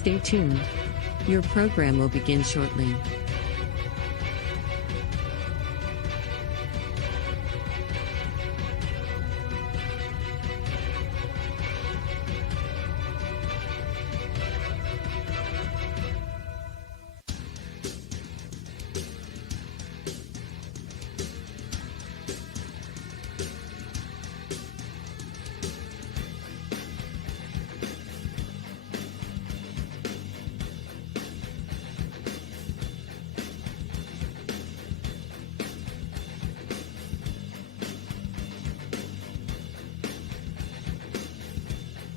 Stay tuned. Your program will begin shortly.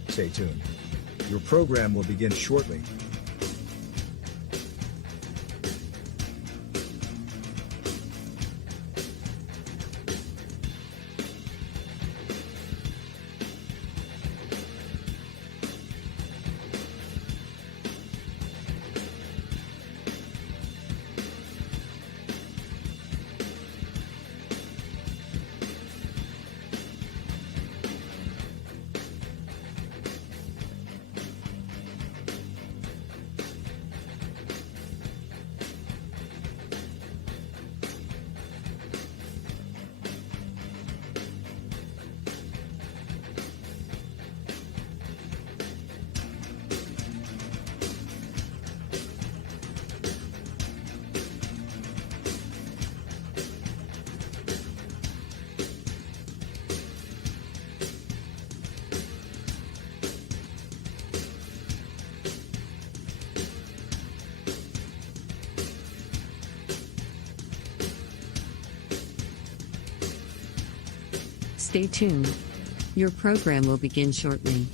Stay tuned. Your program will begin shortly. Stay tuned. Your program will begin shortly.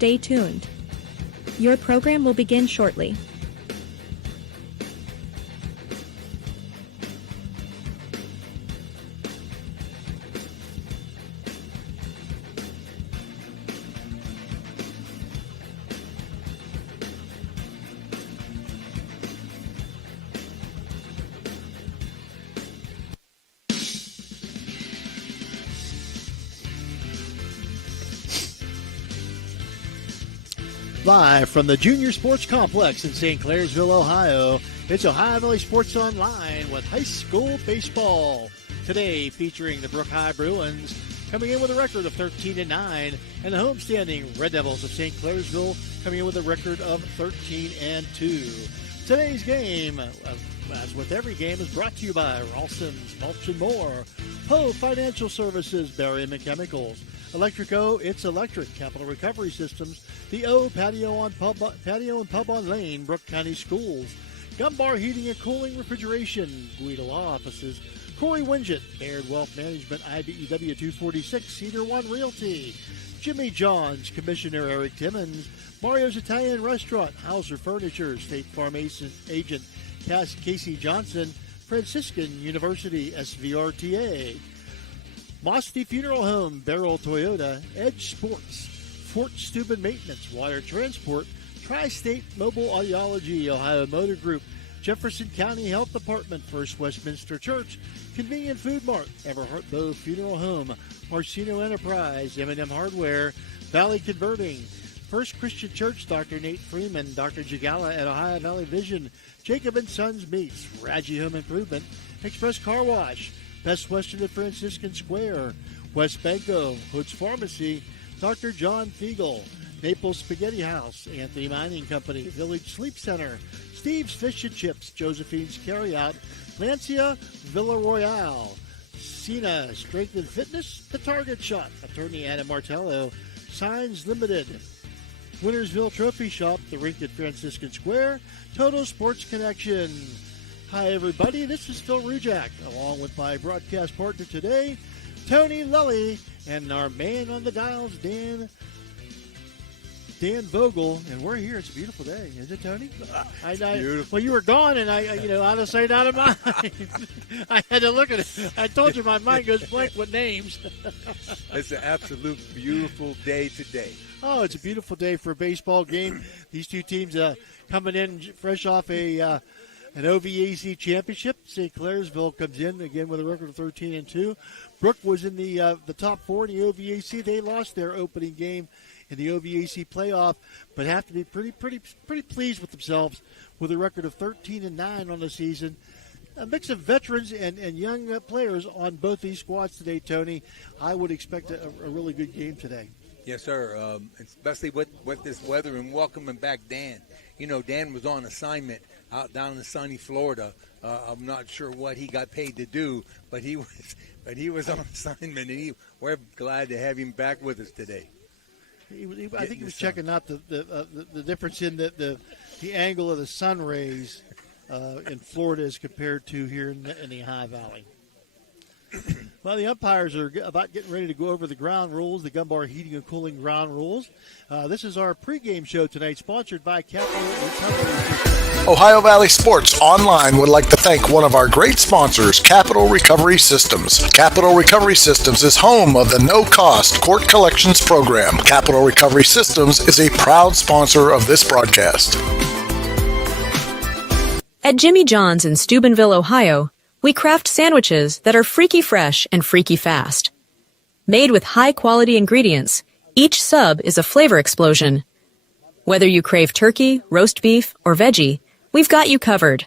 Stay tuned. Your program will begin shortly. Live from the Junior Sports Complex in St. Clairsville, Ohio, it's Ohio Valley Sports Online with high school baseball. Today featuring the Brooke High Bruins coming in with a record of 13-9, and the homestanding Red Devils of St. Clairsville coming in with a record of 13-2. Today's game, as with every game, is brought to you by Ralston's Mulch and More, Poe Financial Services, Barry Chemicals, Electric O, It's Electric, Capital Recovery Systems, the O Patio and Pub on Lane, Brooke County Schools, Gumbar Heating and Cooling Refrigeration, Guida Law Offices, Corey Winget, Baird Wealth Management, IBEW 246, Cedar One Realty, Jimmy John's, Commissioner Eric Timmons, Mario's Italian Restaurant, Hauser Furniture, State Farm Agent Casey Johnson, Franciscan University, SVRTA, Mosty Funeral Home, Beryl Toyota, Edge Sports, Fort Steuben Maintenance, Water Transport, Tri-State Mobile Audiology, Ohio Motor Group, Jefferson County Health Department, First Westminster Church, Convenient Food Mart, Everhart Bow Funeral Home, Marcino Enterprise, M&M Hardware, Valley Converting, First Christian Church, Dr. Nate Freeman, Dr. Jagala at Ohio Valley Vision, Jacob & Sons Meats, Raji Home Improvement, Express Car Wash, Best Western at Franciscan Square, West Banco, Hood's Pharmacy, Dr. John Fiegel, Naples Spaghetti House, Anthony Mining Company, Village Sleep Center, Steve's Fish and Chips, Josephine's Carryout, Lancia, Villa Royale, Cena Strength and Fitness, The Target Shot, Attorney Adam Martello, Signs Limited, Wintersville Trophy Shop, the rink at Franciscan Square, Total Sports Connection. Hi, everybody. This is Phil Rujak, along with my broadcast partner today, Tony Lully, and our man on the dials, Dan Vogel, and we're here. It's a beautiful day, is it, Tony? Beautiful. Well, you were gone, and I out of sight, out of mind. I had to look at it. I told you my mind goes blank with names. It's an absolute beautiful day today. Oh, it's a beautiful day for a baseball game. These two teams coming in fresh off an OVAC championship. St. Clairsville comes in again with a record of 13-2. Brooke was in the top four in the OVAC. They lost their opening game in the OVAC playoff, but have to be pretty pleased with themselves with a record of 13-9 on the season. A mix of veterans and young players on both these squads today, Tony. I would expect a really good game today. Yes, sir, especially with this weather, and welcoming back Dan. You know, Dan was on assignment out down in sunny Florida. I'm not sure what he got paid to do, but he was on assignment, and we're glad to have him back with us today. I think he was checking out the difference in the angle of the sun rays in Florida as compared to here in the High Valley. Well, the umpires are about getting ready to go over the ground rules, the Gunbar Heating and Cooling ground rules. This is our pregame show tonight, sponsored by Capital Recovery. Ohio Valley Sports Online would like to thank one of our great sponsors, Capital Recovery Systems. Capital Recovery Systems is home of the no-cost court collections program. Capital Recovery Systems is a proud sponsor of this broadcast. At Jimmy John's in Steubenville, Ohio, we craft sandwiches that are freaky fresh and freaky fast. Made with high-quality ingredients, each sub is a flavor explosion. Whether you crave turkey, roast beef, or veggie, we've got you covered.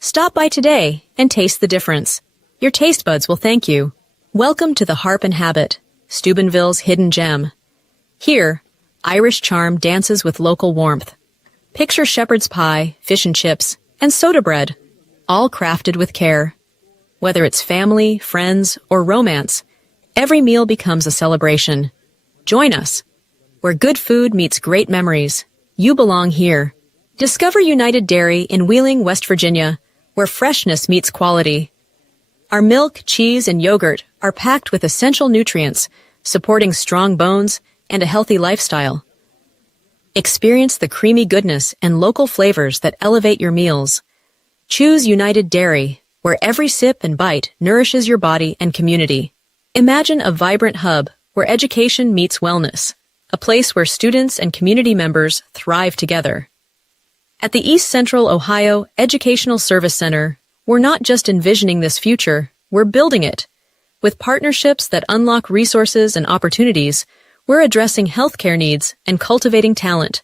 Stop by today and taste the difference. Your taste buds will thank you. Welcome to the Harp and Habit, Steubenville's hidden gem. Here, Irish charm dances with local warmth. Picture shepherd's pie, fish and chips, and soda bread, all crafted with care. Whether it's family, friends, or romance, every meal becomes a celebration. Join us. Where good food meets great memories, you belong here. Discover United Dairy in Wheeling, West Virginia, where freshness meets quality. Our milk, cheese, and yogurt are packed with essential nutrients, supporting strong bones and a healthy lifestyle. Experience the creamy goodness and local flavors that elevate your meals. Choose United Dairy, where every sip and bite nourishes your body and community. Imagine a vibrant hub where education meets wellness, a place where students and community members thrive together. At the East Central Ohio Educational Service Center, we're not just envisioning this future, we're building it. With partnerships that unlock resources and opportunities, we're addressing healthcare needs and cultivating talent.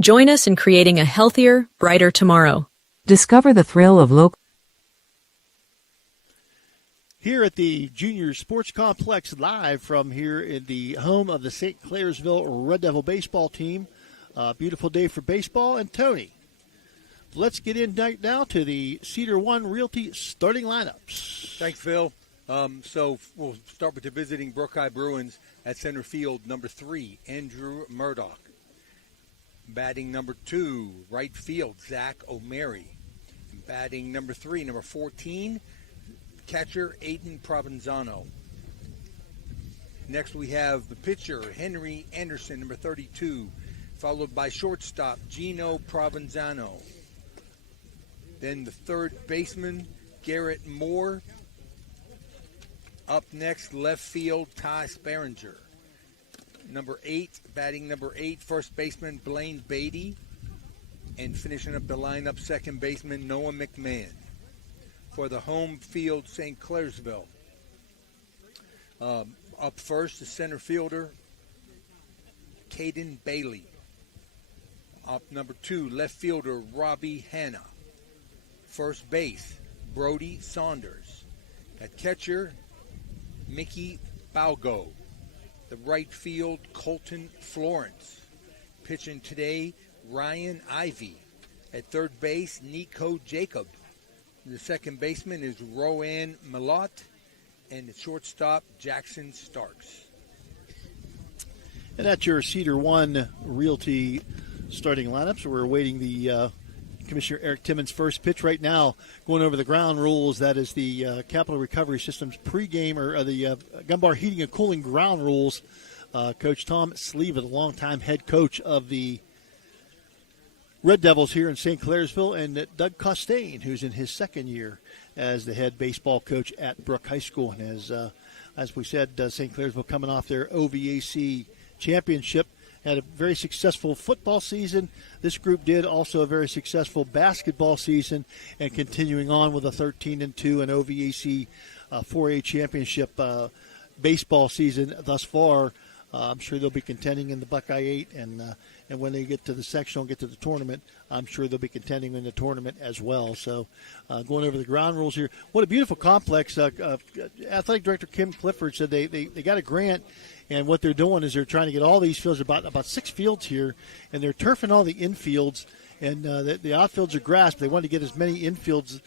Join us in creating a healthier, brighter tomorrow. Discover the thrill of local. Here at the Junior Sports Complex, live from here in the home of the St. Clairsville Red Devil baseball team. Beautiful day for baseball. And Tony, let's get in now to the Cedar One Realty starting lineups. Thanks, Phil. So we'll start with the visiting Brooke High Bruins at center field. Number 3, Andrew Murdoch. Batting number 2, right field, Zach O'Mary. Batting number 3, number 14, catcher Aiden Provenzano. Next we have the pitcher, Henry Anderson, number 32, followed by shortstop, Gino Provenzano. Then the third baseman, Garrett Moore. Up next, left field, Ty Sparringer. Batting number 8, first baseman, Blaine Beatty. And finishing up the lineup, second baseman, Noah McMahon. For the home field, St. Clairsville. Up first, the center fielder, Caden Bailey. Up number 2, left fielder, Robbie Hanna. First base, Brody Saunders. At catcher, Mickey Balgo. The right field, Colton Florence. Pitching today, Ryan Ivey. At third base, Nico Jacob. The second baseman is Rowan Malott. And the shortstop, Jackson Starks. And that's your Cedar One Realty starting lineup. So we're awaiting the Commissioner Eric Timmons' first pitch right now. Going over the ground rules, that is the Capital Recovery Systems pregame, or the Gumbar Heating and Cooling ground rules. Coach Tom Sleva, the longtime head coach of the Red Devils here in St. Clairsville, and Doug Costain, who's in his second year as the head baseball coach at Brooke High School. And as we said, St. Clairsville coming off their OVAC championship, had a very successful football season. This group did also a very successful basketball season, and continuing on with a 13-2 and OVAC 4A championship baseball season thus far. I'm sure they'll be contending in the Buckeye 8, and when they get to the sectional and get to the tournament, I'm sure they'll be contending in the tournament as well. So going over the ground rules here. What a beautiful complex. Athletic Director Kim Clifford said they got a grant, and what they're doing is they're trying to get all these fields, about 6 fields here, and they're turfing all the infields, and the outfields are grass, but they want to get as many infields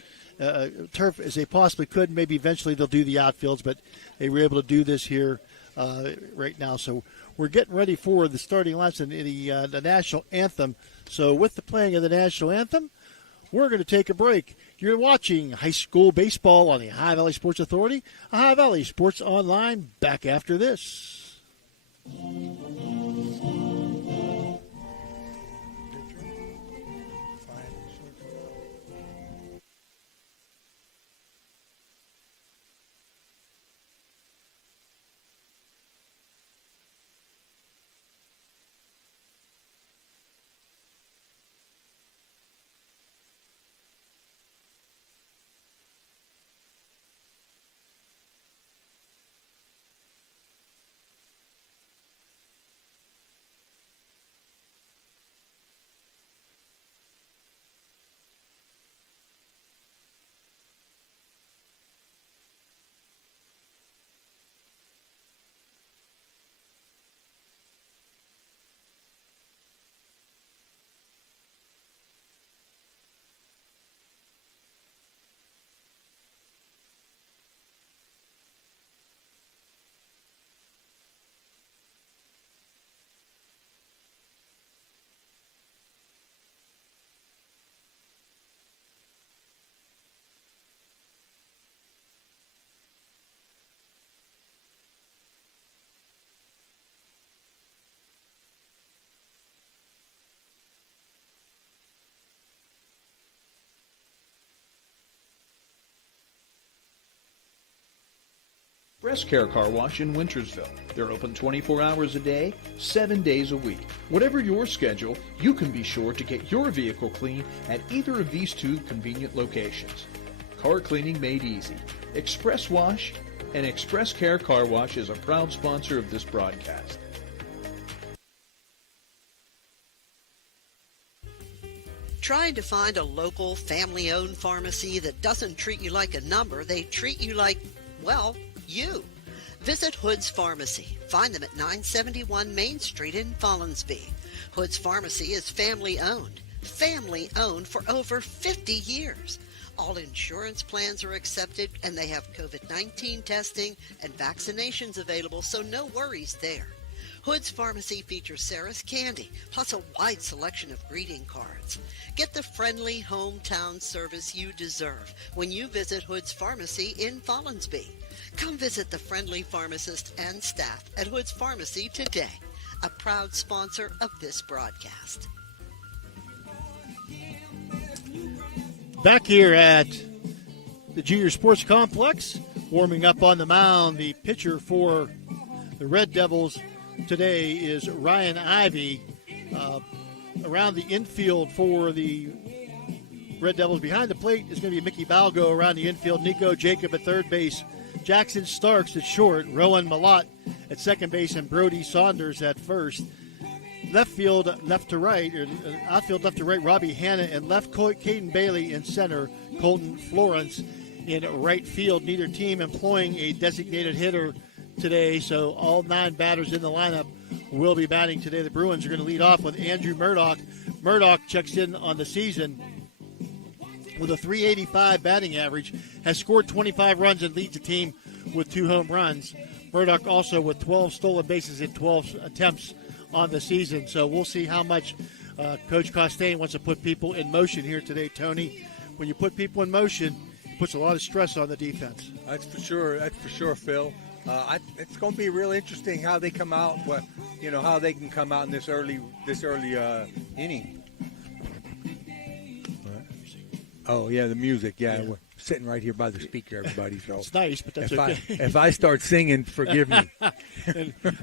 turf as they possibly could. Maybe eventually they'll do the outfields, but they were able to do this here right now. So we're getting ready for the starting lineups and the national anthem. So with the playing of the national anthem, we're going to take a break. You're watching high school baseball on the Ohio Valley Sports Authority. Ohio Valley Sports Online, back after this. Express Care Car Wash in Wintersville. They're open 24 hours a day, 7 days a week. Whatever your schedule, you can be sure to get your vehicle clean at either of these 2 convenient locations. Car cleaning made easy. Express Wash and Express Care Car Wash is a proud sponsor of this broadcast. Trying to find a local, family-owned pharmacy that doesn't treat you like a number, they treat you like, well, you. Visit Hood's Pharmacy. Find them at 971 Main Street in Follinsby. Hood's Pharmacy is family-owned. Family-owned for over 50 years. All insurance plans are accepted, and they have COVID-19 testing and vaccinations available, so no worries there. Hood's Pharmacy features Sarah's Candy, plus a wide selection of greeting cards. Get the friendly hometown service you deserve when you visit Hood's Pharmacy in Follinsby. Come visit the friendly pharmacist and staff at Hood's Pharmacy today, a proud sponsor of this broadcast. Back here at the Junior Sports Complex, warming up on the mound, the pitcher for the Red Devils today is Ryan Ivey. Around the infield for the Red Devils behind the plate is going to be Mickey Balgo. Around the infield, Nico Jacob at third base, Jackson Starks at short, Rowan Malott at second base, and Brody Saunders at first. Left field, left to right, or outfield left to right, Robbie Hanna, and left, Caden Bailey in center, Colton Florence in right field. Neither team employing a designated hitter today, so all 9 batters in the lineup will be batting today. The Bruins are going to lead off with Andrew Murdoch. Murdoch checks in on the season with a .385 batting average, has scored 25 runs and leads the team with 2 home runs. Murdoch also with 12 stolen bases in 12 attempts on the season. So we'll see how much Coach Costain wants to put people in motion here today, Tony. When you put people in motion, it puts a lot of stress on the defense. That's for sure. That's for sure, Phil. It's going to be real interesting how they come out. How they can come out in this early inning. Oh yeah, the music. Yeah, we're sitting right here by the speaker, everybody. So it's nice, but that's if I start singing, forgive me.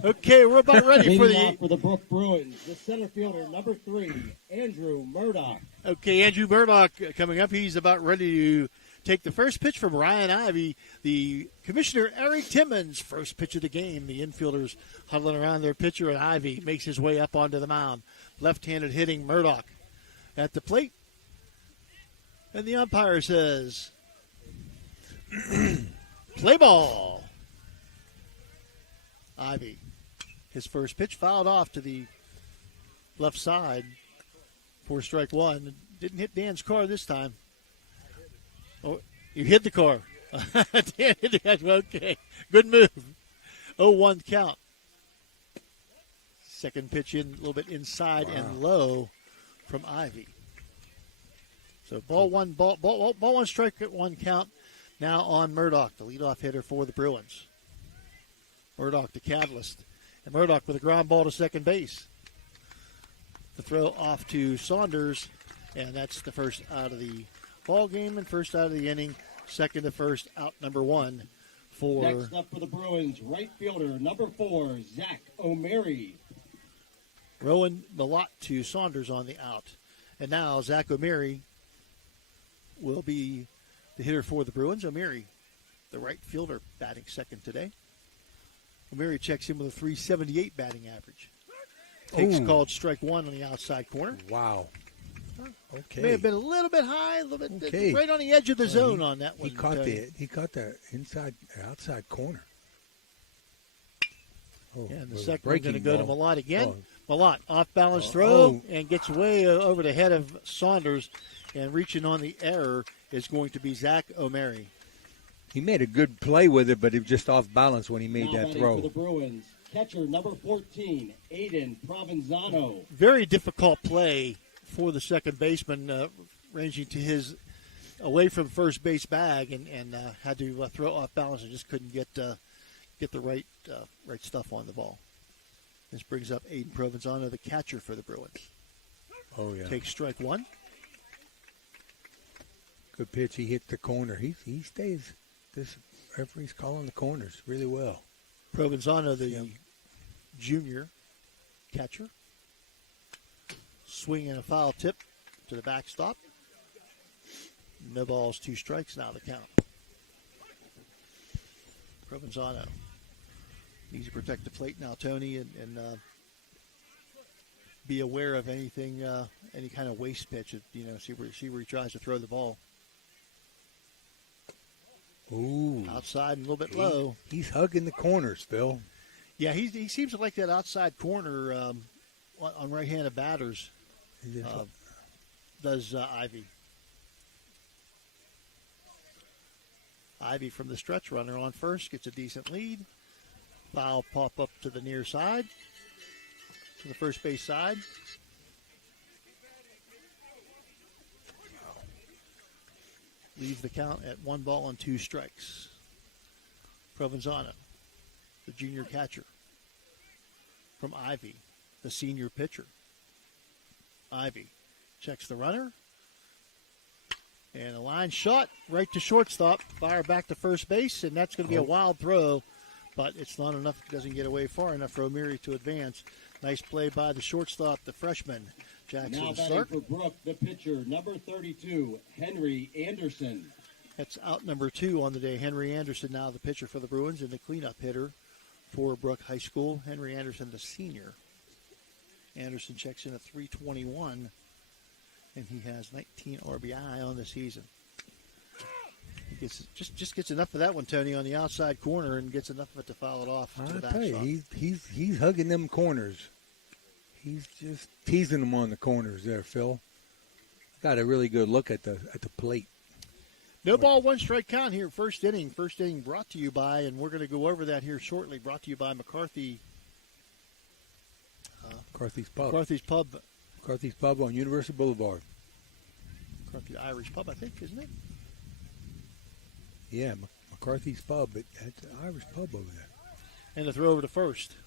Okay, we're about ready for the Brooke Bruins. The center fielder, number 3, Andrew Murdoch. Okay, Andrew Murdoch coming up. He's about ready to take the first pitch from Ryan Ivey. The commissioner, Eric Timmons, first pitch of the game. The infielders huddling around their pitcher, and Ivey makes his way up onto the mound. Left-handed hitting Murdoch at the plate. And the umpire says, play ball. Ivey, his first pitch fouled off to the left side for strike one. Didn't hit Dan's car this time. Oh, you hit the car. Dan hit the car. Okay, good move. 0-1 count. Second pitch in a little bit inside and low from Ivey. So ball one, strike at 1 count. Now on Murdoch, the leadoff hitter for the Bruins. Murdoch, the catalyst. And Murdoch with a ground ball to second base. The throw off to Saunders, and that's the first out of the ball game and first out of the inning. Second to first, out number 1 for. Next up for the Bruins, right fielder, number 4, Zach O'Meary. Rowan Malott to Saunders on the out. And now Zach O'Meary will be the hitter for the Bruins. O'Meary, the right fielder, batting second today. O'Meary checks in with a .378 batting average. Takes called strike one on the outside corner. Wow. Okay. May have been a little bit high, a little bit right on the edge of the zone on that one. He caught the outside corner. Oh, yeah, and the second one's going to go to Malott again. Malott, off-balance throw, and gets way over the head of Saunders, and reaching on the error is going to be Zach O'Meary. He made a good play with it, but it was just off balance when he made that throw. For the Bruins, catcher number 14, Aiden Provenzano. Very difficult play for the second baseman, ranging to his away from first base bag, and had to throw off balance and just couldn't get the right stuff on the ball. This brings up Aiden Provenzano, the catcher for the Bruins. Oh yeah. Takes strike one. Good pitch. He hit the corner. He stays. This referee's calling the corners really well. Provenzano, the junior catcher. Swinging a foul tip to the backstop. No balls, 2 strikes now the count. Provenzano needs to protect the plate now, Tony, and be aware of anything, any kind of waste pitch. See where he tries to throw the ball. Ooh. Outside and a little bit low. He's hugging the corners, Phil. Yeah, he seems to like that outside corner on right-handed batters. Does Ivey. Ivey from the stretch runner on first gets a decent lead. Foul pop up to the near side, to the first base side. Leave the count at 1 ball and 2 strikes. Provenzano, the junior catcher. From Ivey, the senior pitcher. Ivey checks the runner. And a line shot right to shortstop. Fire back to first base, and that's going to be a wild throw. But it's not enough. It doesn't get away far enough for O'Meary to advance. Nice play by the shortstop, the freshman, Jackson Now batting Stark. for Brooke, the pitcher, number 32, Henry Anderson. That's out number 2 on the day. Henry Anderson now the pitcher for the Bruins and the cleanup hitter for Brooke High School. Henry Anderson, the senior. Anderson checks in at .321, and he has 19 RBI on the season. He gets just gets enough of that one, Tony, on the outside corner, and gets enough of it to foul it off to the backstop. He's hugging them corners. He's just teasing them on the corners there, Phil. Got a really good look at the plate. No ball, one strike count here, first inning. First inning brought to you by, and we're going to go over that here shortly, brought to you by McCarthy's Pub. McCarthy's Pub on University Boulevard. McCarthy Irish Pub, I think, isn't it? Yeah, McCarthy's Pub. That's an Irish pub over there. And the throw over to first.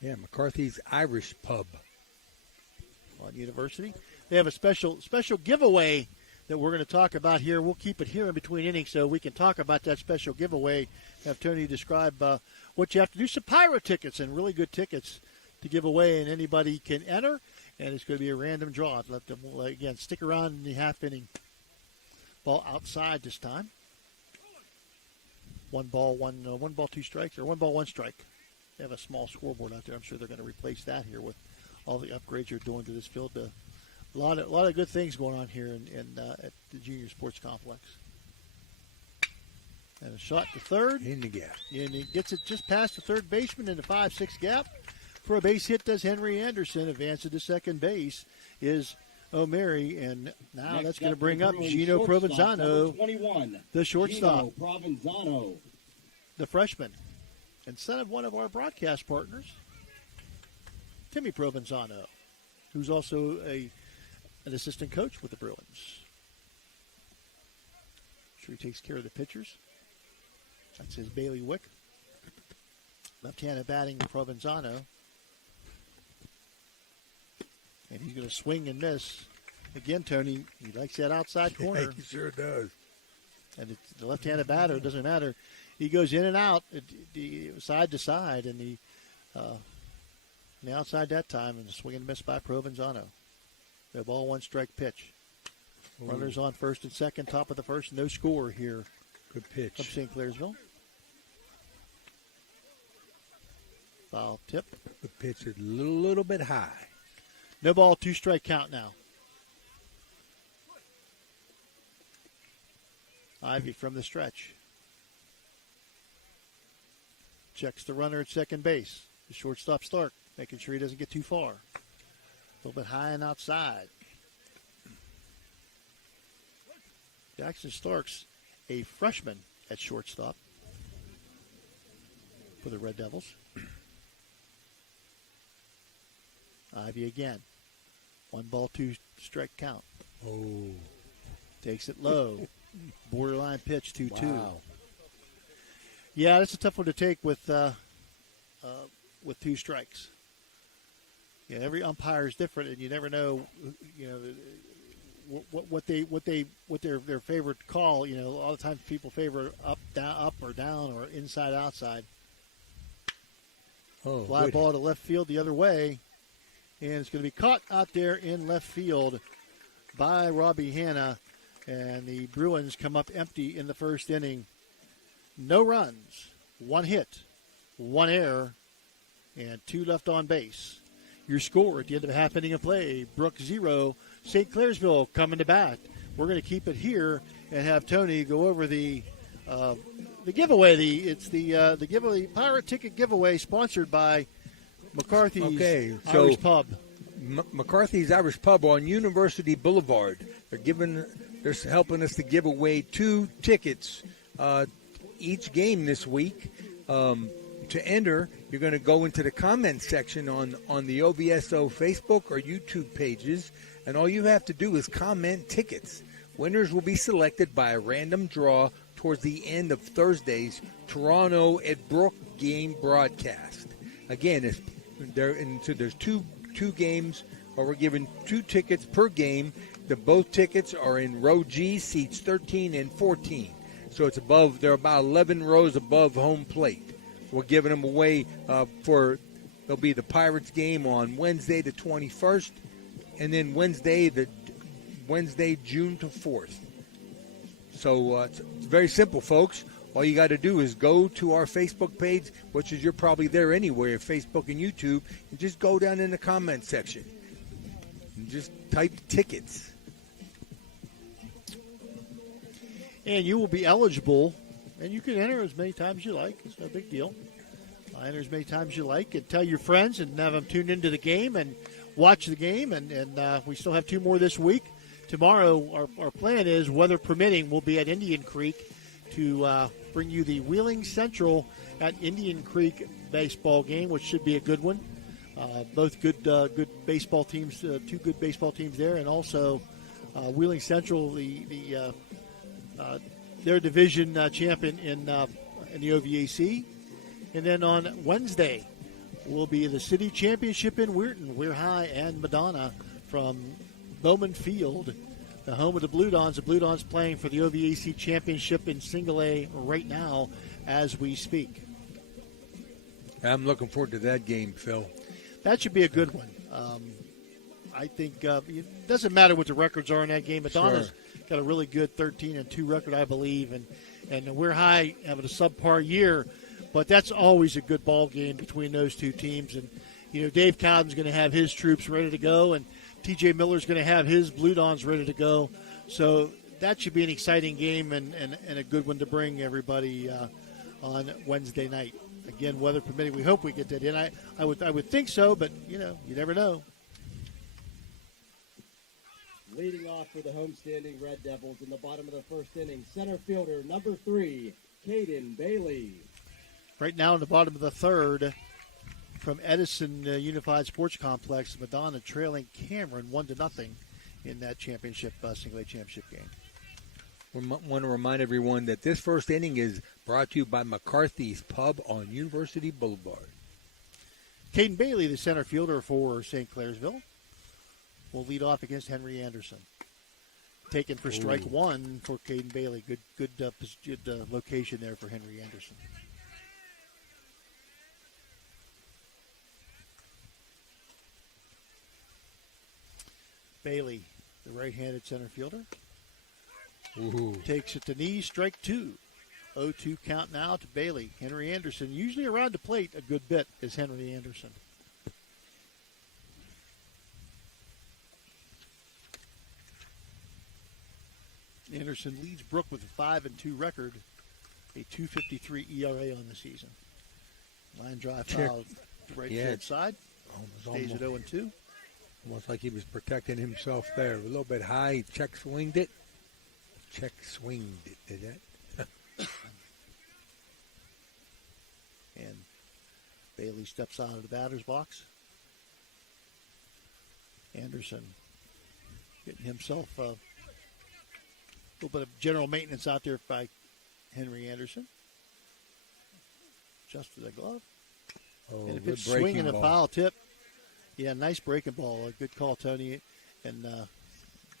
Yeah, McCarthy's Irish Pub. On University. They have a special giveaway that we're going to talk about here. We'll keep it here in between innings so we can talk about that special giveaway. Have Tony describe what you have to do. Some Pyro tickets and really good tickets to give away, and anybody can enter. And it's going to be a random draw. Let them, again, stick around in the half inning. Ball outside this time. One ball, two strikes, or one ball, one strike. They have a small scoreboard out there. I'm sure they're going to replace that here with all the upgrades you're doing to this field. A lot of good things going on here at the Junior Sports Complex. And a shot to third. In the gap. And he gets it just past the third baseman in the 5-6 gap. For a base hit does Henry Anderson. Advances to second base is O'Mary. And now Next that's going to up, bring the up Bruins Gino shortstop, Provenzano, number 21, the shortstop. Gino Provenzano. The freshman. And son of one of our broadcast partners, Timmy Provenzano, who's also an assistant coach with the Bruins. Sure he takes care of the pitchers. That's his bailiwick. Left-handed batting Provenzano. And he's going to swing and miss. Again, Tony, he likes that outside corner. Yeah, he sure does. And it's the left-handed batter, it doesn't matter. He goes in and out, side to side, and the outside that time, and the swing and miss by Provenzano. The ball, one strike pitch. Ooh. Runners on first and second, top of the first, no score here. Good pitch. From St. Clairsville. Foul tip. The pitch is a little bit high. No ball, two strike count now. Ivy from the stretch. Checks the runner at second base. The shortstop Stark, making sure he doesn't get too far. A little bit high and outside. Jackson Starks, a freshman at shortstop for the Red Devils. Ivy again. One ball, two strike count. Oh. Takes it low. Borderline pitch, 2-2. Wow. Yeah, that's a tough one to take with two strikes. Yeah, every umpire is different, and you never know, what their favorite call. You know, a lot of times people favor up or down, or inside outside. Oh, fly good. ball to left field the other way, and it's going to be caught out there in left field by Robbie Hanna, and the Bruins come up empty in the first inning. No runs, one hit, one error, and two left on base. Your score at the end of a half inning of play: Brooke 0, St. Clairsville coming to bat. We're going to keep it here and have Tony go over the giveaway. The giveaway, Pirate Ticket giveaway, sponsored by McCarthy's Irish Pub. McCarthy's Irish Pub on University Boulevard. They're helping us to give away 2 tickets each game this week. To enter, you're going to go into the comment section on the OVSO Facebook or YouTube pages, and all you have to do is comment tickets. Winners will be selected by a random draw towards the end of Thursday's Toronto at Brooke game broadcast. Again, there's two games, or we're giving 2 tickets per game. Both tickets are in row G, seats 13 and 14. So it's above. They're about 11 rows above home plate. We're giving them away there'll be the Pirates game on Wednesday the 21st, and then Wednesday June 4th. So it's very simple, folks. All you got to do is go to our Facebook page, which is you're probably there anywhere, Facebook and YouTube, and just go down in the comment section and just type tickets. And you will be eligible, and you can enter as many times as you like. It's no big deal. Enter as many times as you like, and tell your friends and have them tune into the game and watch the game. And we still have 2 more this week tomorrow, our plan is, weather permitting, we'll be at Indian Creek to bring you the Wheeling Central at Indian Creek baseball game, which should be a good one. Both good baseball teams, two good baseball teams there, and also Wheeling Central, their division champion in the OVAC. And then on Wednesday will be the city championship in Weirton. Weir High and Madonna from Bowman Field, the home of the Blue Dons. The Blue Dons playing for the OVAC championship in Single A right now as we speak. I'm looking forward to that game, Phil. That should be a good one. I think it doesn't matter what the records are in that game. Madonna's got a really good 13-2 record, I believe, and Weir High having a subpar year, but that's always a good ball game between those two teams. And Dave Cowden's going to have his troops ready to go, and T.J. Miller's going to have his Blue Dons ready to go. So that should be an exciting game and a good one to bring everybody on Wednesday night. Again, weather permitting, we hope we get that in. I would think so, but you never know. Leading off for the homestanding Red Devils in the bottom of the first inning, center fielder number 3, Caden Bailey. Right now in the bottom of the third, from Edison Unified Sports Complex, Madonna trailing Cameron 1-0 in that championship, Single A championship game. We want to remind everyone that this first inning is brought to you by McCarthy's Pub on University Boulevard. Caden Bailey, the center fielder for St. Clairsville, will lead off against Henry Anderson. Taken for strike one for Caden Bailey. Good location there for Henry Anderson. Bailey, the right-handed center fielder, takes it to knee, strike two. 0-2 count now to Bailey. Henry Anderson, usually around the plate a good bit, is Henry Anderson. Anderson leads Brooke with a 5-2 record, a 2.53 ERA on the season. Line drive foul to right field side. Stays at 0-2. Almost like he was protecting himself there. A little bit high. Check swinged it, did that? And Bailey steps out of the batter's box. Anderson getting himself a little bit of general maintenance out there by Henry Anderson. Just for the glove. And a pitch swing and a foul tip. Yeah, nice breaking ball. A good call, Tony. And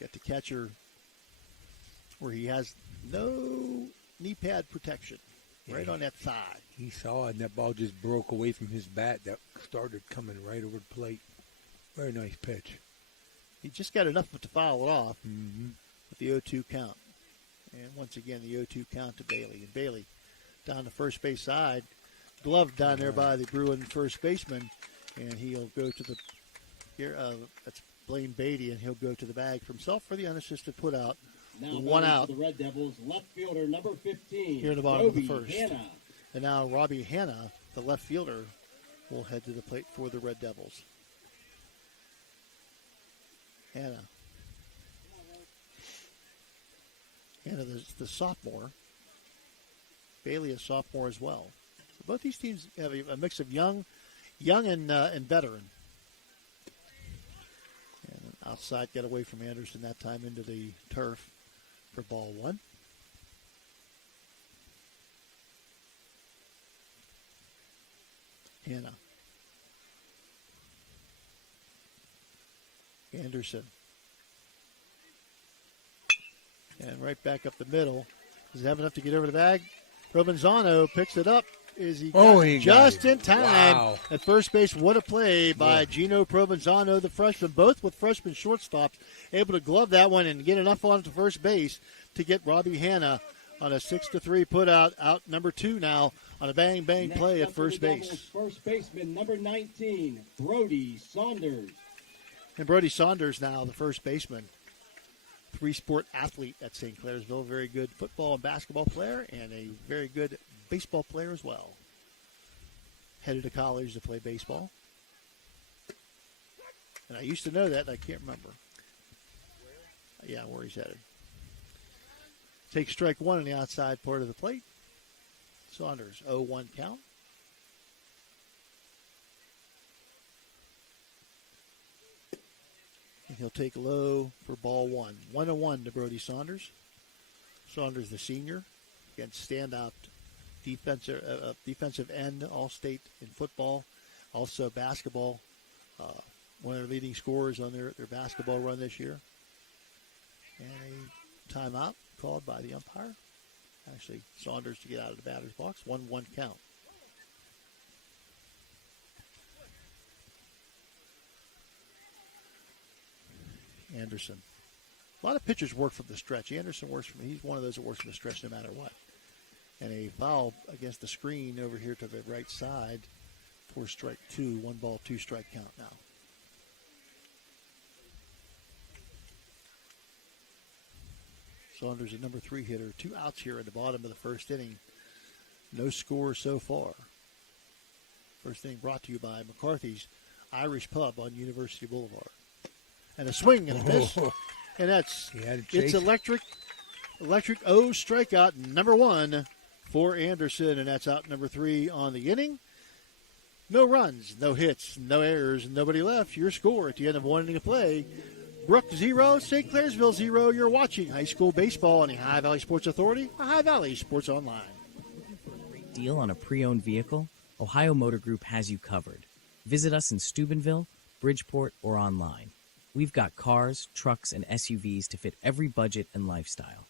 got the catcher where he has no knee pad protection. Right on that thigh. He saw it, and that ball just broke away from his bat. That started coming right over the plate. Very nice pitch. He just got enough of it to foul it off with the 0-2 count. And once again, the 0-2 count to Bailey. And Bailey down the first base side. Glove down there by the Bruin first baseman. And he'll go to the that's Blaine Beatty, and he'll go to the bag for himself for the unassisted put out. Now one out. The Red Devils left fielder number 15. Here in the bottom of the Robbie first. Hanna. And now Robbie Hanna, the left fielder, will head to the plate for the Red Devils. Hanna, the sophomore. Bailey, a sophomore as well. So both these teams have a mix of young and veteran. And outside get away from Anderson that time into the turf for ball one. Hanna. Anderson. And right back up the middle. Does he have enough to get over the bag? Provenzano picks it up. Is he got it just in time? Wow. At first base, what a play by Gino Provenzano, the freshman, both with freshman shortstops, able to glove that one and get enough on to first base to get Robbie Hanna on a 6-3 put out number 2 now on a bang-bang play at first base. First baseman number 19, Brody Saunders. And Brody Saunders now the first baseman. 3-sport athlete at St. Clairsville. Very good football and basketball player and a very good baseball player as well. Headed to college to play baseball. And I used to know that, and I can't remember. where he's headed. Take strike one on the outside part of the plate. Saunders, 0-1 count. And he'll take low for ball one. 1-1 to Brody Saunders. Saunders, the senior, against standout defensive end, All-State in football, also basketball. One of their leading scorers on their basketball run this year. And a timeout called by the umpire. Actually, Saunders to get out of the batter's box. 1-1 count. Anderson. A lot of pitchers work from the stretch. Anderson he's one of those that works from the stretch no matter what. And a foul against the screen over here to the right side for strike two. 1 ball, 2 strike count now. Saunders, a number 3 hitter. 2 outs here at the bottom of the first inning. No score so far. First inning brought to you by McCarthy's Irish Pub on University Boulevard. And a swing and a miss. And it's electric strikeout number 1 for Anderson. And that's out number 3 on the inning. No runs, no hits, no errors, nobody left. Your score at the end of 1 inning of play. Brooke 0, St. Clairsville 0. You're watching high school baseball on the High Valley Sports Authority, High Valley Sports Online. Great deal on a pre-owned vehicle? Ohio Motor Group has you covered. Visit us in Steubenville, Bridgeport, or online. We've got cars, trucks, and SUVs to fit every budget and lifestyle.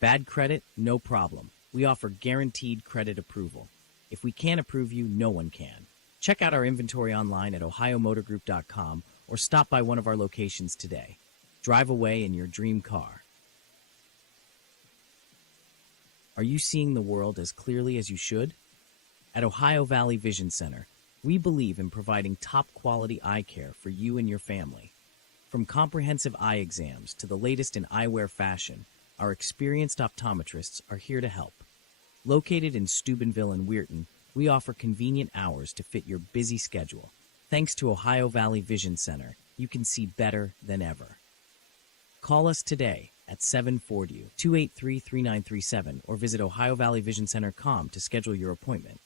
Bad credit? No problem. We offer guaranteed credit approval. If we can't approve you, no one can. Check out our inventory online at ohiomotorgroup.com or stop by one of our locations today. Drive away in your dream car. Are you seeing the world as clearly as you should? At Ohio Valley Vision Center, we believe in providing top-quality eye care for you and your family. From comprehensive eye exams to the latest in eyewear fashion, our experienced optometrists are here to help. Located in Steubenville and Weirton, we offer convenient hours to fit your busy schedule. Thanks to Ohio Valley Vision Center, you can see better than ever. Call us today at 740-283-3937 or visit OhioValleyVisionCenter.com to schedule your appointment.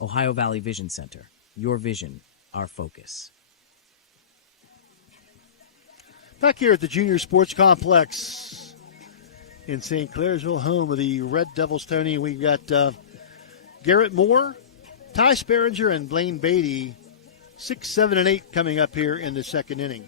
Ohio Valley Vision Center. Your vision, our focus. Back here at the Junior Sports Complex in St. Clairsville, home of the Red Devils, Tony, we got Garrett Moore, Ty Sperringer, and Blaine Beatty, 6, 7, and 8 coming up here in the second inning.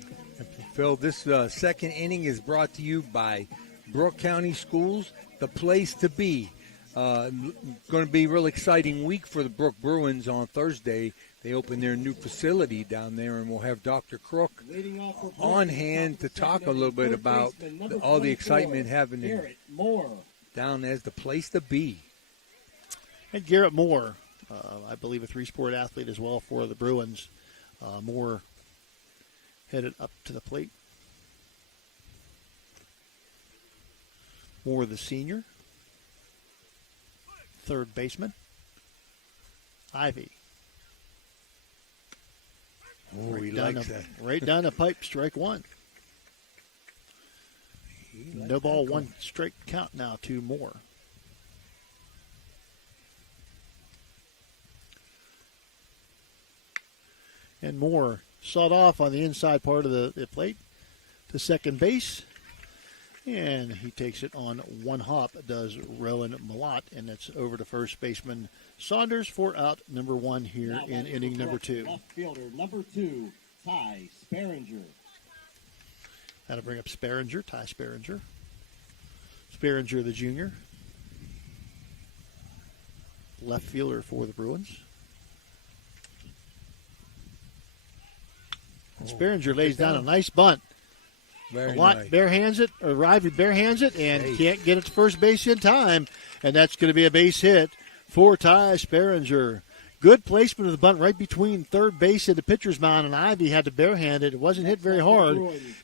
Phil, this second inning is brought to you by Brooke County Schools, the place to be. Going to be a real exciting week for the Brooke Bruins on Thursday. They open their new facility down there, and we'll have Dr. Crook on hand to talk a little bit about all the excitement happening down as the place to be. And Garrett Moore, I believe a 3-sport athlete as well for the Bruins. Moore headed up to the plate. Moore, the senior. Third baseman. Ivy. Oh, he likes that. Right down the pipe, strike 1. No ball, 1 strike count now to Moore. And Moore sawed off on the inside part of the plate to second base. And he takes it on 1 hop, does Rowan Malott, and that's over to first baseman Saunders for out number 1 here in inning number 2. Left fielder number 2, Ty Sperringer. That'll bring up Sperringer, Ty Sperringer. Sperringer, the junior. Left fielder for the Bruins. Sperringer lays down a nice bunt. Very Malott nice. barehands it, or Ivy barehands it, and can't get it to first base in time. And that's going to be a base hit for Ty Sperringer. Good placement of the bunt right between third base and the pitcher's mound, and Ivy had to barehand it. It wasn't hit very hard.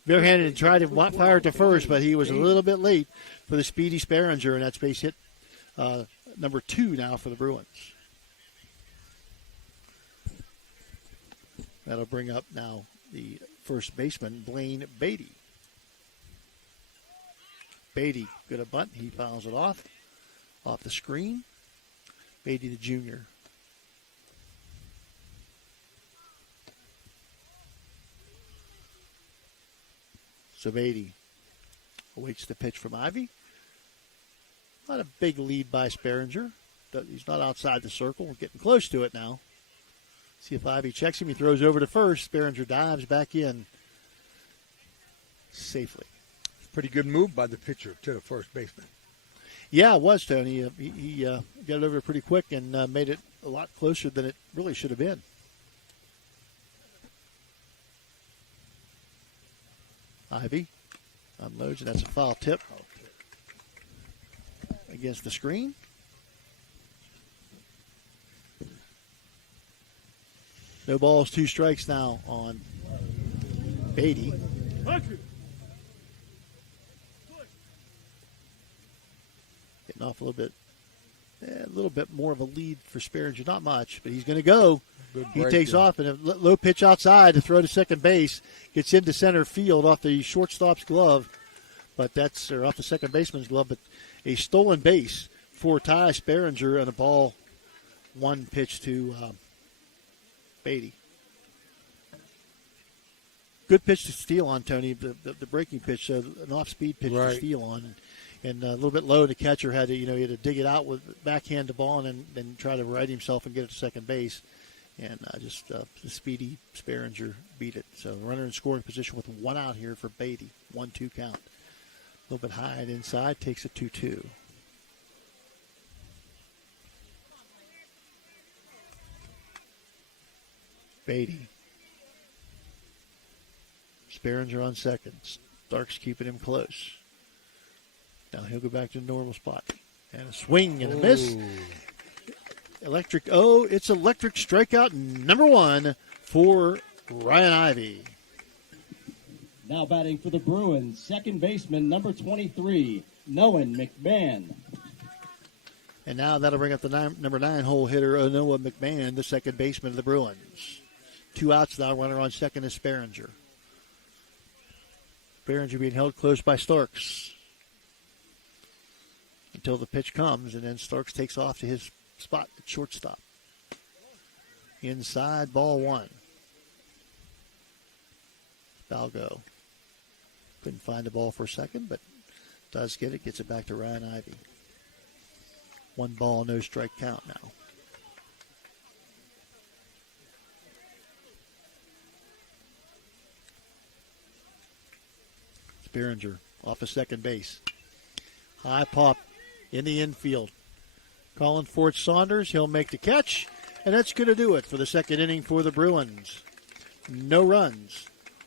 Barehanded and tried to fire it to first, but he was a little bit late for the speedy Sperringer, and that's base hit number 2 now for the Bruins. That'll bring up now the first baseman, Blaine Beatty. Beatty, good a bunt. He fouls it off the screen. Beatty, the junior. So Beatty awaits the pitch from Ivy. Not a big lead by Sperringer. He's not outside the circle. We're getting close to it now. See if Ivy checks him. He throws over to first. Sperringer dives back in safely. Pretty good move by the pitcher to the first baseman. Yeah, it was, Tony. He got it over pretty quick and made it a lot closer than it really should have been. Ivy unloads, and that's a foul tip against the screen. No balls, 2 strikes now on Beatty. Getting off a little bit more of a lead for Sperringer. Not much, but he's going to go. He takes off, and a low pitch outside to throw to second base. Gets into center field off the shortstop's glove, or off the second baseman's glove. But a stolen base for Ty Sperringer and a ball 1 pitch to Beatty. Good pitch to steal on, Tony. The breaking pitch, an off-speed pitch to steal on. And a little bit low, the catcher had to, he had to dig it out with backhand the ball and then try to right himself and get it to second base. And the speedy Sperringer beat it. So runner in scoring position with 1 out here for Beatty. 1-2 count. A little bit high and inside, takes a 2-2. Beatty. Sperringer on second. Stark's keeping him close. Now he'll go back to the normal spot. And a swing and a miss. It's electric strikeout number 1 for Ryan Ivy. Now batting for the Bruins, second baseman number 23, Noah McMahon. And now that'll bring up the number 9 hole hitter, Noah McMahon, the second baseman of the Bruins. 2 outs now, runner on second is Sperringer. Sperringer being held close by Starks until the pitch comes, and then Starks takes off to his spot at shortstop. Inside, ball 1. Foul go. Couldn't find the ball for a second, but does get it. Gets it back to Ryan Ivy. 1 ball, no strike count now. Sperringer off of second base. High pop in the infield. Calling for it Saunders. He'll make the catch, and that's going to do it for the second inning for the Bruins. No runs,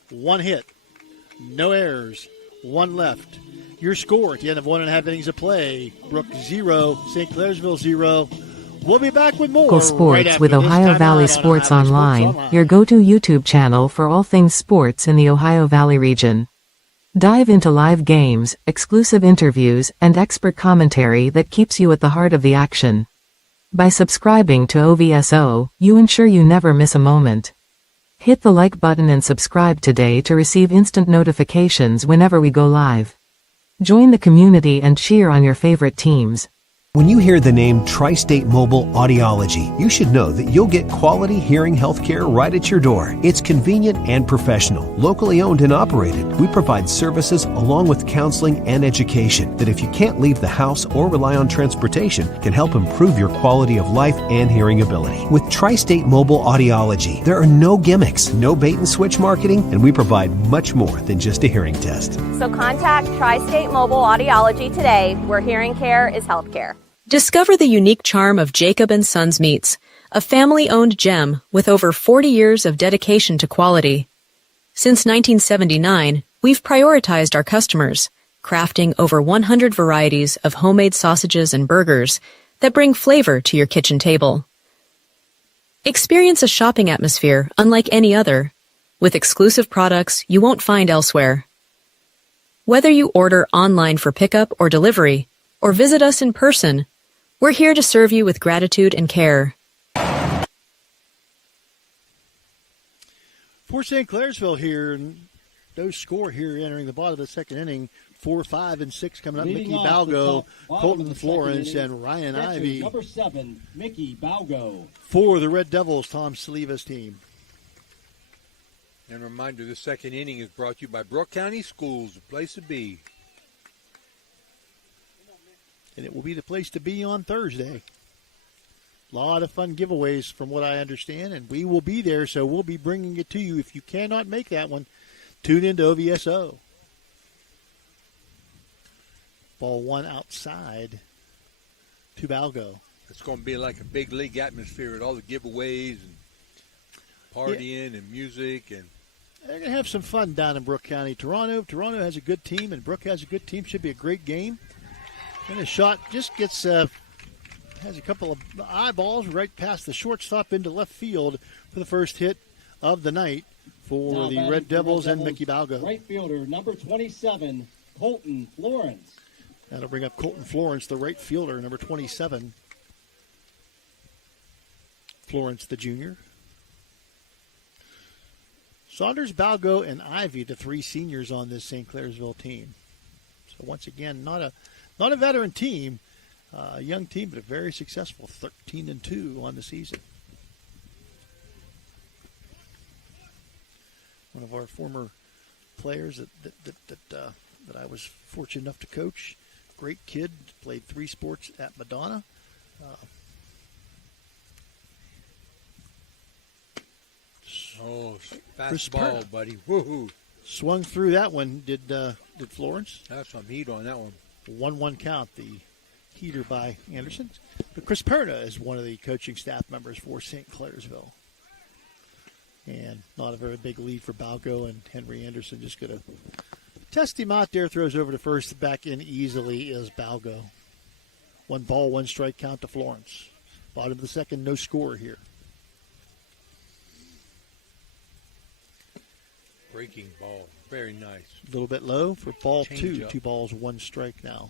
1 hit, no errors, 1 left. Your score at the end of 1.5 innings of play: Brooke 0, St. Clairsville 0. We'll be back with more. Local sports right with Ohio Valley Sports Online, your go-to YouTube channel for all things sports in the Ohio Valley region. Dive into live games, exclusive interviews, and expert commentary that keeps you at the heart of the action. By subscribing to OVSO, you ensure you never miss a moment. Hit the like button and subscribe today to receive instant notifications whenever we go live. Join the community and cheer on your favorite teams. When you hear the name Tri-State Mobile Audiology, you should know that you'll get quality hearing health care right at your door. It's convenient and professional, locally owned and operated. We provide services along with counseling and education that, if you can't leave the house or rely on transportation, can help improve your quality of life and hearing ability. With Tri-State Mobile Audiology, there are no gimmicks, no bait and switch marketing, and we provide much more than just a hearing test. So contact Tri-State Mobile Audiology today, where hearing care is health care. Discover the unique charm of Jacob & Sons Meats, a family-owned gem with over 40 years of dedication to quality. Since 1979, we've prioritized our customers, crafting over 100 varieties of homemade sausages and burgers that bring flavor to your kitchen table. Experience a shopping atmosphere unlike any other, with exclusive products you won't find elsewhere. Whether you order online for pickup or delivery, or visit us in person, we're here to serve you with gratitude and care. For St. Clairsville here, no score here entering the bottom of the second inning. 4, 5, and 6 coming up. Leading Mickey off the Balgo, top, bottom of Colton the Florence, second and Ryan inning, Ivy. Number 7, Mickey Balgo. For the Red Devils, Tom Saliva's team. And a reminder, the second inning is brought to you by Brooke County Schools, the place to be. And it will be the place to be on Thursday. A lot of fun giveaways from what I understand, and we will be there, so we'll be bringing it to you. If you cannot make that one, tune into OVSO. Ball one outside to Balgo. It's going to be like a big league atmosphere with all the giveaways and partying and music. And they're going to have some fun down in Brooke County. Toronto has a good team, and Brooke has a good team. Should be a great game. And a shot just gets has a couple of eyeballs right past the shortstop into left field for the first hit of the night for Now the Red Devils and Mickey Balgo. Right fielder, number 27, Colton Florence. That'll bring up Colton Florence, the right fielder, number 27. Florence, the junior. Saunders, Balgo, and Ivy, the three seniors on this St. Clairsville team. So once again, not a veteran team, a young team, but a very successful 13-2 on the season. One of our former players that I was fortunate enough to coach. Great kid, played 3 sports at Madonna. Fast ball, buddy. Woohoo. Swung through that one, did Florence. That's some heat on that one. 1-1 count, the heater by Anderson. But Chris Perna is one of the coaching staff members for St. Clairsville. And not a very big lead for Balgo, and Henry Anderson just going to test him out there, throws over to first, back in easily is Balgo. 1 ball, 1 strike count to Florence. Bottom of the second, no score here. Breaking ball. Very nice. A little bit low for ball Change 2. up. 2 balls, 1 strike now.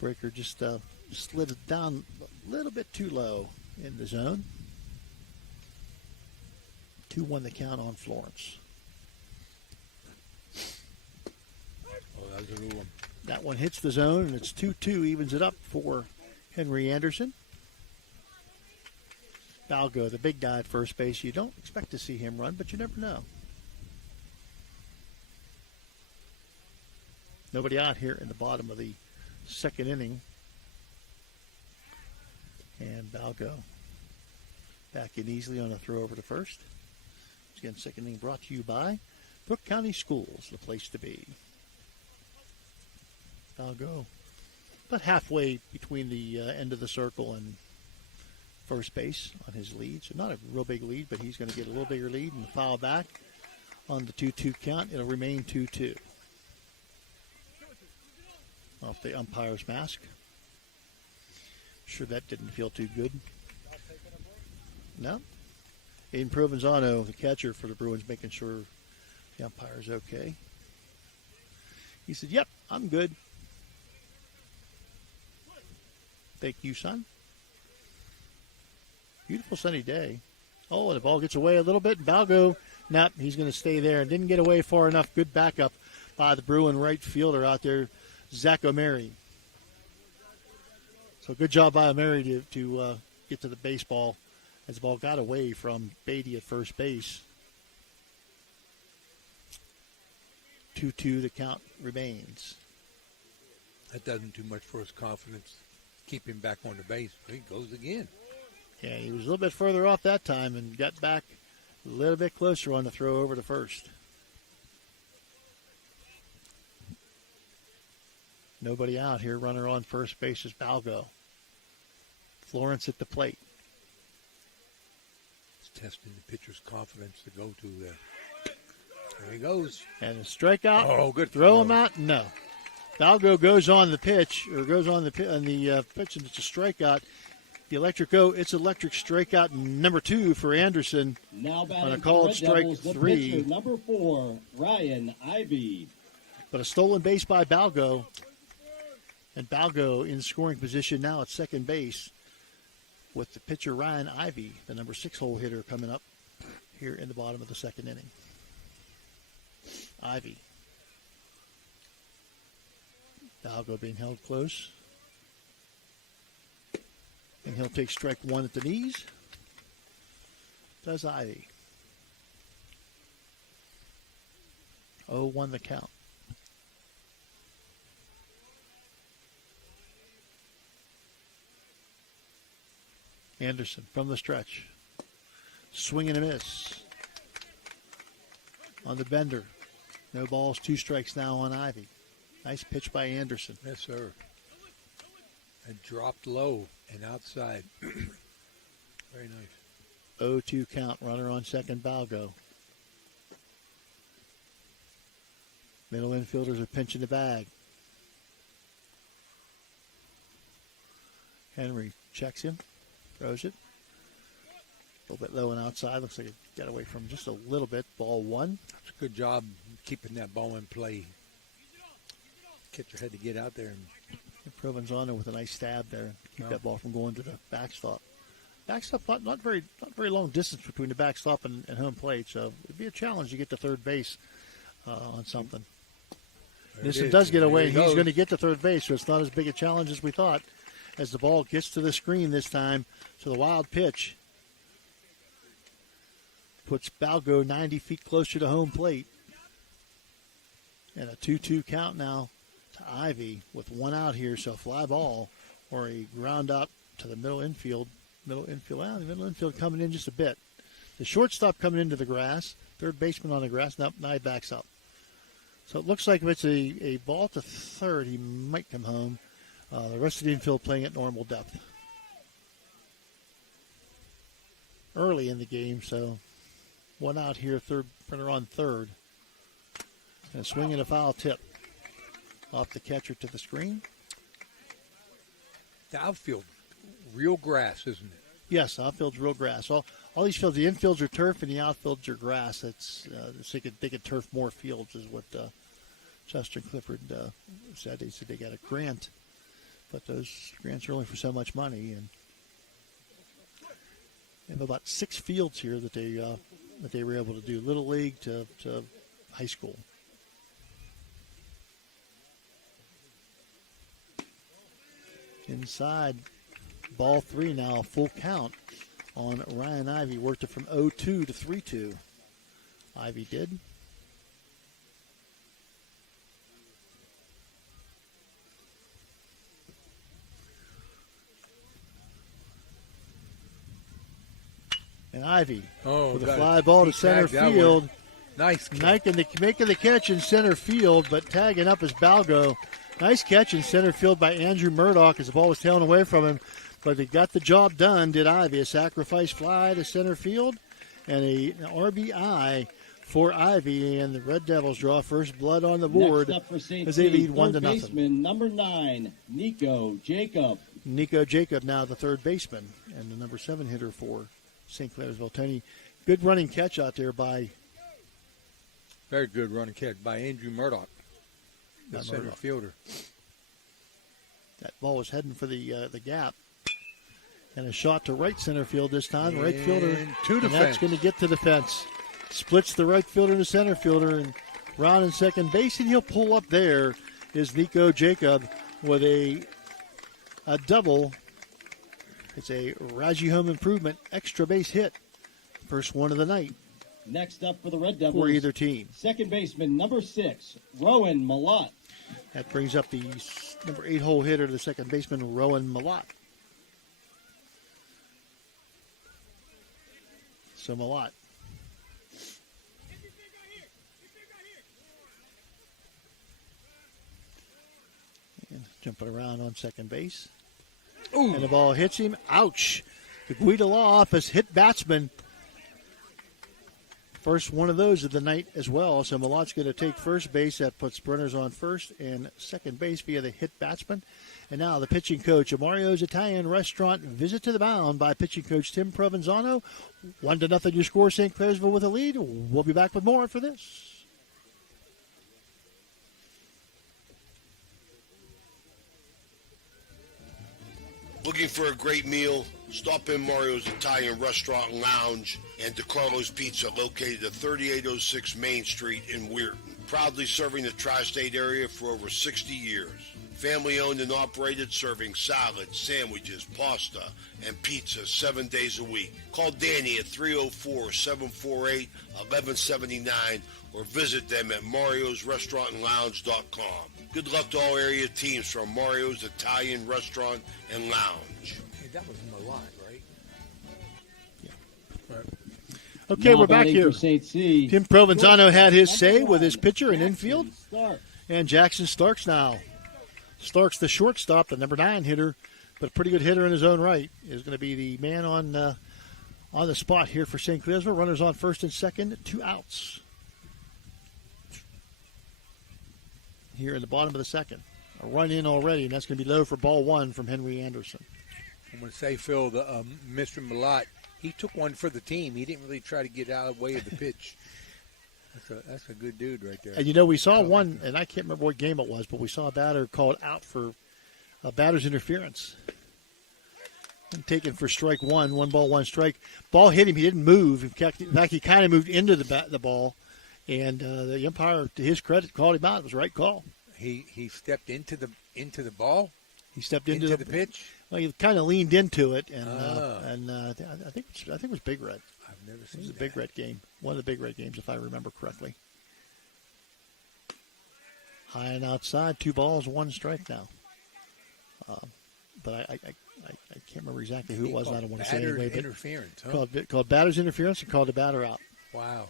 Breaker just slid it down a little bit too low in the zone. 2-1 the count on Florence. Oh, that was a good one. That one hits the zone, and it's 2-2, evens it up for Henry Anderson. Balgo, the big guy at first base. You don't expect to see him run, but you never know. Nobody out here in the bottom of the second inning. And Balgo back in easily on a throw over to first. Again, second inning brought to you by Brooke County Schools, the place to be. Balgo about halfway between the end of the circle and first base on his lead. So not a real big lead, but he's going to get a little bigger lead and foul back on the 2-2 count. It'll remain 2-2. Off the umpire's mask. Sure that didn't feel too good. No? Aiden Provenzano, the catcher for the Bruins, making sure the umpire's okay. He said, yep, I'm good. Thank you, son. Beautiful sunny day. Oh, and the ball gets away a little bit. Balgo, nope, he's going to stay there. And didn't get away far enough. Good backup by the Bruin right fielder out there, Zach O'Mary. So good job by O'Mary to get to the baseball as the ball got away from Beatty at first base. 2-2, the count remains. That doesn't do much for his confidence. Keep him back on the base. He goes again. Yeah, he was a little bit further off that time and got back a little bit closer on the throw over to first. Nobody out here. Runner on first base is Balgo. Florence at the plate. It's testing the pitcher's confidence to go to there. There he goes. And a strikeout. Oh, good throw throw. him out? No. Balgo goes on the pitch, or goes on the pitch, and it's a strikeout. The electric it's electric strikeout number 2 for Anderson Now on a called strike Devils, the 3. pitcher, number 4, Ryan Ivy. But a stolen base by Balgo. And Balgo in scoring position now at second base with the pitcher Ryan Ivy, the number 6 hole hitter, coming up here in the bottom of the second inning. Ivy Balgo being held close. And he'll take strike one at the knees. Does Ivy. 0-1 the count. Anderson from the stretch. Swing and a miss. On the bender. No balls, 2 strikes now on Ivy. Nice pitch by Anderson. Yes, sir. It dropped low and outside. Very nice. 0-2 count. Runner on second, Balgo. Middle infielders are pinching the bag. Henry checks him. Throws it. A little bit low and outside. Looks like it got away from just a little bit. Ball 1. It's a good job keeping that ball in play. Catcher had to get out there. And Provenzano with a nice stab there. Keep that ball from going to the backstop. Backstop, not very long distance between the backstop and home plate. So it'd be a challenge to get to third base on something. Nissen does get away. He's going to get to third base, so it's not as big a challenge as we thought. As the ball gets to the screen this time, so the wild pitch puts Balgo 90 feet closer to home plate. And a 2-2 count now to Ivy with 1 out here, so fly ball or a ground up to the middle infield. The middle infield coming in just a bit. The shortstop coming into the grass, third baseman on the grass, now he backs up. So it looks like if it's a ball to third, he might come home. The rest of the infield playing at normal depth. Early in the game, so 1 out here, third runner on third. And a swing and a foul tip off the catcher to the screen. The outfield, real grass, isn't it? Yes, outfield's real grass. All these fields, the infields are turf and the outfields are grass. It's they could turf more fields, is what Chester Clifford said. They said they got a grant, but those grants are only for so much money, and they have about 6 fields here that they were able to do, little league to high school. Inside, ball 3 now, full count on Ryan Ivy. Worked it from 0-2 to 3-2. Ivy did. And Ivy with a fly ball to center field. Nice. Making the catch in center field, but tagging up is Balgo. Nice catch in center field by Andrew Murdoch as the ball was tailing away from him. But he got the job done, did Ivy. A sacrifice fly to center field and an RBI for Ivy. And the Red Devils draw first blood on the board as they lead 1-0. Baseman number 9, Nico Jacob. Nico Jacob now the third baseman and the number 7 hitter for St. Clairsville. Tony, good running catch out there by... Very good running catch by Andrew Murdoch, the center fielder. That ball was heading for the gap. And a shot to right center field this time. Right fielder, to the and that's going to get to the fence. Splits the right fielder and the center fielder, and round in second base, and he'll pull up there is Nico Jacob with a double. It's a Raji Home Improvement extra base hit. First one of the night. Next up for the Red Devils. For either team. Second baseman number 6, Rowan Malott. That brings up the number 8 hole hitter, the second baseman, Rowan Malott. So Malott. And jumping around on second base. Ooh. And the ball hits him. Ouch. The Guida Law Office hit batsman. First one of those of the night as well. So Malott's going to take first base. That puts Brenners on first and second base via the hit batsman. And now the pitching coach of Mario's Italian Restaurant. Visit to the mound by pitching coach Tim Provenzano. 1-0 your score, St. Clairsville with a lead. We'll be back with more after this. Looking for a great meal? Stop in Mario's Italian Restaurant and Lounge and DeCarlo's Pizza, located at 3806 Main Street in Weirton. proudly serving the tri-state area for over 60 years. Family owned and operated, serving salads, sandwiches, pasta, and pizza 7 days a week. Call Danny at 304-748-1179 or visit them at mariosrestaurantandlounge.com. Good luck to all area teams from Mario's Italian Restaurant and Lounge. Hey, that was Milan, right? Yeah. Okay, we're back here. St. C. Tim Provenzano had his say with his pitcher in infield. And Jackson Starks now. Starks, the shortstop, the number 9 hitter, but a pretty good hitter in his own right, is going to be the man on the spot here for St. Clairsville. Runners on first and second, 2 outs. Here in the bottom of the second. A run in already, and that's going to be low for ball 1 from Henry Anderson. I'm going to say, Phil, Mr. Malott, he took one for the team. He didn't really try to get out of the way of the pitch. That's a good dude right there. And, you know, we saw one, and I can't remember what game it was, but we saw a batter called out for batter's interference. And taken for strike 1, 1 ball, 1 strike. Ball hit him. He didn't move. In fact, he kind of moved into the ball. And the umpire, to his credit, called him out. It was the right call. He stepped into the ball? He stepped into the pitch? Well, he kind of leaned into it, and I think it was Big Red. I've never seen it. Was a Big Red game. One of the Big Red games, if I remember correctly. High and outside, 2 balls, 1 strike now. But I can't remember exactly who it was. I don't want to say anyway. But interference, huh? Called batter's interference and called the batter out. Wow.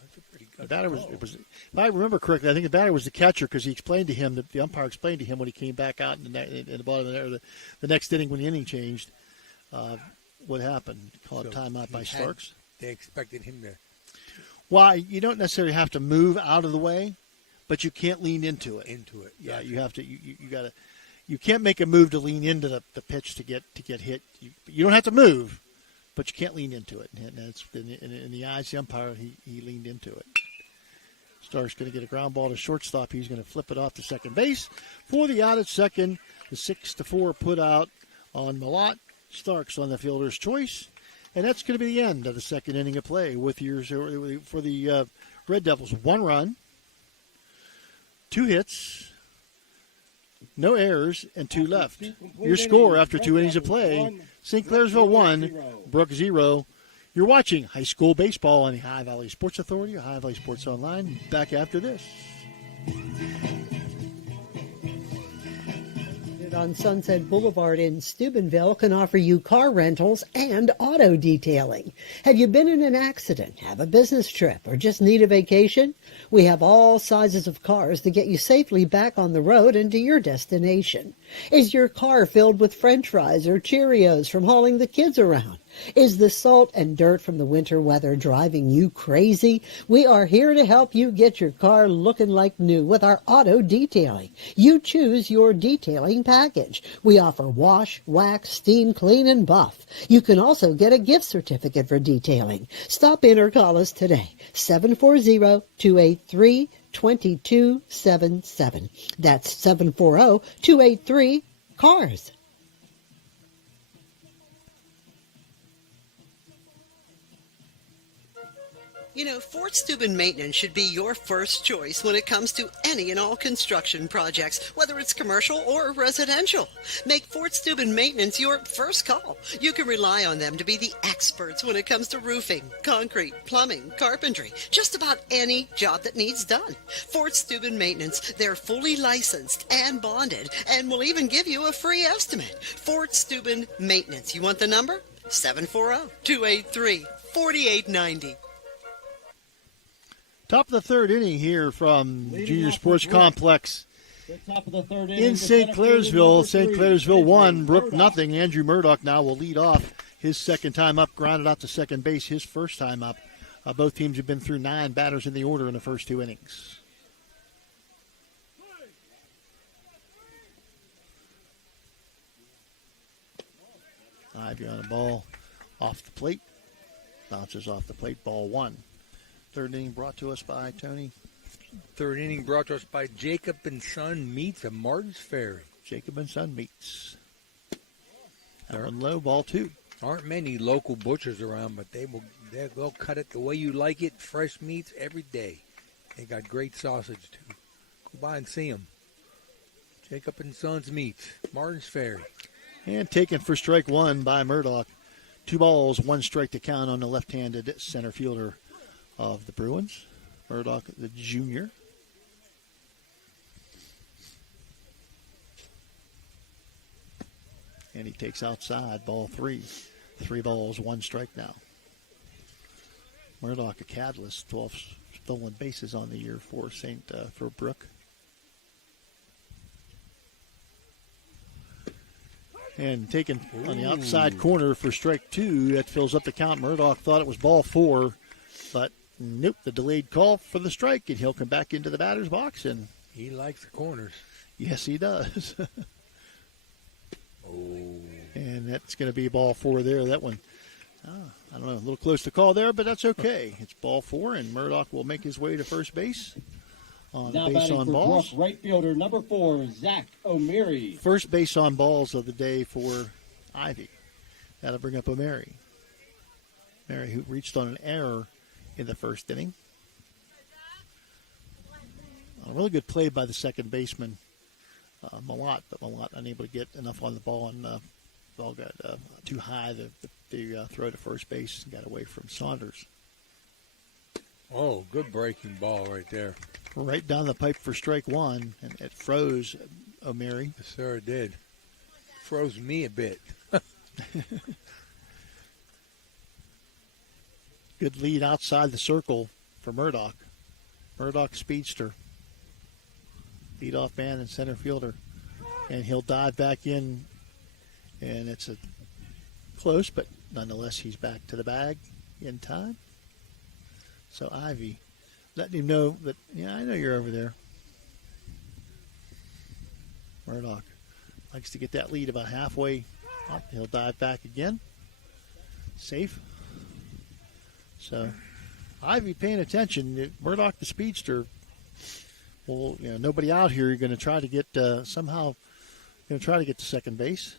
That's a pretty good The batter call. was, if I remember correctly, I think the batter was the catcher because he explained to him, the umpire explained to him when he came back out in the bottom of the next inning when the inning changed, what happened. Called timeout by Starks. They expected him to. Well, you don't necessarily have to move out of the way, but you can't lean into it. Yeah, you have to. You got to. You can't make a move to lean into the pitch to get hit. You don't have to move, but you can't lean into it. And that's in the eyes of the umpire, he leaned into it. Stark's going to get a ground ball to shortstop. He's going to flip it off to second base for the out at second. The 6-4 put out on Malott. Starks on the fielder's choice. And that's going to be the end of the second inning of play with for the Red Devils. 1 run, 2 hits, no errors, and 2 left. Your score after 2 innings of play, St. Clairsville 1, Brooke 0. You're watching high school baseball on the Ohio Valley Sports Authority, Ohio Valley Sports Online. Back after this. On Sunset Boulevard in Steubenville can offer you car rentals and auto detailing. Have you been in an accident, have a business trip, or just need a vacation? We have all sizes of cars to get you safely back on the road and to your destination. Is your car filled with French fries or Cheerios from hauling the kids around? Is the salt and dirt from the winter weather driving you crazy? We are here to help you get your car looking like new with our auto detailing. You choose your detailing package. We offer wash, wax, steam, clean, and buff. You can also get a gift certificate for detailing. Stop in or call us today, 740-283-2277. That's 740-283-CARS. You know, Fort Steuben Maintenance should be your first choice when it comes to any and all construction projects, whether it's commercial or residential. Make Fort Steuben Maintenance your first call. You can rely on them to be the experts when it comes to roofing, concrete, plumbing, carpentry, just about any job that needs done. Fort Steuben Maintenance, they're fully licensed and bonded and will even give you a free estimate. Fort Steuben Maintenance. You want the number? 740-283-4890. Top of the third inning here from Junior Sports Complex Top of the third inning, in St. Clairsville. St. Clairsville 1, Brooke nothing. Andrew Murdoch now will lead off his second time up, grounded out to second base his first time up. Both teams have been through 9 batters in the order in the first 2 innings. Ivy on a ball off the plate. Bounces off the plate, ball 1. Third inning brought to us by Tony. Third inning brought to us by Jacob and Son Meats of Martin's Ferry. Jacob and Son Meats. That one low, ball 2. Aren't many local butchers around, but they'll cut it the way you like it. Fresh meats every day. They got great sausage, too. Go by and see them. Jacob and Sons Meats, Martin's Ferry. And taken for strike one by Murdoch. 2 balls, 1 strike to count on the left-handed center fielder of the Bruins. Murdoch, the junior. And he takes outside, ball 3. 3 balls, 1 strike now. Murdoch, a catalyst, 12 stolen bases on the year for for Brooke. And taken on the outside corner for strike 2. That fills up the count. Murdoch thought it was ball 4, but nope, the delayed call for the strike, and he'll come back into the batter's box. And he likes the corners. Yes, he does. And that's going to be ball 4 there. That one, I don't know, a little close to call there, but that's okay. It's ball 4, and Murdoch will make his way to first base. On now base batting on for balls. Brooke, right fielder number 4, Zach O'Meary. First base on balls of the day for Ivy. That'll bring up O'Meary. O'Meary, who reached on an error in the first inning. A really good play by the second baseman, Malott, but Malott unable to get enough on the ball, and the ball got too high to throw to first base and got away from Saunders. Oh, good breaking ball right there. Right down the pipe for strike 1, and it froze O'Meary. Yes, sir, it did. Froze me a bit. Good lead outside the circle for Murdoch. Murdoch speedster. Leadoff man and center fielder. And he'll dive back in, and it's a close, but nonetheless he's back to the bag in time. So Ivy letting him know that, yeah, I know you're over there. Murdoch likes to get that lead about halfway up. He'll dive back again. Safe. So Ivy paying attention. Murdoch the speedster. Well, nobody out here. You're going to try to get somehow. Going to try to get to second base.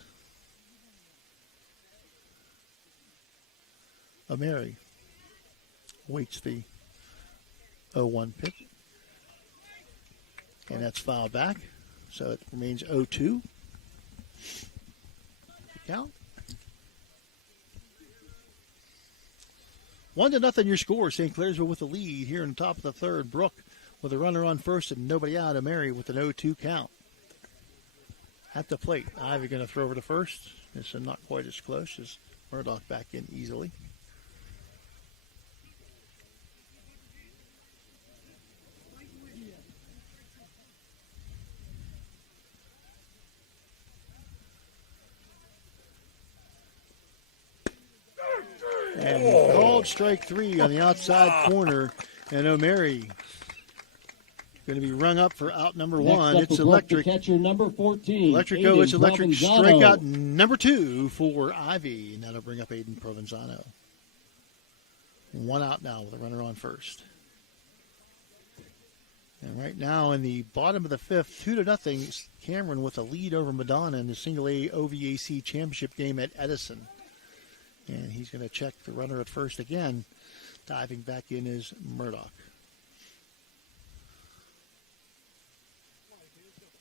O'Meary waits the 0-1 pitch. And that's fouled back. So it remains 0-2. Count. 1-0 your score. St. Clairsville with the lead here in the top of the third. Brooke with a runner on first and nobody out. O'Meary with an 0-2 count. At the plate, Ivy going to throw over to first. It's not quite as close as Murdoch back in easily. And called strike 3 on the outside corner, and O'Meary going to be rung up for out number 1. It's electric. Catcher number 14. Electrico, it's electric. Provenzano. Strikeout number 2 for Ivy, and that'll bring up Aiden Provenzano. 1 out now with a runner on first. And right now in the bottom of the 5th, 2-0, Cameron with a lead over Madonna in the Single A OVAC championship game at Edison. And he's going to check the runner at first again. Diving back in is Murdoch.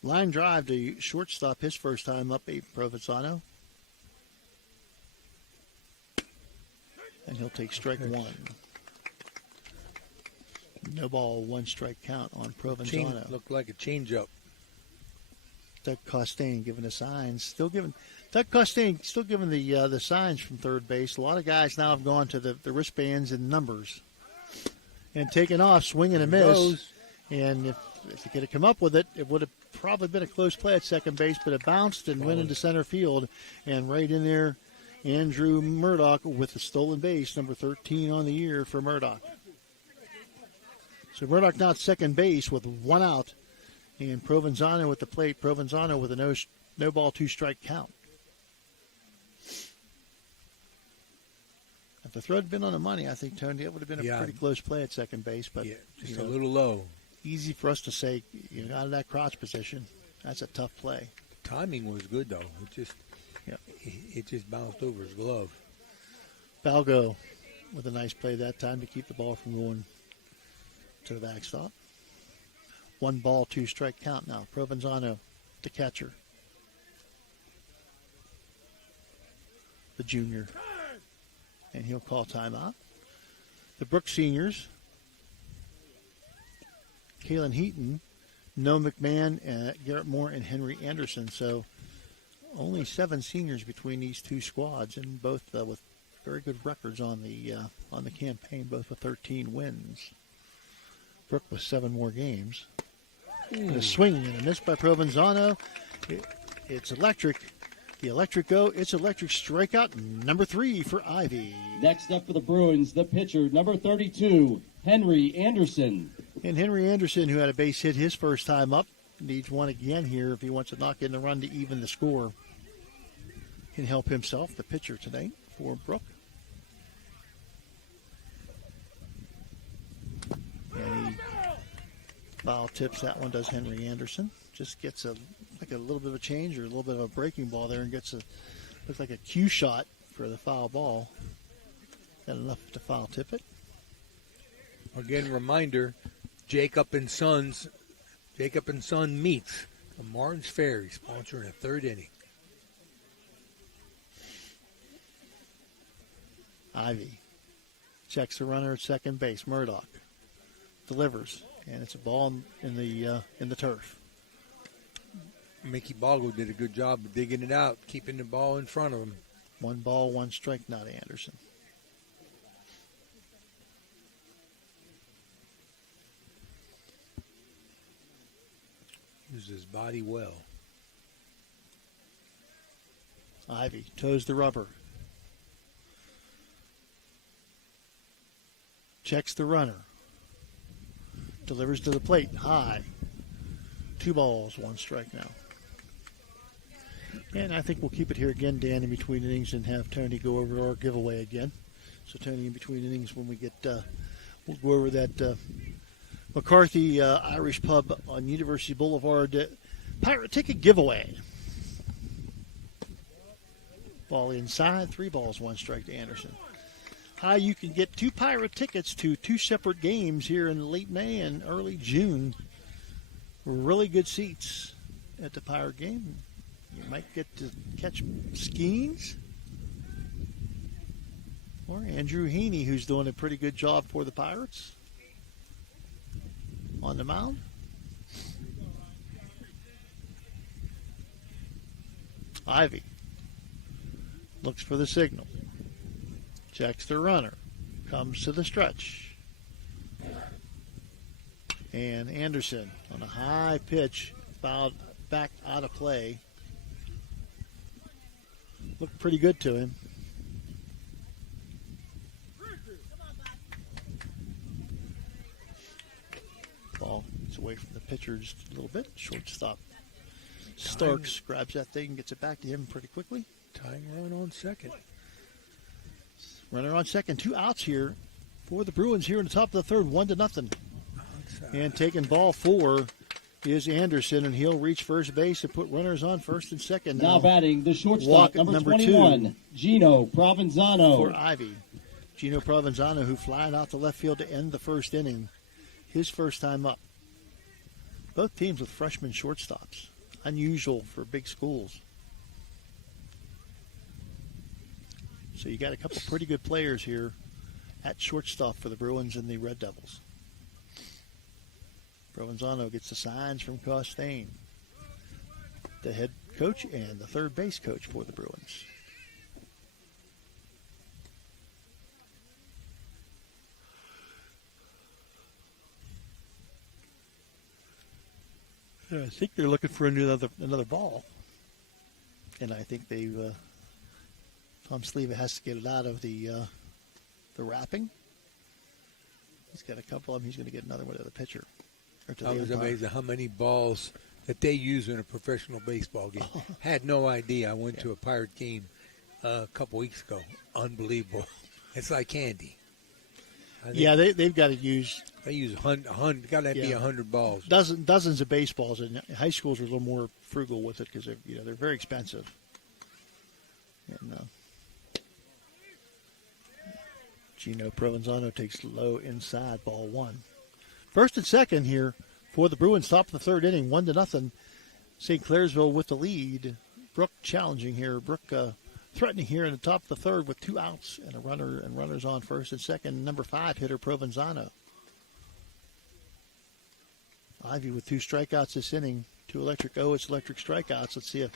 Line drive to shortstop his first time up, Aiden Provenzano. And he'll take strike 1. No ball, 1 strike count on Provenzano. Looked like a changeup. Doug Costain giving the signs. Doug Costain still giving the signs from third base. A lot of guys now have gone to the wristbands and numbers. And taken off, swing and a miss. And if he could have come up with it, it would have probably been a close play at second base, but it bounced and went into center field. And right in there, Andrew Murdoch with the stolen base, number 13 on the year for Murdoch. So Murdoch now at second base with 1 out. And Provenzano at the plate. Provenzano with a no ball, 2 strike count. If the throw had been on the money, I think, Tony, it would have been a pretty close play at second base. But just a little low. Easy for us to say, out of that crotch position, that's a tough play. Timing was good, though. It just bounced over his glove. Balgo with a nice play that time to keep the ball from going to the backstop. 1 ball, 2 strike count now. Provenzano, the catcher. The junior. And he'll call timeout. The Brooke seniors, Kalen Heaton, Noah McMahon, Garrett Moore, and Henry Anderson. So only 7 seniors between these two squads, and both with very good records on the campaign, both with 13 wins. Brooke with 7 more games. And a swing and a miss by Provenzano. It's electric. The electric go. It's electric strikeout number 3 for Ivy. Next up for the Bruins, the pitcher, number 32, Henry Anderson. And Henry Anderson, who had a base hit his first time up, needs one again here if he wants to knock in the run to even the score. Can help himself, the pitcher today for Brooke. And he foul tips that one, does Henry Anderson. Just gets a little bit of a change or a little bit of a breaking ball there and looks like a cue shot for the foul ball. Got enough to foul tip it. Again, reminder, Jacob and Son meets the Martin's Ferry, sponsoring the 3rd inning. Ivy checks the runner at second base. Murdoch delivers, and it's a ball in the turf. Mickey Boggle did a good job of digging it out, keeping the ball in front of him. 1 ball, 1 strike, not Anderson. Uses his body well. Ivy toes the rubber. Checks the runner. Delivers to the plate. High. 2 balls, 1 strike now. And I think we'll keep it here again, Dan, in between innings and have Tony go over our giveaway again. So, Tony, in between innings, when we get, we'll go over that McCarthy Irish Pub on University Boulevard Pirate Ticket giveaway. Ball inside, 3 balls, 1 strike to Anderson. How you can get 2 Pirate tickets to 2 separate games here in late May and early June. Really good seats at the Pirate game. You might get to catch Skeens or Andrew Heaney, who's doing a pretty good job for the Pirates on the mound. Ivy looks for the signal. Checks the runner. Comes to the stretch. And Anderson on a high pitch, fouled back out of play. Looked pretty good to him. Ball gets away from the pitcher just a little bit. Shortstop Starks grabs that thing and gets it back to him pretty quickly. Tying run on second. Runner on second. 2 outs here for the Bruins here in the top of the 3rd. 1-0. And taking ball 4 is Anderson, and he'll reach first base and put runners on first and second. Now batting the shortstop, number 21, 2, Gino Provenzano. For Ivy. Gino Provenzano, who flied out to left field to end the 1st inning. His first time up. Both teams with freshman shortstops. Unusual for big schools. So you got a couple pretty good players here at shortstop for the Bruins and the Red Devils. Provenzano gets the signs from Costain, the head coach and the 3rd base coach for the Bruins. I think they're looking for another ball, and I think Tom Sleva has to get it out of the wrapping. He's got a couple of them. He's going to get another one to the pitcher. I was amazed at how many balls that they use in a professional baseball game. Had no idea. I went to a Pirate game a couple weeks ago. Unbelievable. It's like candy. Yeah, they've got to use. They use 100. Got to be 100 balls. Dozens of baseballs, and high schools are a little more frugal with it because they're very expensive. And Gino Provenzano takes low inside, ball 1. First and second here for the Bruins. Top of the third inning, 1-0. St. Clairsville with the lead. Brooke challenging here. Brooke threatening here in the top of the third with 2 outs and a runner and runners on first and second. Number 5 hitter Provenzano. Ivy with 2 strikeouts this inning. 2 electric. It's electric strikeouts. Let's see if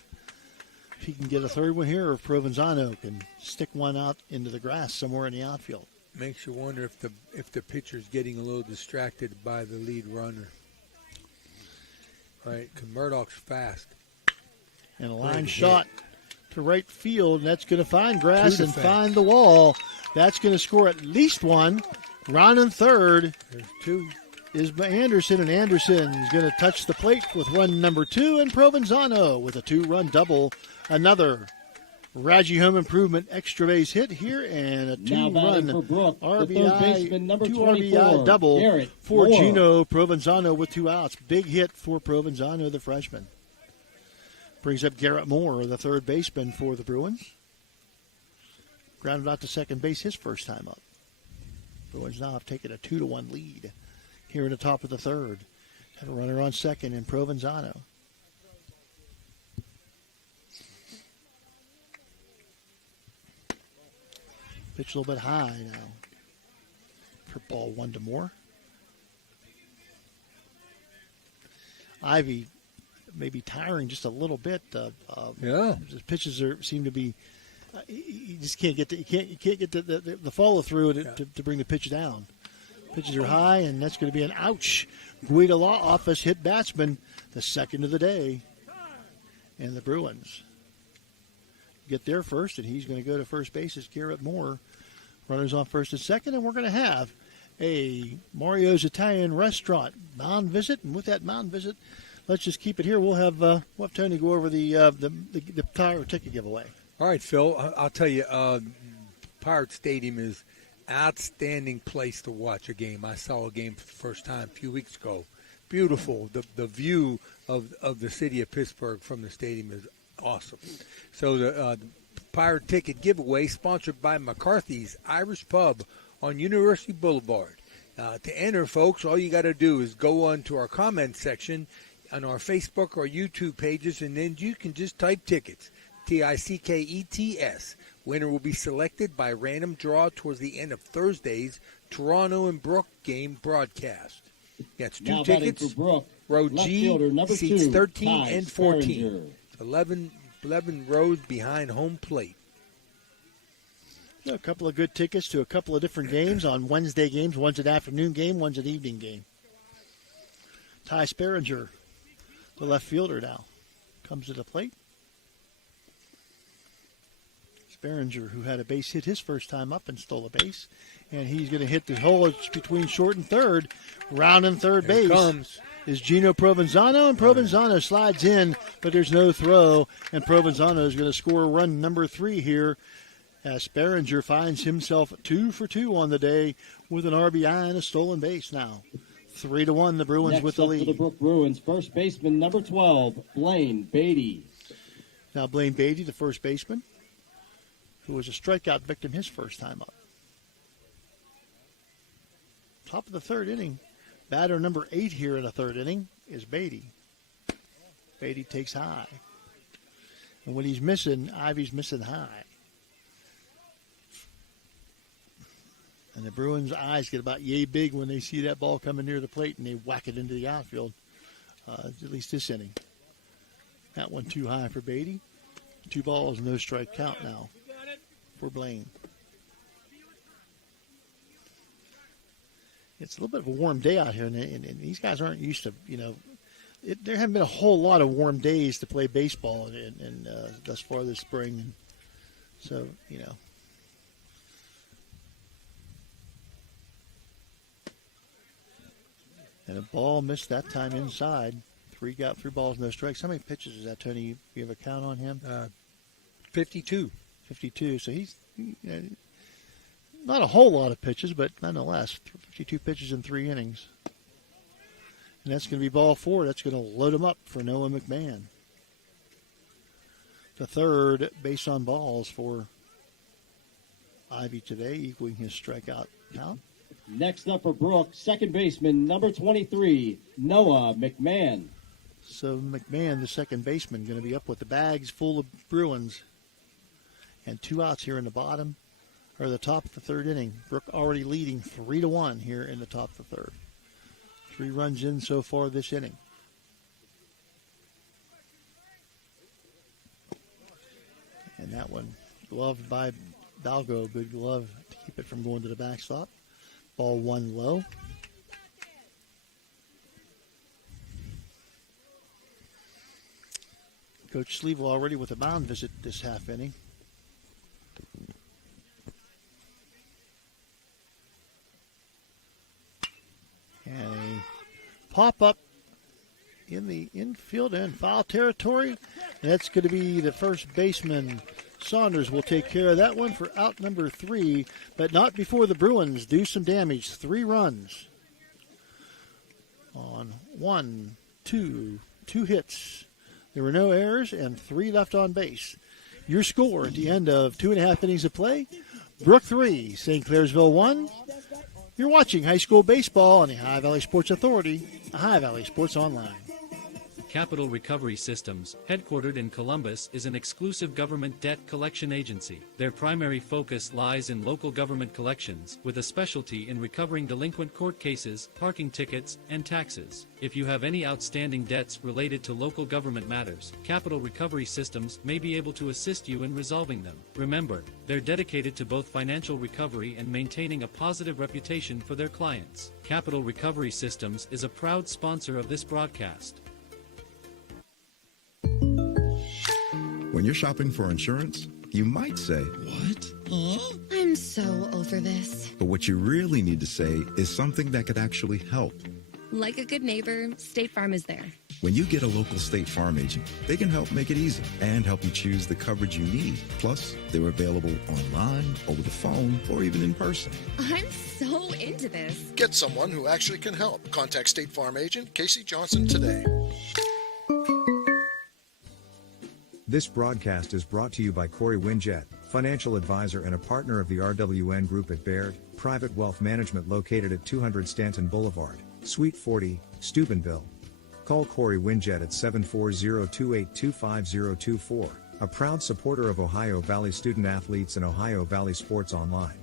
he can get a third one here, or if Provenzano can stick one out into the grass somewhere in the outfield. Makes you wonder if the pitcher's getting a little distracted by the lead runner. Right, because Murdoch's fast. And a line shot to right field, and that's going to find grass and find the wall. That's going to score at least one. Round third. There's 2. Is Anderson, and Anderson is going to touch the plate with run number 2, and Provenzano with a 2-run double. Another Raji home improvement extra base hit here, and a 2-run RBI double Garrett for Moore. Gino Provenzano with 2 outs. Big hit for Provenzano, the freshman. Brings up Garrett Moore, the third baseman for the Bruins. Grounded out to second base his first time up. Bruins now have taken a 2-1 lead here in the top of the third. Have a runner on second in Provenzano. Pitch a little bit high now. For ball 1 to Moore. Ivy maybe tiring just a little bit. His pitches seem to be. You just can't get the follow through to bring the pitch down. Pitches are high, and that's going to be an ouch. Guida Law Office hit batsman, the second of the day, and the Bruins get there first, and he's going to go to first base as Garrett Moore. Runners on first and second, and we're going to have a Mario's Italian Restaurant mound visit, and with that mound visit, let's just keep it here. We'll have Tony go over the tire ticket giveaway. All right, Phil. I'll tell you, Pirate Stadium is outstanding place to watch a game. I saw a game for the first time a few weeks ago. Beautiful. The view of the city of Pittsburgh from the stadium is awesome. So the Pirate Ticket giveaway sponsored by McCarthy's Irish Pub on University Boulevard. To enter, folks, all you got to do is go on to our comment section on our Facebook or YouTube pages, and then you can just type tickets, Tickets. Winner will be selected by random draw towards the end of Thursday's Toronto and Brooke game broadcast. That's 2 Now tickets, Brooke, row G, seats 2, 13 Ty and 14. Sperringer. 11 rows behind home plate. A couple of good tickets to a couple of different games on Wednesday games. One's an afternoon game, one's an evening game. Ty Sperringer, the left fielder now, comes to the plate. Sperringer, who had a base hit his first time up and stole a base. And he's going to hit the hole between short and third. Rounding third Here base comes. Is Gino Provenzano, and Provenzano slides in, but there's no throw. And Provenzano is going to score run number 3 here as Sperringer finds himself 2 for 2 on the day with an RBI and a stolen base now. 3-1, the Bruins Next with the up lead. for the Brooke Bruins, first baseman number 12, Blaine Beatty. Now Blaine Beatty, the first baseman, who was a strikeout victim his first time up. Top of the third inning. Batter number 8 here in the third inning is Beatty. Beatty takes high. And when he's missing, Ivy's missing high. And the Bruins' eyes get about yay big when they see that ball coming near the plate and they whack it into the outfield, at least this inning. That one too high for Beatty. 2 balls, no strike count now for Blaine. It's a little bit of a warm day out here, and these guys aren't used to, there haven't been a whole lot of warm days to play baseball in thus far this spring. And so, And a ball missed that time inside. 3 balls, no strikes. How many pitches is that, Tony? You have a count on him? 52. 52. So he's not a whole lot of pitches, but nonetheless, 52 pitches in 3 innings. And that's going to be ball 4. That's going to load him up for Noah McMahon. The third base on balls for Ivy today, equaling his strikeout count. Next up for Brooke, second baseman, number 23, Noah McMahon. So McMahon, the second baseman, going to be up with the bags full of Bruins. And 2 outs here in the bottom, or the top of the third inning. Brooke already leading 3-1 here in the top of the third. 3 runs in so far this inning. And that one gloved by Balgo. Good glove to keep it from going to the backstop. Ball 1 low. Coach Sleeve already with a mound visit this half inning. And a pop-up in the infield and foul territory. That's going to be the first baseman. Saunders will take care of that one for out number 3, but not before the Bruins do some damage. 3 runs on 2 hits. There were no errors and 3 left on base. Your score at the end of 2.5 innings of play, Brooke 3, St. Clairsville 1. You're watching high school baseball on the Ohio Valley Sports Authority, Ohio Valley Sports Online. Capital Recovery Systems, headquartered in Columbus, is an exclusive government debt collection agency. Their primary focus lies in local government collections, with a specialty in recovering delinquent court cases, parking tickets, and taxes. If you have any outstanding debts related to local government matters, Capital Recovery Systems may be able to assist you in resolving them. Remember, they're dedicated to both financial recovery and maintaining a positive reputation for their clients. Capital Recovery Systems is a proud sponsor of this broadcast. When you're shopping for insurance, you might say, "What? Huh? I'm so over this." But what you really need to say is something that could actually help. Like a good neighbor, State Farm is there. When you get a local State Farm agent, they can help make it easy and help you choose the coverage you need. Plus, they're available online, over the phone, or even in person. I'm so into this. Get someone who actually can help. Contact State Farm agent Casey Johnson today. This broadcast is brought to you by Corey Winjet, financial advisor and a partner of the RWN Group at Baird, private wealth management located at 200 Stanton Boulevard, Suite 40, Steubenville. Call Corey Winjet at 740-2825024, a proud supporter of Ohio Valley student athletes and Ohio Valley Sports Online.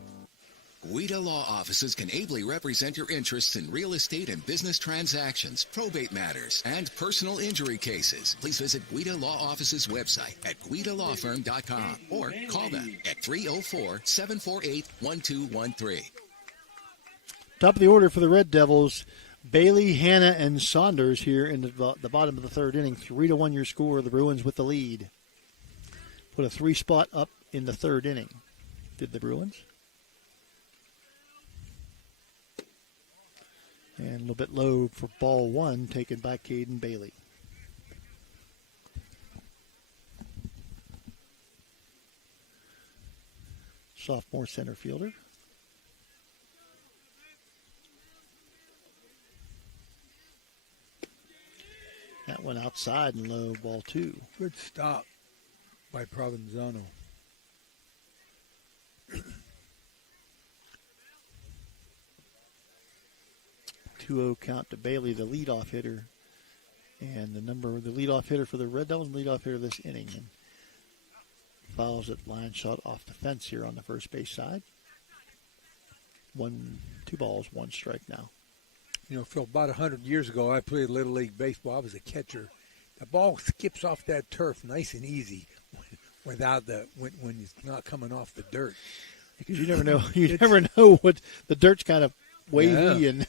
WIDA Law Offices can ably represent your interests in real estate and business transactions, probate matters, and personal injury cases. Please visit WIDA Law Offices' website at WIDALawFirm.com or call them at 304-748-1213. Top of the order for the Red Devils, Bailey, Hanna, and Saunders here in the bottom of the third inning. 3-1 your score. The Bruins with the lead. Put a 3 spot up in the third inning. Did the Bruins? And a little bit low for ball 1, taken by Caden Bailey. Sophomore center fielder. That one outside and low, ball 2. Good stop by Provenzano. 2-0 count to Bailey, the leadoff hitter. And the leadoff hitter for the Red Devils, leadoff hitter this inning. And fouls it, line shot off the fence here on the first base side. 2 balls, 1 strike now. You know, Phil, about 100 years ago, I played Little League Baseball. I was a catcher. The ball skips off that turf nice and easy when it's not coming off the dirt. Because you never know. You never know what the dirt's kind of wavy and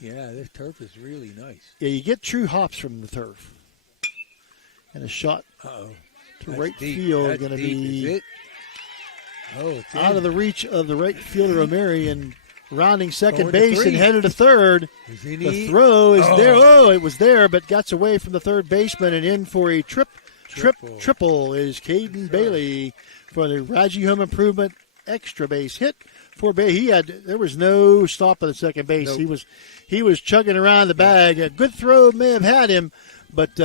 yeah, this turf is really nice. Yeah, you get true hops from the turf. And a shot to right field going to be out of the reach of the right fielder O'Mary and rounding second base and headed to third. The throw is there. Oh, it was there, but gets away from the third baseman and in for a triple is Caden Bailey for the Raji Home Improvement extra base hit. For Bailey, there was no stop at the second base. Nope. He was chugging around the bag. A good throw may have had him, but he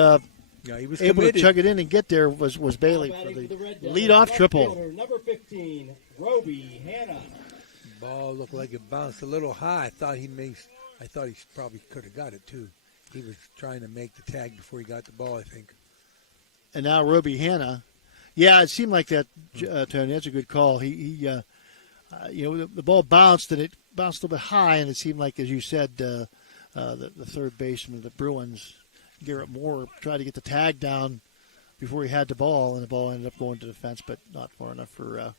was able committed to chug it in and get there was Bailey for the leadoff triple. Number 15, Roby Hanna. Ball looked like it bounced a little high. I thought he probably could have got it too. He was trying to make the tag before he got the ball, I think. And now Roby Hanna. Yeah, it seemed like that, Tony. That's a good call. The ball bounced, and it bounced a little bit high, and it seemed like, as you said, the third baseman of the Bruins, Garrett Moore, tried to get the tag down before he had the ball, and the ball ended up going to the fence, but not far enough for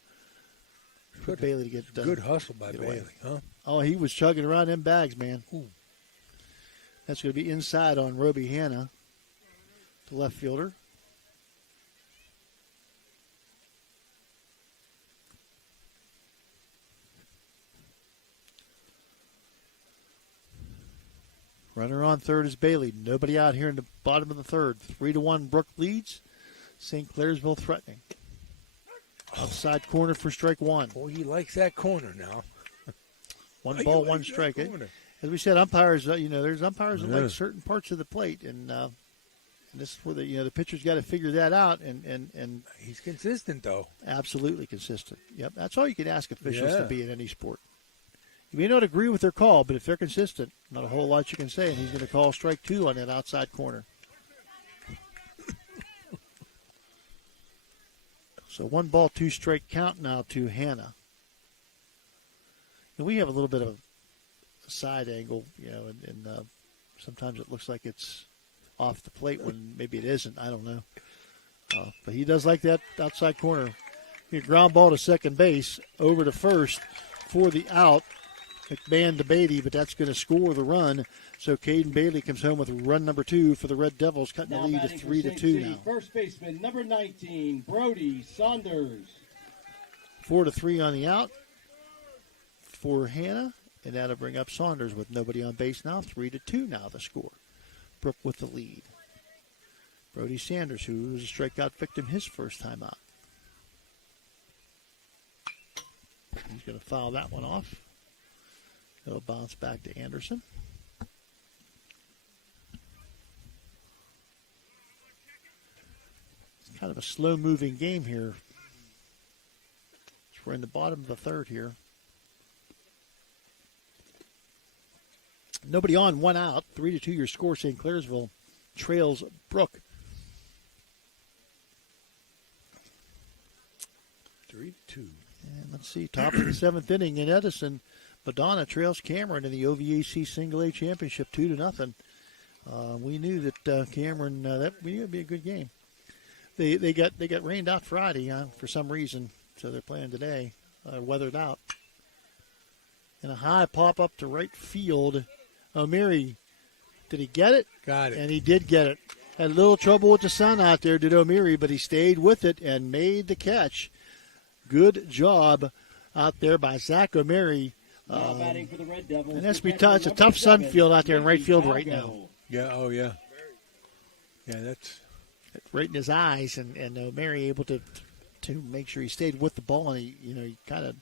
Bailey to get good hustle by get Bailey, away. huh? Oh, he was chugging around them bags, man. Ooh. That's going to be inside on Roby Hanna, the left fielder. Runner on third is Bailey. Nobody out here in the bottom of the third. 3-1 Brooke leads. St. Clairsville threatening. Outside corner for strike one. Boy, he likes that corner now. One ball, one strike. As we said, umpires, there's umpires that like certain parts of the plate, and this is where the pitcher's got to figure that out. And he's consistent, though. Absolutely consistent. Yep, that's all you can ask officials to be in any sport. You may not agree with their call, but if they're consistent, not a whole lot you can say, and he's going to call strike two on that outside corner. So 1 ball, 2 strike count now to Hanna. And we have a little bit of a side angle, and sometimes it looks like it's off the plate when maybe it isn't. I don't know. But he does like that outside corner. Ground ball to second base, over to first for the out. McMahon to Beatty, but that's going to score the run. So Caden Bailey comes home with run number 2 for the Red Devils, cutting the lead to 3-2 now. First baseman, number 19, Brody Saunders. 4-3 on the out for Hanna, and that'll bring up Saunders with nobody on base now. 3-2 now the score. Brooke with the lead. Brody Sanders, who was a strikeout victim his first time out. He's going to foul that one off. It'll bounce back to Anderson. It's kind of a slow-moving game here. We're in the bottom of the third here. Nobody on, 1 out. 3-2 your score. St. Clairsville trails Brooke. 3-2. And let's see, top of the 7th inning in Edison. Madonna trails Cameron in the OVAC Single A Championship 2-0. We knew that Cameron, we knew it'd be a good game. They got rained out Friday for some reason, so they're playing today, weathered out. And a high pop up to right field. O'Meary, did he get it? Got it. And he did get it. Had a little trouble with the sun out there, did O'Meary, but he stayed with it and made the catch. Good job out there by Zach O'Meary. Now batting for the Red Devils. And that's it's a tough sun field out there in right field right now. Yeah, oh yeah. Yeah, that's right in his eyes, and O'Meary able to make sure he stayed with the ball, and he kind of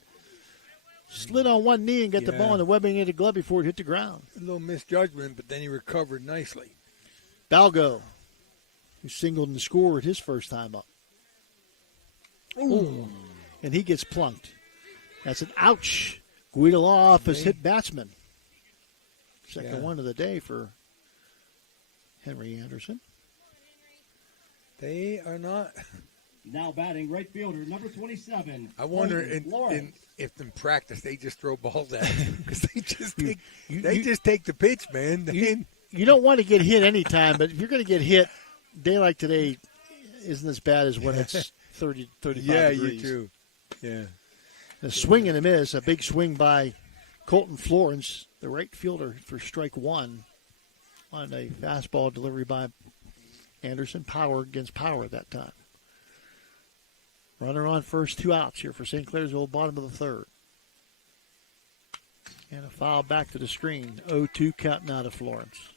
slid on one knee and got the ball in the webbing of the glove before it hit the ground. A little misjudgment, but then he recovered nicely. Balgo, who singled and scored his first time up. Ooh. And he gets plunked. That's an ouch. Guidaloff has hit batsman. Second one of the day for Henry Anderson. They are not. Now batting right fielder, number 27. I wonder if in practice they just throw balls at him because they just take the pitch, man. You don't want to get hit anytime, but if you're going to get hit, day like today isn't as bad as when it's 30, 35 degrees. Yeah, you too. Yeah. A swing and a miss, a big swing by Colton Florence, the right fielder, for strike one on a fastball delivery by Anderson. Power against power at that time. Runner on first, 2 outs here for St. Clairsville, bottom of the third. And a foul back to the screen. 0-2 count now to Florence.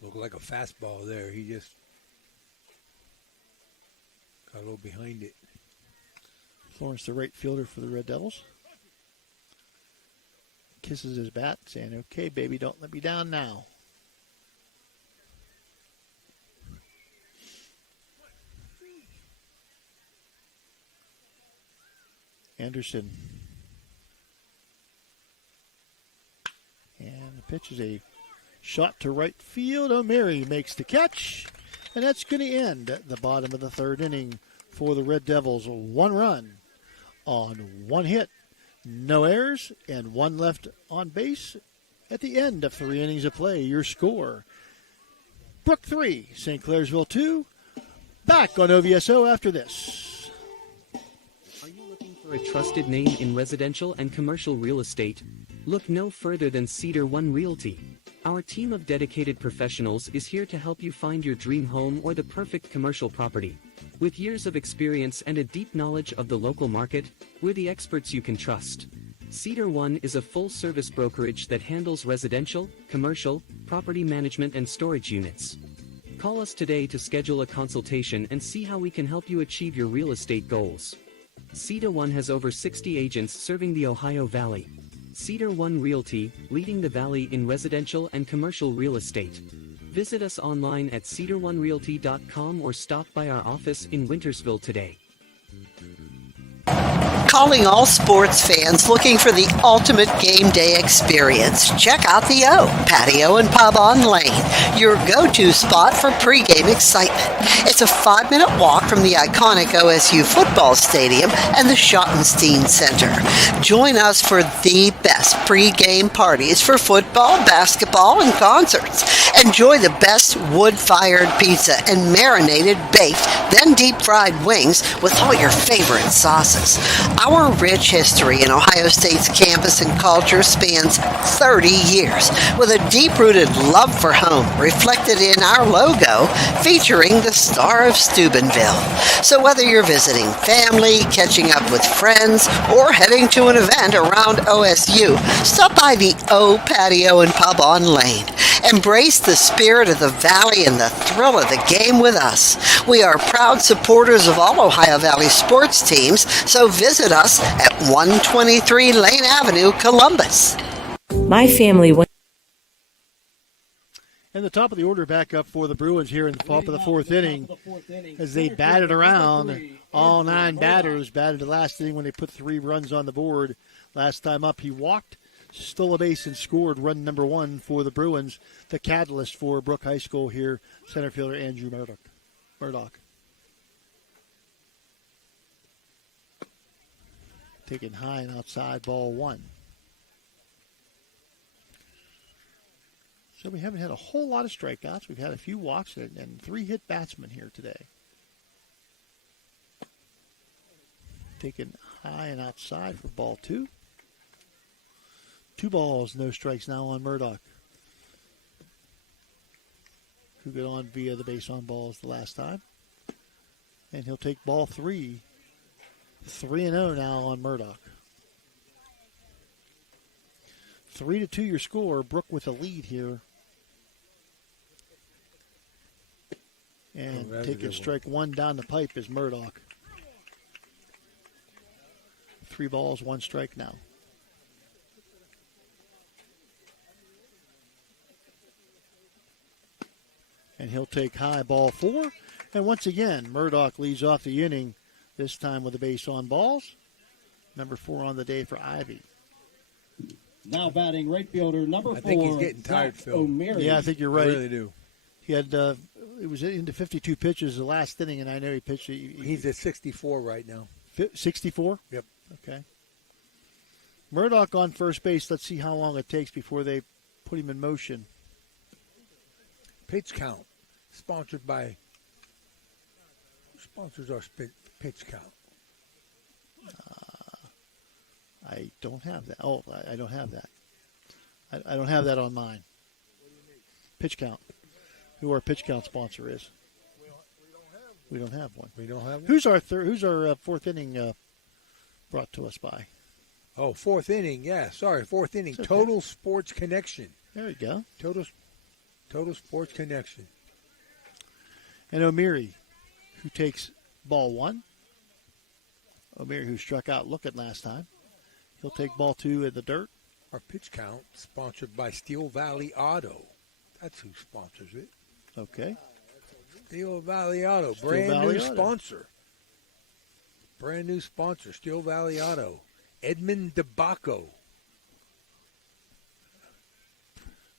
Looked like a fastball there. He just got a little behind it. Florence, the right fielder for the Red Devils. Kisses his bat, saying, "Okay, baby, don't let me down now." Anderson pitch is a shot to right field. O'Meary makes the catch, and that's going to end at the bottom of the third inning for the Red Devils. 1 run on 1 hit, no errors, and 1 left on base at the end of 3 innings of play. Your score, Brooke 3, St. Clairsville 2. Back on OVSO after this. Are you looking for a trusted name in residential and commercial real estate? Look no further than Cedar One Realty. Our team of dedicated professionals is here to help you find your dream home or the perfect commercial property. With years of experience and a deep knowledge of the local market, we're the experts you can trust. Cedar One is a full-service brokerage that handles residential, commercial, property management and storage units. Call us today to schedule a consultation and see how we can help you achieve your real estate goals. Cedar One has over 60 agents serving the Ohio Valley. Cedar One Realty, leading the valley in residential and commercial real estate. Visit us online at cedaronerealty.com or stop by our office in Wintersville today. Calling all sports fans looking for the ultimate game day experience. Check out the O Patio and Pub on Lane, your go-to spot for pregame excitement. It's a 5-minute walk from the iconic OSU football stadium and the Schottenstein Center. Join us for the best pregame parties for football, basketball, and concerts. Enjoy the best wood-fired pizza and marinated, baked, then deep-fried wings with all your favorite sauces. Our rich history in Ohio State's campus and culture spans 30 years, with a deep-rooted love for home reflected in our logo featuring the Star of Steubenville. So whether you're visiting family, catching up with friends, or heading to an event around OSU, stop by the O Patio and Pub on Lane. Embrace the spirit of the Valley and the thrill of the game with us. We are proud supporters of all Ohio Valley sports teams, so visit us at 123 Lane Avenue, Columbus. My family went. And the top of the order back up for the Bruins here in the top of the fourth inning as they batted around. All 9 batters batted the last inning when they put 3 runs on the board. Last time up, he walked, stole a base, and scored run number 1 for the Bruins, the catalyst for Brooke High School here, center fielder Andrew Murdoch. Taken high and outside, ball 1. So we haven't had a whole lot of strikeouts. We've had a few walks and 3 hit batsmen here today. Taken high and outside for ball 2. 2 balls, no strikes now on Murdoch, who got on via the base on balls the last time. And he'll take ball 3. 3-0 now on Murdoch. 3-2 your score. Brooke with a lead here. And taking strike 1 down the pipe is Murdoch. 3 balls, 1 strike now. And he'll take high, ball 4. And once again, Murdoch leads off the inning, this time with a base on balls. Number 4 on the day for Ivy. Now batting right fielder number 4. I think he's getting tired, Phil. O'Meary. Yeah, I think you're right. I really do. He had it was into 52 pitches the last inning, and I know he pitched. He's at 64 right now. 64? Yep. Okay. Murdoch on first base. Let's see how long it takes before they put him in motion. Pitch count, sponsored by. Who sponsors our pitch count? I don't have that. Oh, I don't have that. I don't have that on mine. Pitch count. Who our pitch count sponsor is? We don't have one. We don't have one. Who's our fourth inning brought to us by? Oh, fourth inning. Yeah, sorry, fourth inning. Okay. Total Sports Connection. There you go. Total Sports Connection. And O'Meary, who takes ball 1. O'Meary, who struck out Lookett last time. He'll take ball 2 in the dirt. Our pitch count sponsored by Steel Valley Auto. That's who sponsors it. Okay. Steel Valley Auto. Steel Brand Valley new Auto. sponsor. Brand new sponsor, Steel Valley Auto. Edmund DeBacco.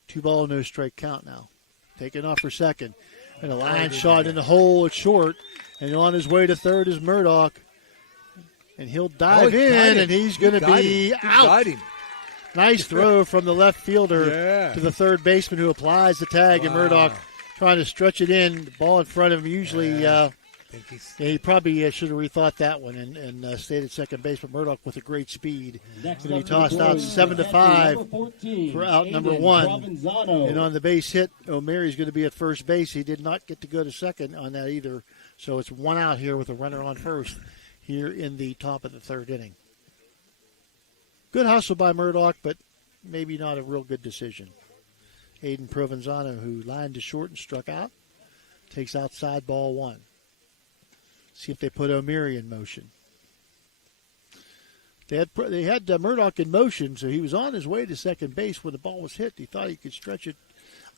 2-ball, no strike count now. Taking off for second. And a line shot in the hole. It's short. And on his way to third is Murdoch. And he'll dive in, and he's going to be out. Nice throw from the left fielder to the third baseman who applies the tag. And Murdoch trying to stretch it in. The ball in front of him. Usually he probably should have rethought that one and stayed at second base. But Murdoch with a great speed. Going to be tossed out 7-5 for out number 1. And on the base hit, O'Mary's going to be at first base. He did not get to go to second on that either. So it's 1 out here with a runner on first here in the top of the third inning. Good hustle by Murdoch, but maybe not a real good decision. Aiden Provenzano, who lined to short and struck out, takes outside ball 1. See if they put O'Meary in motion. They had Murdoch in motion, so he was on his way to second base when the ball was hit. He thought he could stretch it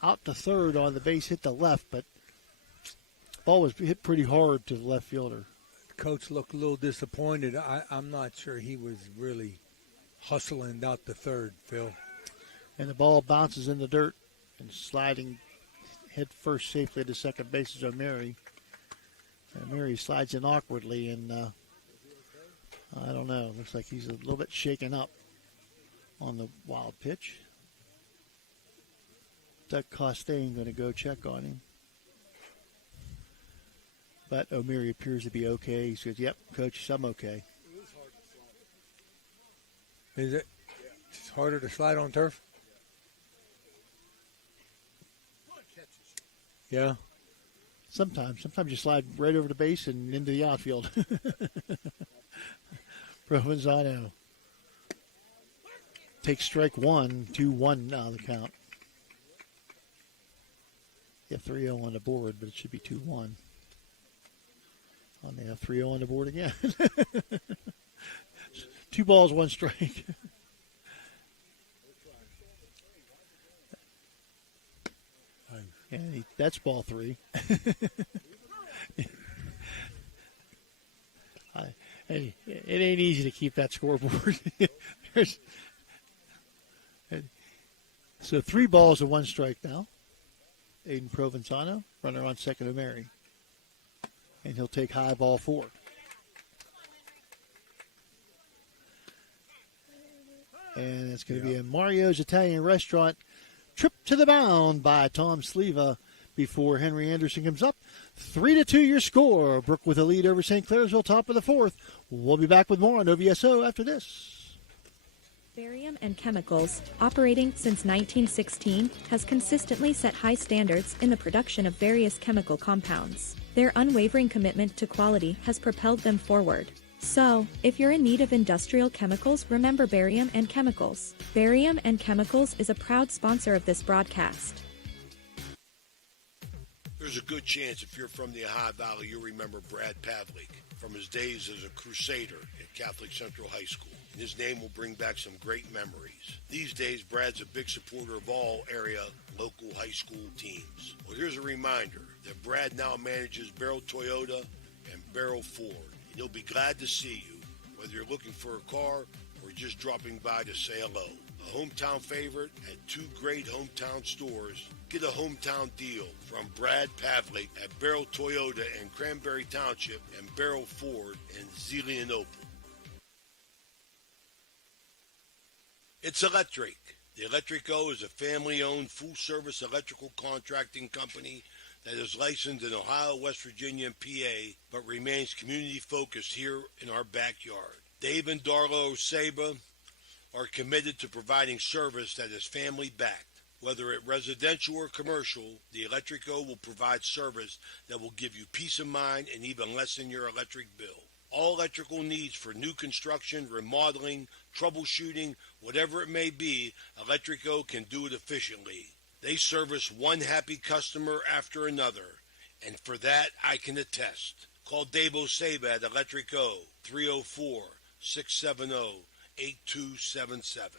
out to third on the base hit to left, but the ball was hit pretty hard to the left fielder. The coach looked a little disappointed. I'm not sure he was really hustling out the third, Phil. And the ball bounces in the dirt and sliding head first safely to second base is O'Meary. O'Meary slides in awkwardly, and I don't know. Looks like he's a little bit shaken up on the wild pitch. Doug Costain going to go check on him. But O'Meary appears to be okay. He says, yep, Coach, I'm okay. Is it? It's harder to slide on turf? Yeah. Sometimes you slide right over the base and into the outfield. Provenzano takes strike 1, 2-1 now the count. You have 3-0 on the board, but it should be 2-1. They have 3-0 on the board again. 2 balls, 1 strike. And that's ball 3. Hey, it ain't easy to keep that scoreboard. So 3 balls and 1 strike now. Aiden Provenzano, runner on second, O'Meary. And he'll take high ball 4. And it's going to be a Mario's Italian Restaurant trip to the mound by Tom Sleva before Henry Anderson comes up. 3-2 your score. Brooke with a lead over St. Clairsville, top of the 4th. We'll be back with more on OVSO after this. Barium and Chemicals, operating since 1916, has consistently set high standards in the production of various chemical compounds. Their unwavering commitment to quality has propelled them forward. So, if you're in need of industrial chemicals, remember Barium and Chemicals. Barium and Chemicals is a proud sponsor of this broadcast. There's a good chance if you're from the Ohio Valley, you'll remember Brad Pavlik from his days as a crusader at Catholic Central High School. And his name will bring back some great memories. These days, Brad's a big supporter of all area local high school teams. Well, here's a reminder that Brad now manages Barrel Toyota and Barrel Ford. He'll be glad to see you, whether you're looking for a car or just dropping by to say hello. A hometown favorite at 2 great hometown stores. Get a hometown deal from Brad Pavlik at Barrel Toyota in Cranberry Township and Barrel Ford in Zelienople. It's Electric. The Electrico is a family-owned, full-service electrical contracting company that is licensed in Ohio, West Virginia, and PA, but remains community-focused here in our backyard. Dave and Darla Oseba are committed to providing service that is family-backed. Whether it residential or commercial, the Electrico will provide service that will give you peace of mind and even lessen your electric bill. All electrical needs for new construction, remodeling, troubleshooting, whatever it may be, Electrico can do it efficiently. They service one happy customer after another, and for that I can attest. Call Dave Oseba at Electrico, 304-670-8277.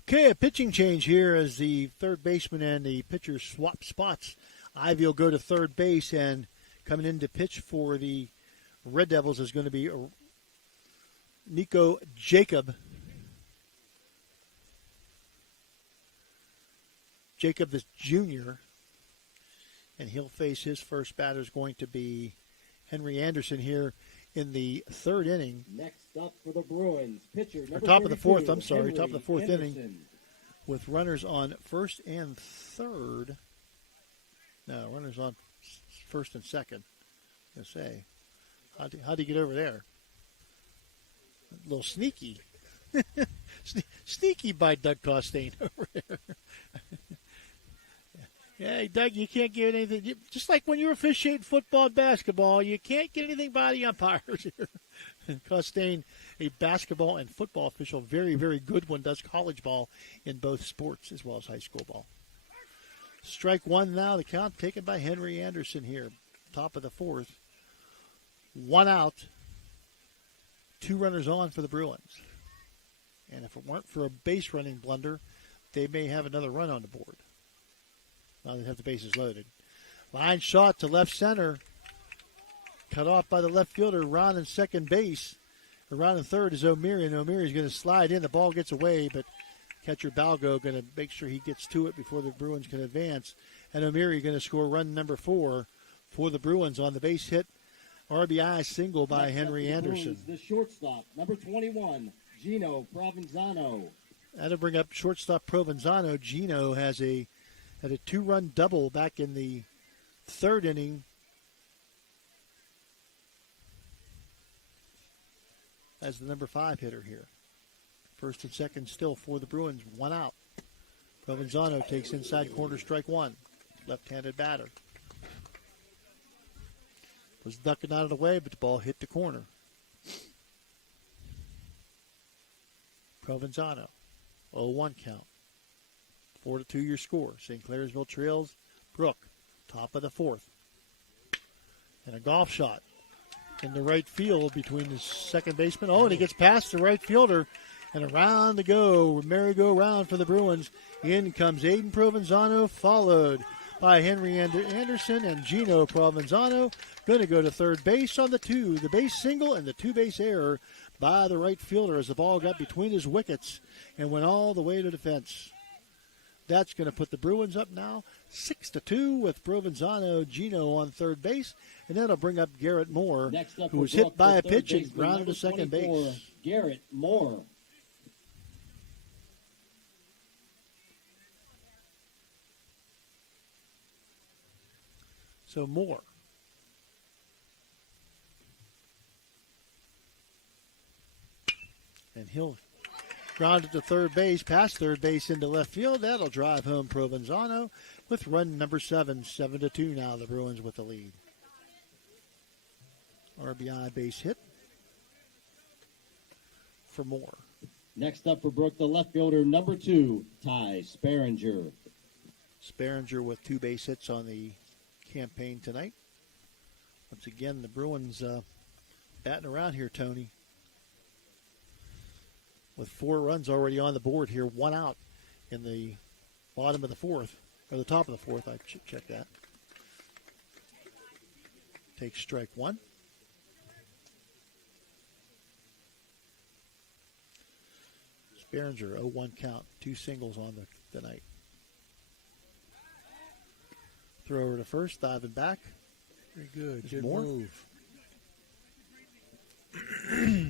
Okay, a pitching change here as the third baseman and the pitcher swap spots. Ivy will go to third base, and coming in to pitch for the Red Devils is going to be Nico Jacob. Jacob is junior, and he'll face his first batter is going to be Henry Anderson here in the third inning. Next up for the Bruins, pitcher number Top of the fourth, 32, I'm sorry, Henry top of the fourth Anderson. inning with runners on first and third. No, runners on first and second. I was gonna say, how'd he get over there? A little sneaky. Sneaky by Doug Costain over there. Yeah, Doug, you can't get anything. Just like when you're officiating football and basketball, you can't get anything by the umpires here. Costain, a basketball and football official, very, very good one, does college ball in both sports as well as high school ball. Strike one now, the count taken by Henry Anderson here. Top of the fourth. One out. Two runners on for the Bruins. And if it weren't for a base running blunder, they may have another run on the board. Now they have the bases loaded. Line shot to left center. Cut off by the left fielder, Ron in second base. Around in third is O'Meary, and O'Meary's going to slide in. The ball gets away, but catcher Balgo going to make sure he gets to it before the Bruins can advance. And O'Meary going to score run number 4 for the Bruins on the base hit. RBI single by Next Henry up for the Anderson. Bruins, the shortstop, number 21, Gino Provenzano. That'll bring up shortstop Provenzano. Gino had a 2-run double back in the third inning. As the number 5 hitter here. First and second still for the Bruins. One out. Provenzano takes inside corner, strike one. Left-handed batter. Was ducking out of the way, but the ball hit the corner. Provenzano. 0-1 count. 4-2 your score. St. Clairsville trails Brooke. Top of the fourth. And a golf shot in the right field between the second baseman. Oh, and he gets past the right fielder. And around to go. Merry-go-round for the Bruins. In comes Aiden Provenzano, followed by Henry Anderson and Gino Provenzano. Going to go to third base on the base single and the two-base error by the right fielder as the ball got between his wickets and went all the way to defense. That's going to put the Bruins up now 6-2 with Provenzano, Gino on third base. And that'll bring up Garrett Moore, who was hit by a pitch and grounded to second base. Garrett Moore. So Moore. And he'll ground it to third base, past third base into left field. That'll drive home Provenzano with run number 7. 7-2 now, the Bruins with the lead. RBI base hit for Moore. Next up for Brooke, the left fielder, number 2, Ty Sparinger. Sparinger with 2 base hits on the campaign tonight. Once again, the Bruins batting around here, Tony. With 4 runs already on the board here, 1 out in the bottom of the fourth, or the top of the fourth. I should check that. Takes strike 1. Sparinger, 0-1 count, 2 singles on the night. Throw over to first, diving back. Very good. There's Good more. move.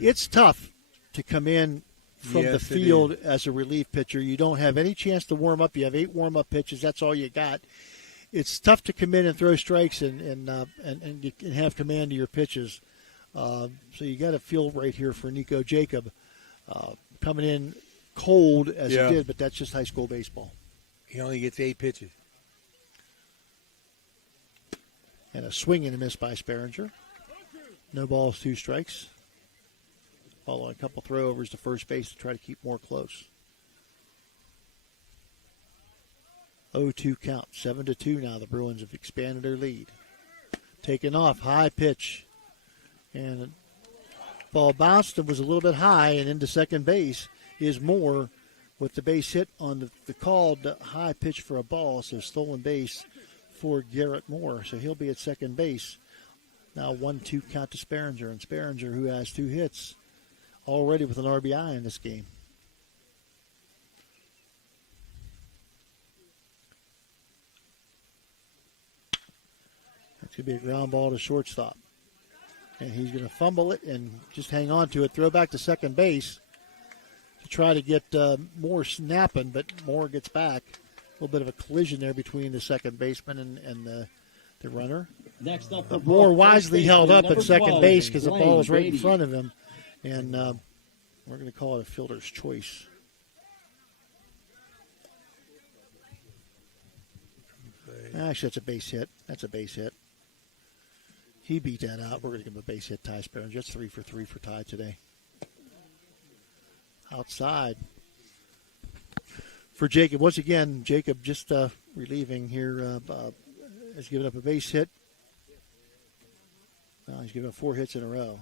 It's tough to come in from the Yes, it field is. as a relief pitcher. You don't have any chance to warm up. You have 8 warm-up pitches. That's all you got. It's tough to come in and throw strikes and have command of your pitches. So you got to feel right here for Nico Jacob coming in cold as he did, but that's just high school baseball. He only gets 8 pitches. And a swing and a miss by Sparinger. No balls, 2 strikes. Following a couple throwovers to first base to try to keep more close. 0-2 count, 7-2 now. The Bruins have expanded their lead. Taken off, high pitch. And ball bounced and was a little bit high and into second base is Moore with the base hit on the called high pitch for a ball. So stolen base for Garrett Moore. So he'll be at second base. Now 1-2 count to Sparinger. And Sparinger, who has 2 hits, already with an RBI in this game. It's going to be a ground ball to shortstop. And he's going to fumble it and just hang on to it, throw back to second base to try to get Moore snapping, but Moore gets back. A little bit of a collision there between the second baseman and the runner. Next up for Moore Brooke, wisely held up at second 12, base because the ball was right in Brady. front of him. And we're going to call it a fielder's choice. Actually, that's a base hit. That's a base hit. He beat that out. We're going to give him a base hit, Ty Sparrow. Just 3 for 3 for Ty today. Outside for Jacob. Once again, Jacob just relieving here. Has given up a base hit. He's given up 4 hits in a row.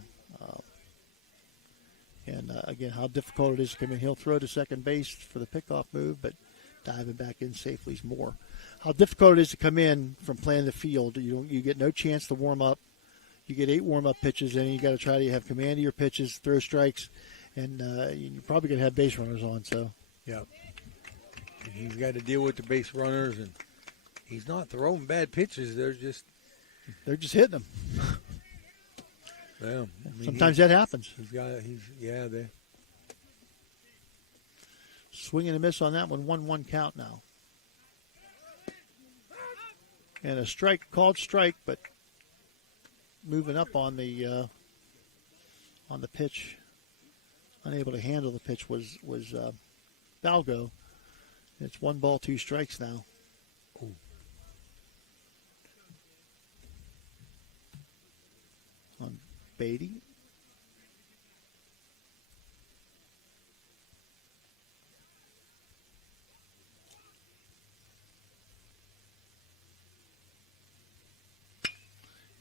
And again, how difficult it is to come in. He'll throw to second base for the pickoff move, but diving back in safely is more. How difficult it is to come in from playing the field. You get no chance to warm up. You get 8 warm-up pitches, and you got to try to have command of your pitches, throw strikes, and you're probably going to have base runners on. So, yeah, he's got to deal with the base runners, and he's not throwing bad pitches. They're just hitting them. Well, I mean, sometimes that happens. They swing and a miss on that one. 1-1 count now, and a strike, called strike, but moving up on the pitch, unable to handle the pitch was Valgo. It's 1 ball, 2 strikes now. Ooh. On Beatty.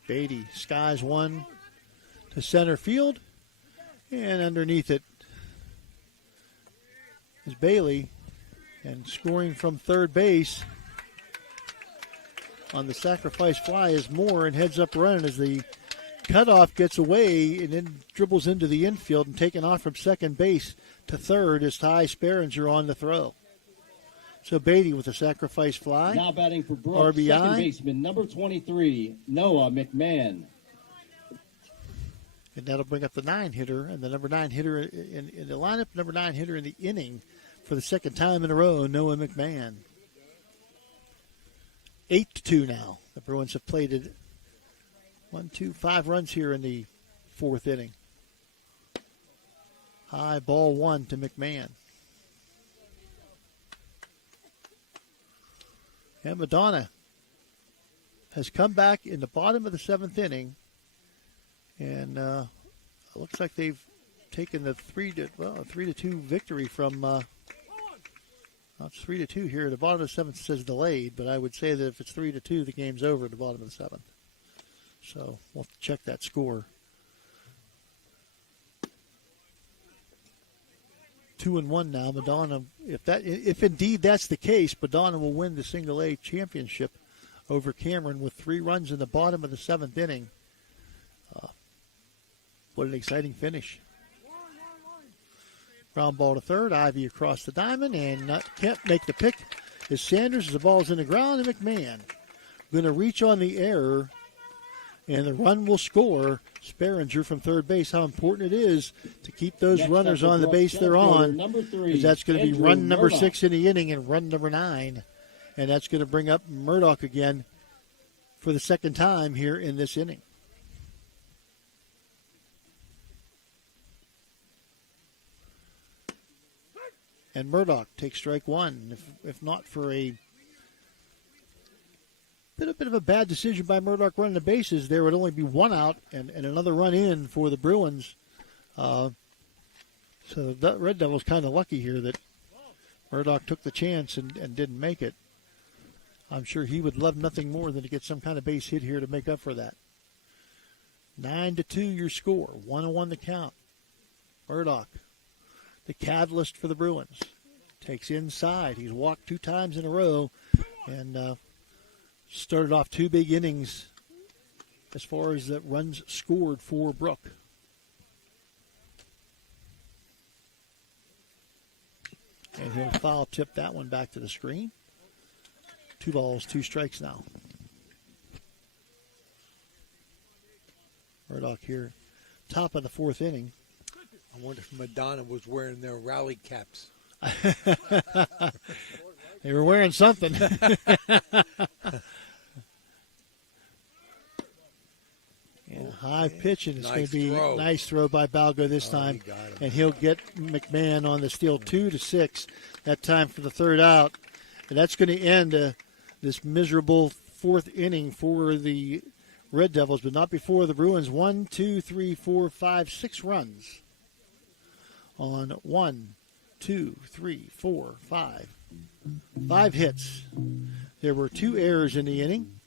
Beatty skies one to center field, and underneath it is Bailey, and scoring from third base on the sacrifice fly is Moore, and heads up running as the cutoff gets away and then dribbles into the infield, and taken off from second base to third is Ty Sparringer on the throw. So Beatty with a sacrifice fly. Now batting for Brooke, RBI. second baseman, number 23, Noah McMahon. And that'll bring up the 9-hitter, and the number 9 hitter in the lineup, number 9 hitter in the inning for the second time in a row, Noah McMahon. 8-2 now. The Bruins have played it 5 runs here in the 4th inning. High ball 1 to McMahon. And Madonna has come back in the bottom of the 7th inning, and it looks like they've taken the 3-2 victory from. It's 3-2 here. The bottom of the 7th says delayed, but I would say that if it's 3-2, the game's over at the bottom of the 7th. So we'll have to check that score. 2-1 now. Madonna, if indeed that's the case, Madonna will win the Single A championship over Cameron with 3 runs in the bottom of the 7th inning. What an exciting finish. Ground ball to third. Ivy across the diamond, and can't make the pick as Sanders as the ball's in the ground, and McMahon going to reach on the error, and the run will score. Sparringer from third base. How important it is to keep those Next runners up for on the Brooke, base they're on, number 3, because that's going to be Andrew run number Murdoch. 6 in the inning and run number 9, and that's going to bring up Murdoch again for the second time here in this inning. And Murdoch takes strike 1. If not for a bit of a bad decision by Murdoch running the bases, there would only be 1 out and another run in for the Bruins. So the Red Devils kind of lucky here that Murdoch took the chance and didn't make it. I'm sure he would love nothing more than to get some kind of base hit here to make up for that. 9-2 your score. 1-1 the count. Murdoch, the catalyst for the Bruins, takes inside. He's walked 2 times in a row and started off 2 big innings as far as the runs scored for Brooke. And he'll foul tip that one back to the screen. 2 balls, 2 strikes now. Murdoch here, top of the fourth inning. I wonder if Madonna was wearing their rally caps. They were wearing something. And high pitch, and it's going to be a nice throw by Balgo this time. And he'll get McMahon on the steal 2-6. That time for the third out. And that's going to end this miserable fourth inning for the Red Devils, but not before the Bruins. 1, 2, 3, 4, 5, 6 runs on 1, 2, 3, 4, 5. 5 hits. There were 2 errors in the inning,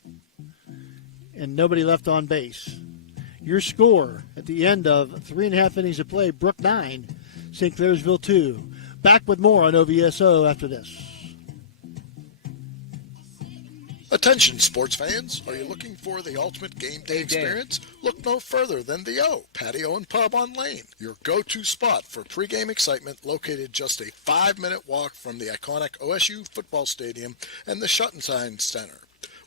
and nobody left on base. Your score at the end of 3.5 innings of play: Brooke 9, St. Clairsville 2. Back with more on OVSO after this. Attention sports fans, are you looking for the ultimate game day experience? Look no further than the O Patio and Pub on Lane, your go-to spot for pregame excitement, located just a 5-minute walk from the iconic OSU football stadium and the Schottenstein Center.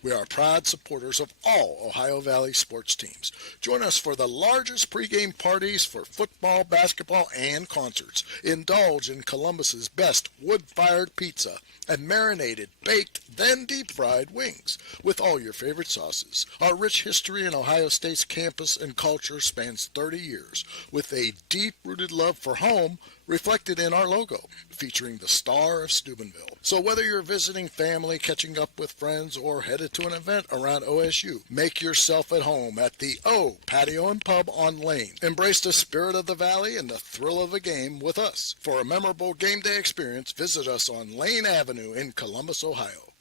We are proud supporters of all Ohio Valley sports teams. Join us for the largest pregame parties for football, basketball, and concerts. Indulge in Columbus's best wood-fired pizza and marinated, baked, then deep-fried wings with all your favorite sauces. Our rich history in Ohio State's campus and culture spans 30 years, with a deep-rooted love for home reflected in our logo, featuring the Star of Steubenville. So whether you're visiting family, catching up with friends, or headed to an event around OSU, make yourself at home at the O Patio and Pub on Lane. Embrace the spirit of the Valley and the thrill of a game with us. For a memorable game day experience, visit us on Lane Avenue in Columbus, Ohio.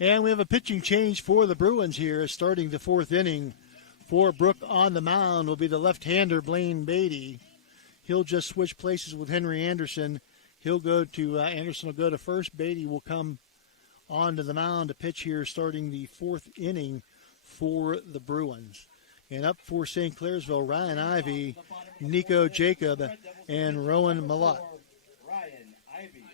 And we have a pitching change for the Bruins here, starting the fourth inning. For Brooke on the mound will be the left-hander Blaine Beatty. He'll just switch places with Henry Anderson. He'll go to Anderson will go to first. Beatty will come onto the mound to pitch here, starting the fourth inning for the Bruins. And up for St. Clairsville, Ryan Ivey, Nico Jacob, and Rowan Malott. Ryan Ivey.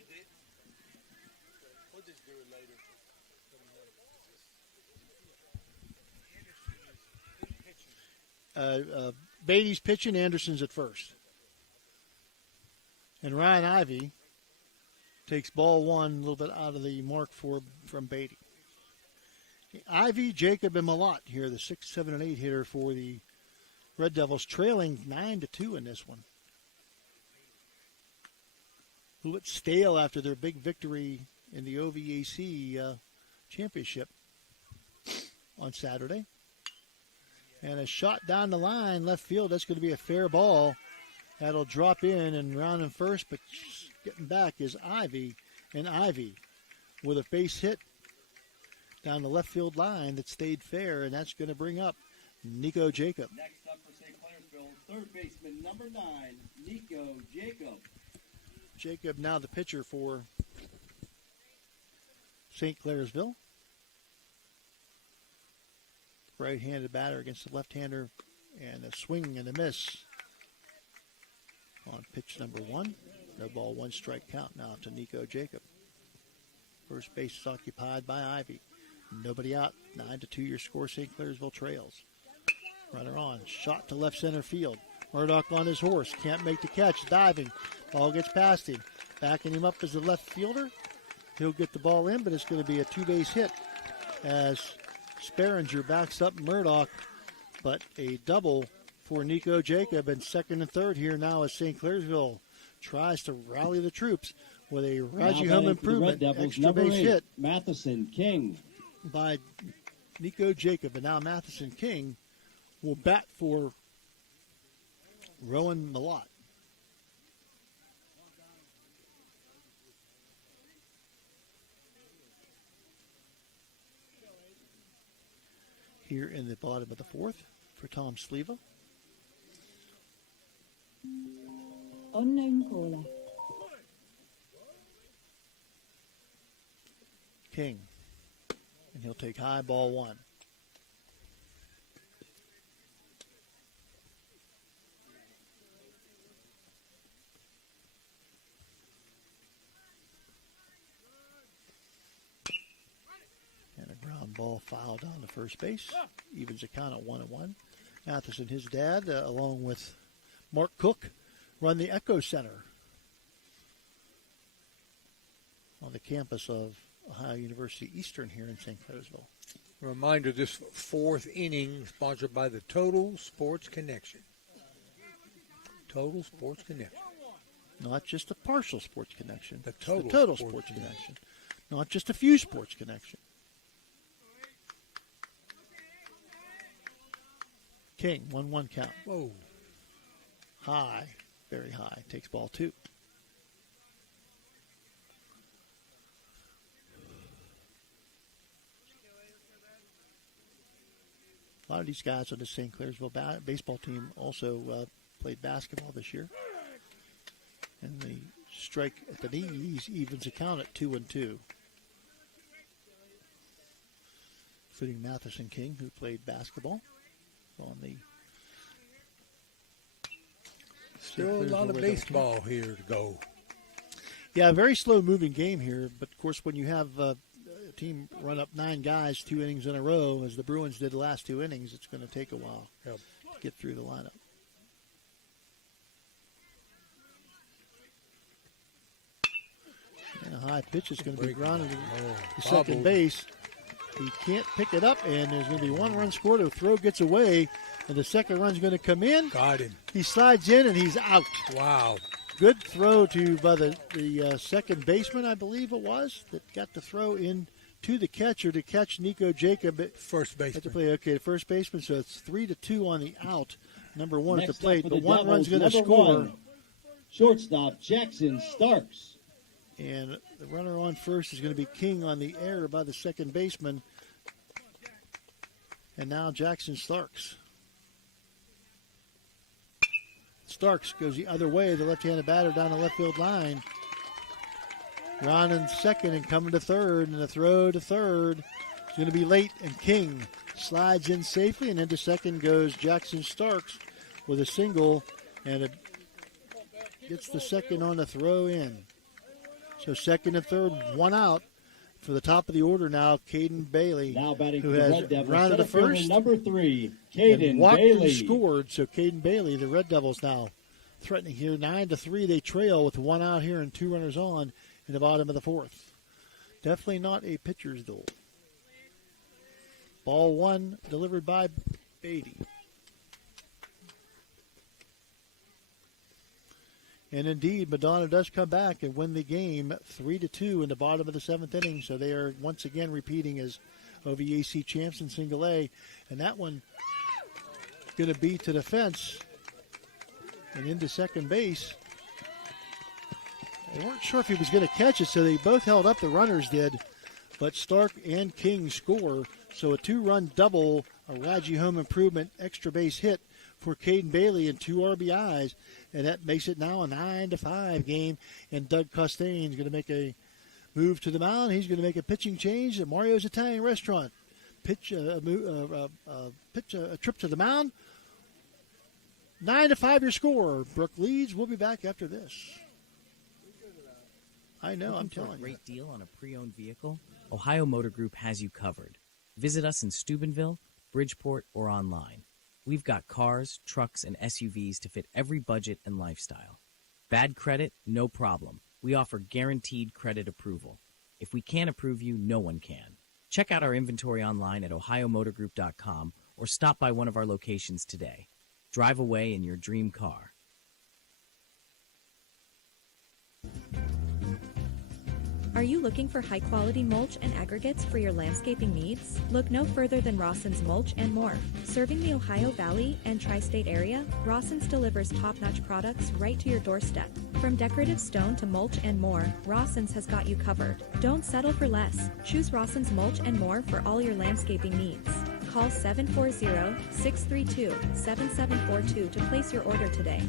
Beatty's pitching, Anderson's at first. And Ryan Ivey takes ball one a little bit out of the mark from Beatty. Ivey, Jacob, and Malott here, the 6, 7, and 8 hitter for the Red Devils, trailing 9-2 in this one. A little bit stale after their big victory in the OVAC championship on Saturday. And a shot down the line, left field. That's going to be a fair ball. That'll drop in and round in first, but getting back is Ivy. And Ivy with a base hit down the left field line that stayed fair, and that's going to bring up Nico Jacob. Next up for St. Clairsville, third baseman number 9, Nico Jacob. Jacob now the pitcher for St. Clairsville. Right-handed batter against the left-hander, and a swing and a miss on pitch number 1. No ball, 1 strike count now to Nico Jacob. First base is occupied by Ivy. Nobody out. 9-2 your score. St. Clairsville trails. Runner on. Shot to left center field. Murdoch on his horse. Can't make the catch. Diving. Ball gets past him. Backing him up as the left fielder. He'll get the ball in, but it's going to be a 2-base hit as Sperringer backs up Murdoch, but a double for Nico Jacob. And second and third here now as St. Clairsville tries to rally the troops with a Raji home improvement extra base hit. Matheson King by Nico Jacob. And now Matheson King will bat for Rowan Malott. Here in the bottom of the fourth for Tom Sleva. Unknown caller. King. And he'll take high, ball 1. Ground ball foul down to first base. Evens the count at 1-1. Matheson, his dad, along with Mark Cook, run the Echo Center on the campus of Ohio University Eastern here in St. Clairsville. Reminder, this fourth inning sponsored by the Total Sports Connection. Total Sports Connection. Not just a partial sports connection. The total sports connection. Not just a few sports connection. King, 1-1 count. Whoa. High, very high. Takes ball 2. A lot of these guys on the St. Clairsville baseball team also played basketball this year. And the strike at the knees evens the count at 2-2. Including Matheson King, who played basketball on the. Still a lot of baseball here to go. Yeah, a very slow-moving game here. But, of course, when you have a team run up 9 guys 2 innings in a row, as the Bruins did the last 2 innings, it's going to take a while to get through the lineup. And a high pitch is going to be grounded to second base. He can't pick it up, and there's going to be 1 run scored. The throw gets away, and the second run's going to come in. Got him. He slides in, and he's out. Wow. Good throw by the second baseman, I believe it was, that got the throw in to the catcher to catch Nico Jacob. First baseman. The first baseman, so it's 3-2 on the out. Number 1 Next at the plate. up The for the 1 Devils, run's going to number score. 1, shortstop Jackson Starks. And the runner on first is going to be King on the air by the second baseman. And now Jackson Starks. Starks goes the other way, the left-handed batter down the left field line. Round second and coming to third, and the throw to third is going to be late, and King slides in safely, and into second goes Jackson Starks with a single, and it gets the second on the throw in. So second and third, 1 out. For the top of the order now, Caden Bailey, Now batting who for the has Red Devils, rounded the center fielder first. number 3, And Caden walked Bailey. and scored, so Caden Bailey, the Red Devils now threatening here. 9-3, they trail with 1 out here and 2 runners on in the bottom of the 4th. Definitely not a pitcher's duel. Ball 1 delivered by Beatty. And indeed, Madonna does come back and win the game 3-2 in the bottom of the 7th inning. So they are once again repeating as OVAC champs in single A. And that one going to be to the fence and into second base. They weren't sure if he was going to catch it, so they both held up. The runners did. But Stark and King score. So a 2-run double, a Raji home improvement extra base hit for Caden Bailey and 2 RBIs. And that makes it now a 9-5 game. And Doug Costain's going to make a move to the mound. He's going to make a pitching change at Mario's Italian Restaurant. Pitch a trip to the mound. 9-5 your score. Brooke leads. We'll be back after this. I know, I'm telling you. Great deal on a pre-owned vehicle? Ohio Motor Group has you covered. Visit us in Steubenville, Bridgeport, or online. We've got cars, trucks, and SUVs to fit every budget and lifestyle. Bad credit? No problem. We offer guaranteed credit approval. If we can't approve you, no one can. Check out our inventory online at ohiomotorgroup.com or stop by one of our locations today. Drive away in your dream car. Are you looking for high-quality mulch and aggregates for your landscaping needs? Look no further than Rawson's Mulch and More. Serving the Ohio Valley and tri-state area, Rawson's delivers top-notch products right to your doorstep. From decorative stone to mulch and more, Rawson's has got you covered. Don't settle for less. Choose Rawson's Mulch and More for all your landscaping needs. Call 740-632-7742 to place your order today.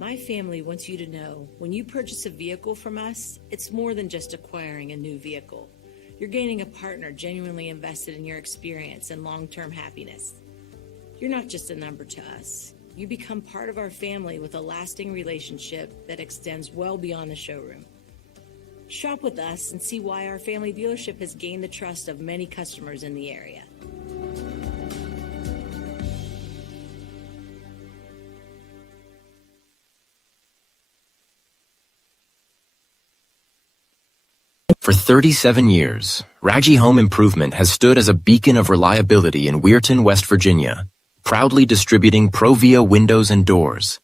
My family wants you to know, when you purchase a vehicle from us, it's more than just acquiring a new vehicle. You're gaining a partner genuinely invested in your experience and long-term happiness. You're not just a number to us. You become part of our family with a lasting relationship that extends well beyond the showroom. Shop with us and see why our family dealership has gained the trust of many customers in the area. For 37 years, Raggi Home Improvement has stood as a beacon of reliability in Weirton, West Virginia, proudly distributing Provia windows and doors.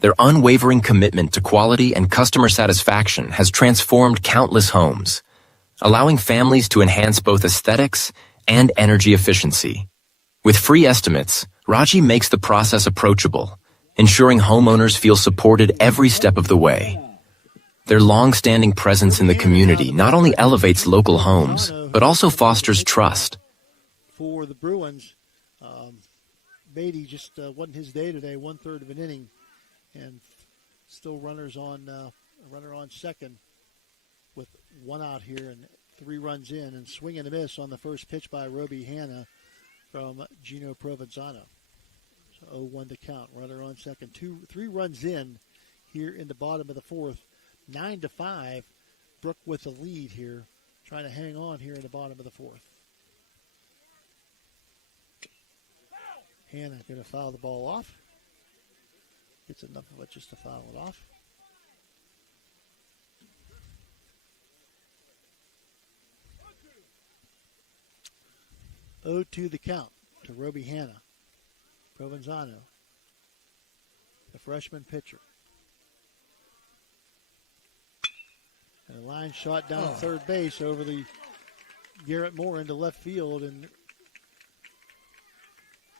Their unwavering commitment to quality and customer satisfaction has transformed countless homes, allowing families to enhance both aesthetics and energy efficiency. With free estimates, Raggi makes the process approachable, ensuring homeowners feel supported every step of the way. Their long-standing presence in the community not only elevates local homes, but also fosters trust. For the Bruins, Beatty just wasn't his day today, 1/3 of an inning, and still runners on a runner on second with one out here and 3 runs in, and swing and a miss on the first pitch by Roby Hanna from Gino Provenzano. So 0-1 to count. Runner on second. 3 runs in here in the bottom of the fourth. 9-5. Brooke with the lead here, trying to hang on here in the bottom of the fourth. Hanna going to foul the ball off. Gets enough of it just to foul it off. To the count to Roby Hanna. Provenzano, the freshman pitcher. And a line shot down third base over the Garrett Moore into left field, and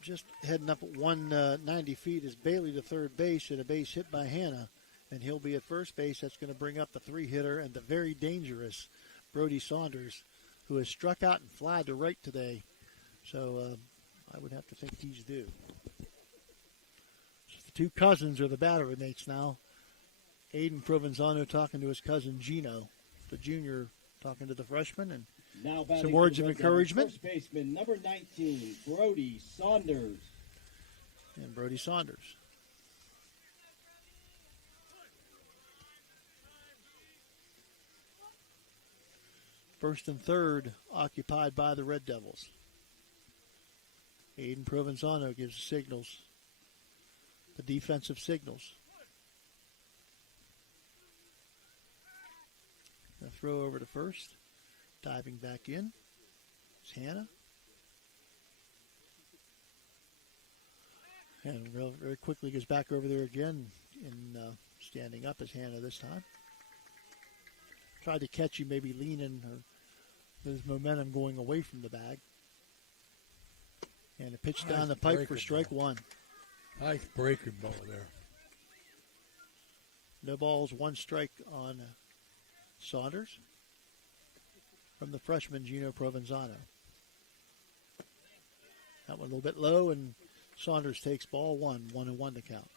just heading up at 190 feet is Bailey to third base, and a base hit by Hanna, and he'll be at first base. That's going to bring up the 3-hitter and the very dangerous Brody Saunders, who has struck out and flied to right today. So I would have to think he's due. So the 2 cousins are the batter mates now. Aiden Provenzano talking to his cousin Gino, the junior talking to the freshman, and now some words of encouragement. First baseman, number 19, Brody Saunders. And Brody Saunders. First and third occupied by the Red Devils. Aiden Provenzano gives the signals, the defensive signals. A throw over to first. Diving back in. It's Hanna. And very quickly goes back over there again and standing up as Hanna this time. Tried to catch him, maybe leaning, or his momentum going away from the bag. And a pitch down the pipe for strike one. Nice breaking ball there. No balls, 1 strike on Saunders from the freshman Gino Provenzano. That one a little bit low, and Saunders takes ball 1, 1-1 to count.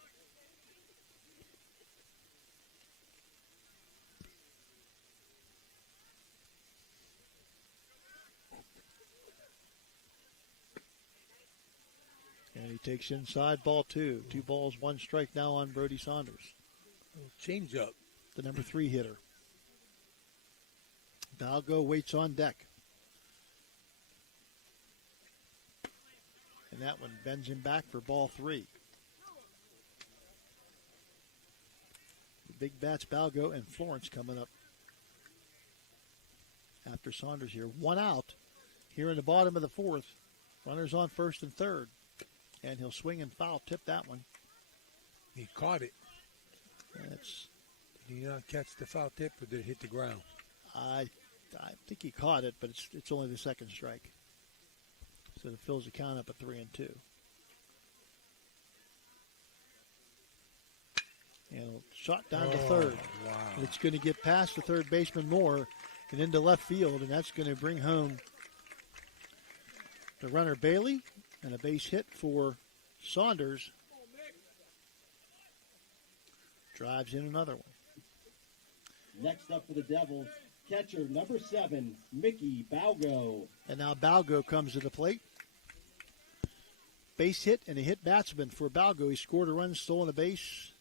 And he takes inside, ball 2. 2 balls, 1 strike now on Brody Saunders. Change up. The number 3 hitter. Balgo waits on deck. And that one bends him back for ball 3. The big bats, Balgo and Florence, coming up after Saunders here. 1 out here in the bottom of the fourth. Runners on first and third. And he'll swing and foul tip that one. He caught it. That's. Did he not catch the foul tip, or did it hit the ground? I think he caught it, but it's only the second strike. So it fills the count up at 3-2. And a shot down to third. Wow. It's going to get past the third baseman Moore and into left field, and that's going to bring home the runner Bailey, and a base hit for Saunders. Drives in another one. Next up for the Devils, catcher number 7, Mickey Balgo. And now Balgo comes to the plate. Base hit and a hit batsman for Balgo. He scored a run, stolen a base.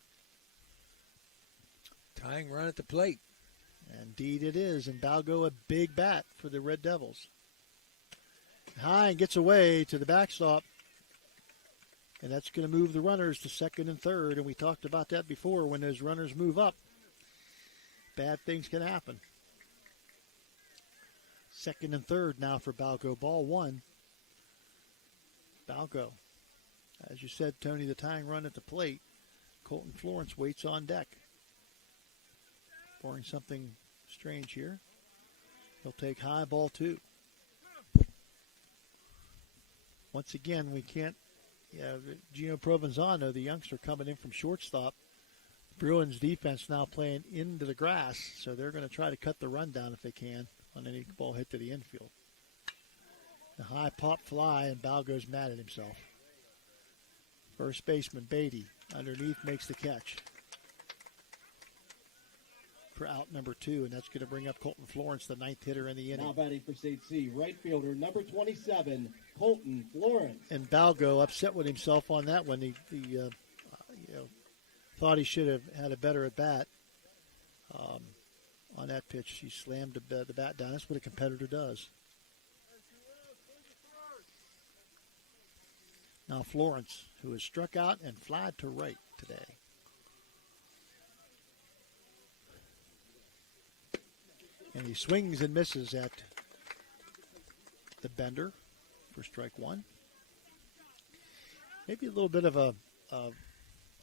Tying run at the plate. Indeed it is. And Balgo a big bat for the Red Devils. High and gets away to the backstop. And that's going to move the runners to second and third. And we talked about that before. When those runners move up, bad things can happen. Second and third now for Balgo. Ball one. Balgo. As you said, Tony, the tying run at the plate. Colton Florence waits on deck. Barring something strange here. He'll take high, ball two. Once again, we can't. Yeah, Gino Provenzano, the youngster coming in from shortstop. Bruins defense now playing into the grass, so they're going to try to cut the run down if they can on any ball hit to the infield. A high pop fly, and Balgo's mad at himself. First baseman Beatty underneath makes the catch for out number two, and that's going to bring up Colton Florence, the ninth hitter in the inning. Now batting for State C, right fielder number 27, Colton Florence. And Balgo upset with himself on that one. He thought he should have had a better at bat on that pitch. He slammed the bat down. That's what a competitor does. Now Florence, who has struck out and flied to right today. And he swings and misses at the bender for strike one. Maybe a little bit of a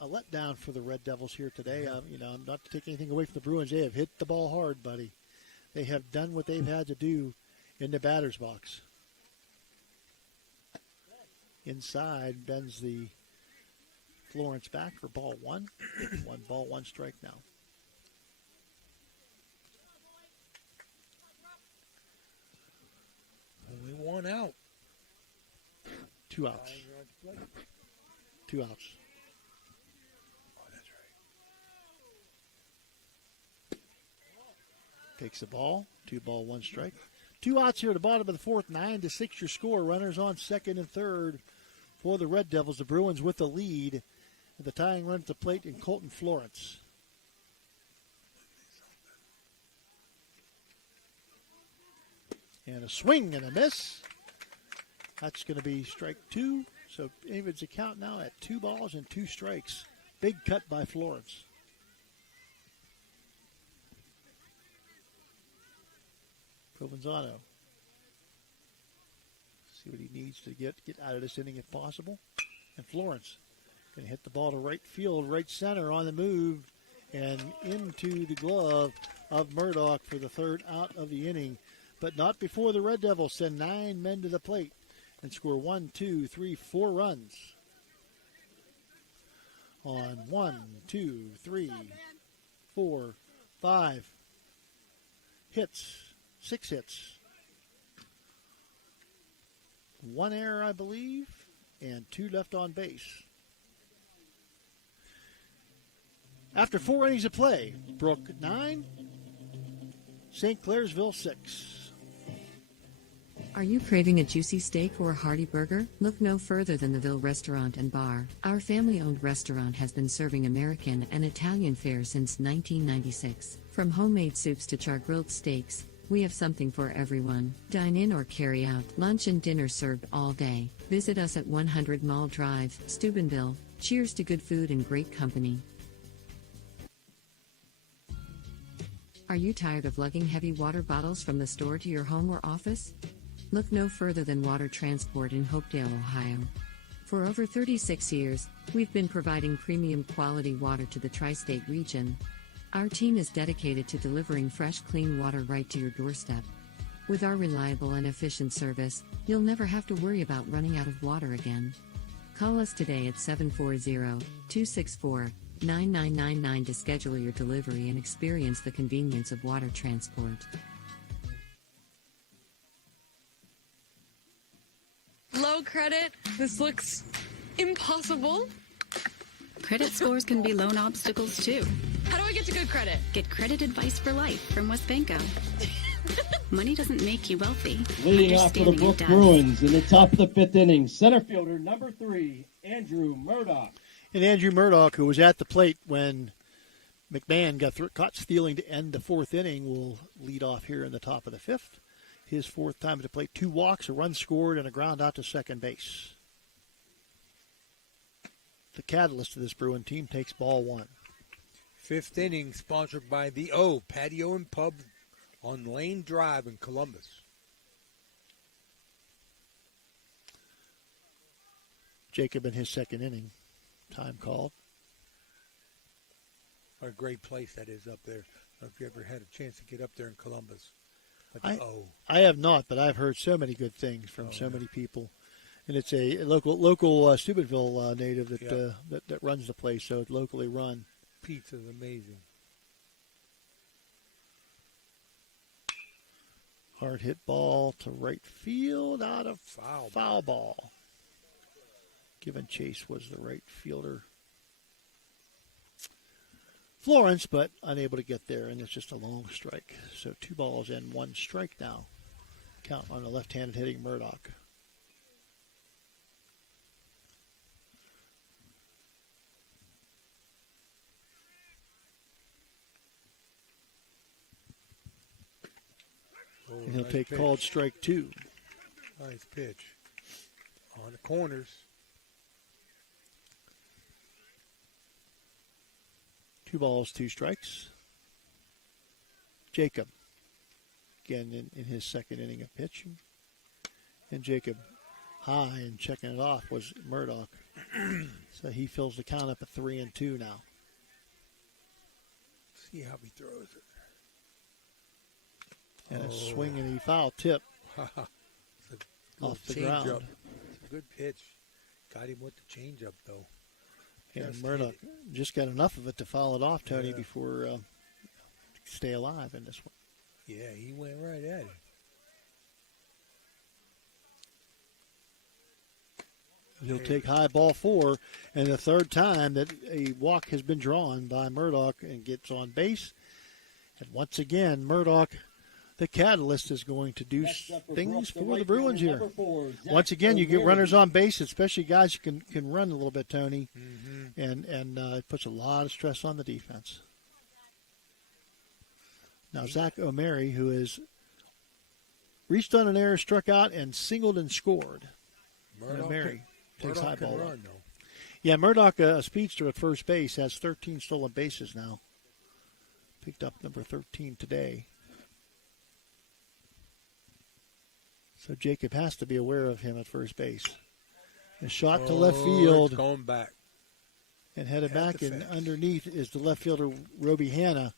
letdown for the Red Devils here today. Not to take anything away from the Bruins. They have hit the ball hard, buddy. They have done what they've had to do in the batter's box. Inside bends the Florence back for ball one. 1 ball, 1 strike now. Only one out. 2 outs. 2 outs. Oh, that's right. Takes the ball. 2 ball, 1 strike. 2 outs here at the bottom of the fourth. 9-6 your score. Runners on second and third for the Red Devils. The Bruins with the lead. The tying run at the plate in Colton Florence. And a swing and a miss. That's going to be strike 2. So David's account now at 2 balls and 2 strikes. Big cut by Florence. Provenzano. See what he needs to get out of this inning if possible. And Florence going to hit the ball to right field, right center on the move, and into the glove of Murdoch for the third out of the inning. But not before the Red Devils send 9 men to the plate and score 1, 2, 3, 4 runs. On 1, 2, 3, 4, 5 hits, 6 hits. 1 error, I believe, and 2 left on base. After 4 innings of play, Brooke 9, St. Clairsville 6. Are you craving a juicy steak or a hearty burger? Look no further than the Ville Restaurant and Bar. Our family-owned restaurant has been serving American and Italian fare since 1996. From homemade soups to char-grilled steaks, we have something for everyone. Dine in or carry out. Lunch and dinner served all day. Visit us at 100 Mall Drive, Steubenville. Cheers to good food and great company. Are you tired of lugging heavy water bottles from the store to your home or office? Look no further than Water Transport in Hopedale, Ohio. For over 36 years, we've been providing premium quality water to the tri-state region. Our team is dedicated to delivering fresh, clean water right to your doorstep. With our reliable and efficient service, you'll never have to worry about running out of water again. Call us today at 740-264-9999 to schedule your delivery and experience the convenience of water transport. Low credit? This looks impossible. Credit scores can be loan obstacles too. How do I get to good credit? Get credit advice for life from Westbanco. Money doesn't make you wealthy. Leading off for the Brooke Bruins in the top of the 5th inning, center fielder number 3, Andrew Murdoch. And Andrew Murdoch, who was at the plate when McMahon got caught stealing to end the fourth inning. Will lead off here in the top of the fifth. His fourth time to play, 2 walks, a run scored, and a ground out to second base. The catalyst of this Bruin team takes ball 1. Fifth inning sponsored by the O Patio and Pub on Lane Drive in Columbus. Jacob in his second inning. Time called. What a great place that is up there. I don't know if you ever had a chance to get up there in Columbus. But I have not, but I've heard so many good things from many people. And it's a local Steubenville native that runs the place, so it's locally run. Pizza's amazing. Hard hit ball to right field out of foul ball. Given chase was the right fielder, Florence, but unable to get there, and it's just a long strike. So 2 balls and 1 strike now. Count on the left-handed hitting Murdoch. And he'll take called strike 2. Nice pitch. On the corners. Two balls, 2 strikes. Jacob, again in his second inning of pitching. And Jacob high and checking it off was Murdoch. So he fills the count up at 3-2 now. See how he throws it. And a swing and a foul tip off the ground. It's a good pitch. Got him with the changeup, though. And Murdoch just got enough of it to foul it off, Tony, before stay alive in this one. Yeah, he went right at it. He'll take high ball 4, and the third time that a walk has been drawn by Murdoch and gets on base. And once again, Murdoch, the catalyst, is going to do things for the Bruins here. Once again, you get runners on base, especially guys who can run a little bit, Tony, and it puts a lot of stress on the defense. Now, Zach O'Mary, who has reached on an error, struck out, and singled and scored. O'Mary takes high ball. Yeah, Murdoch, a speedster at first base, has 13 stolen bases now. Picked up number 13 today. So Jacob has to be aware of him at first base. A shot to left field. Going back. And headed back, and underneath is the left fielder, Roby Hanna.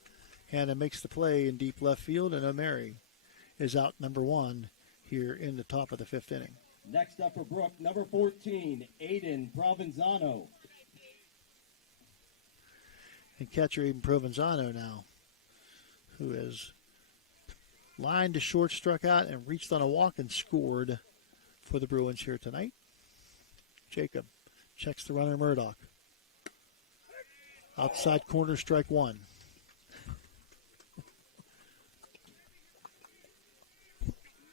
Hanna makes the play in deep left field, and O'Mary is out number 1 here in the top of the 5th inning. Next up for Brooke, number 14, Aiden Provenzano. And catcher Aiden Provenzano now, who is lined to short, struck out, and reached on a walk and scored for the Bruins here tonight. Jacob checks the runner, Murdoch. Outside corner, strike 1.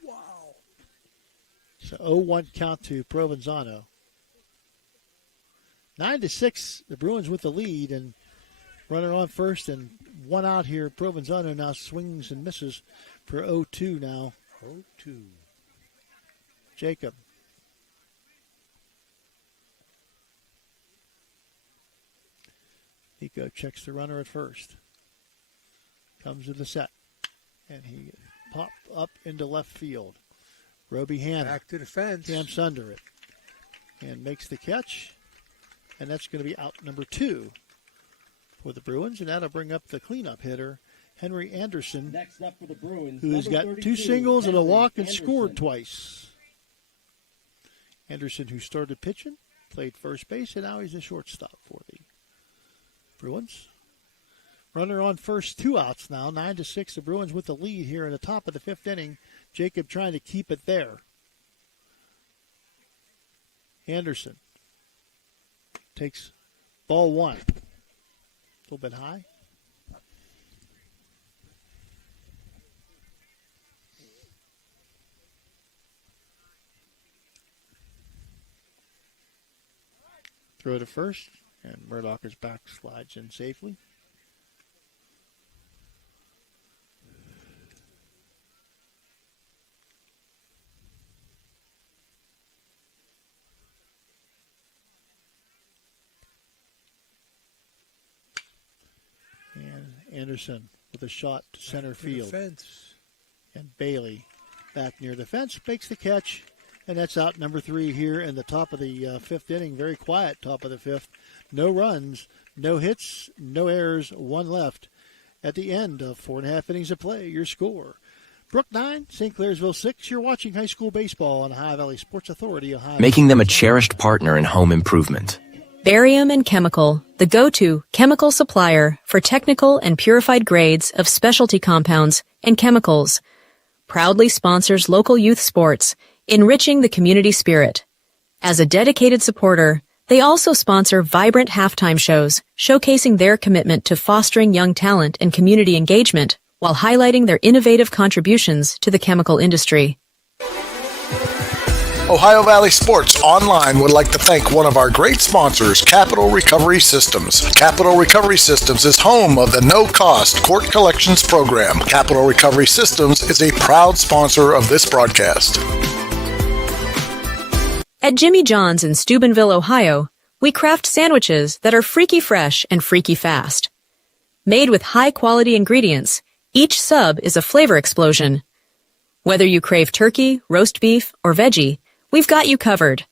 Wow. So 0-1 count to Provenzano. 9-6, the Bruins with the lead, and runner on first and 1 out here. Provenzano now swings and misses for 0-2 now. 0-2. Jacob. Nico checks the runner at first. Comes to the set. And he popped up into left field. Roby Hanna. Back to the fence. Camps under it. And makes the catch. And that's going to be out number 2 for the Bruins. And that'll bring up the cleanup hitter, Henry Anderson. Next up for the Bruins, who's got 2 singles and a walk and scored twice. Anderson, who started pitching, played first base, and now he's a shortstop for the Bruins. Runner on first, 2 outs now, 9-6. The Bruins with the lead here in the top of the 5th inning. Jacob trying to keep it there. Anderson takes ball 1. A little bit high. Throw to first, and Murdoch is back, slides in safely. Anderson with a shot to center field. Fence. And Bailey back near the fence makes the catch, and that's out number 3 here in the top of the fifth inning. Very quiet top of the fifth. No runs, no hits, no errors, 1 left at the end of 4.5 innings of play. Your score: Brooke 9, St. Clairsville 6. You're watching high school baseball on Ohio Valley Sports Authority. Ohio Making them a cherished partner in home improvement. Barium and Chemical, the go-to chemical supplier for technical and purified grades of specialty compounds and chemicals, proudly sponsors local youth sports, enriching the community spirit. As a dedicated supporter, they also sponsor vibrant halftime shows, showcasing their commitment to fostering young talent and community engagement, while highlighting their innovative contributions to the chemical industry. Ohio Valley Sports Online would like to thank one of our great sponsors, Capital Recovery Systems. Capital Recovery Systems is home of the no-cost court collections program. Capital Recovery Systems is a proud sponsor of this broadcast. At Jimmy John's in Steubenville, Ohio, we craft sandwiches that are freaky fresh and freaky fast. Made with high-quality ingredients, each sub is a flavor explosion. Whether you crave turkey, roast beef, or veggie, we've got you covered.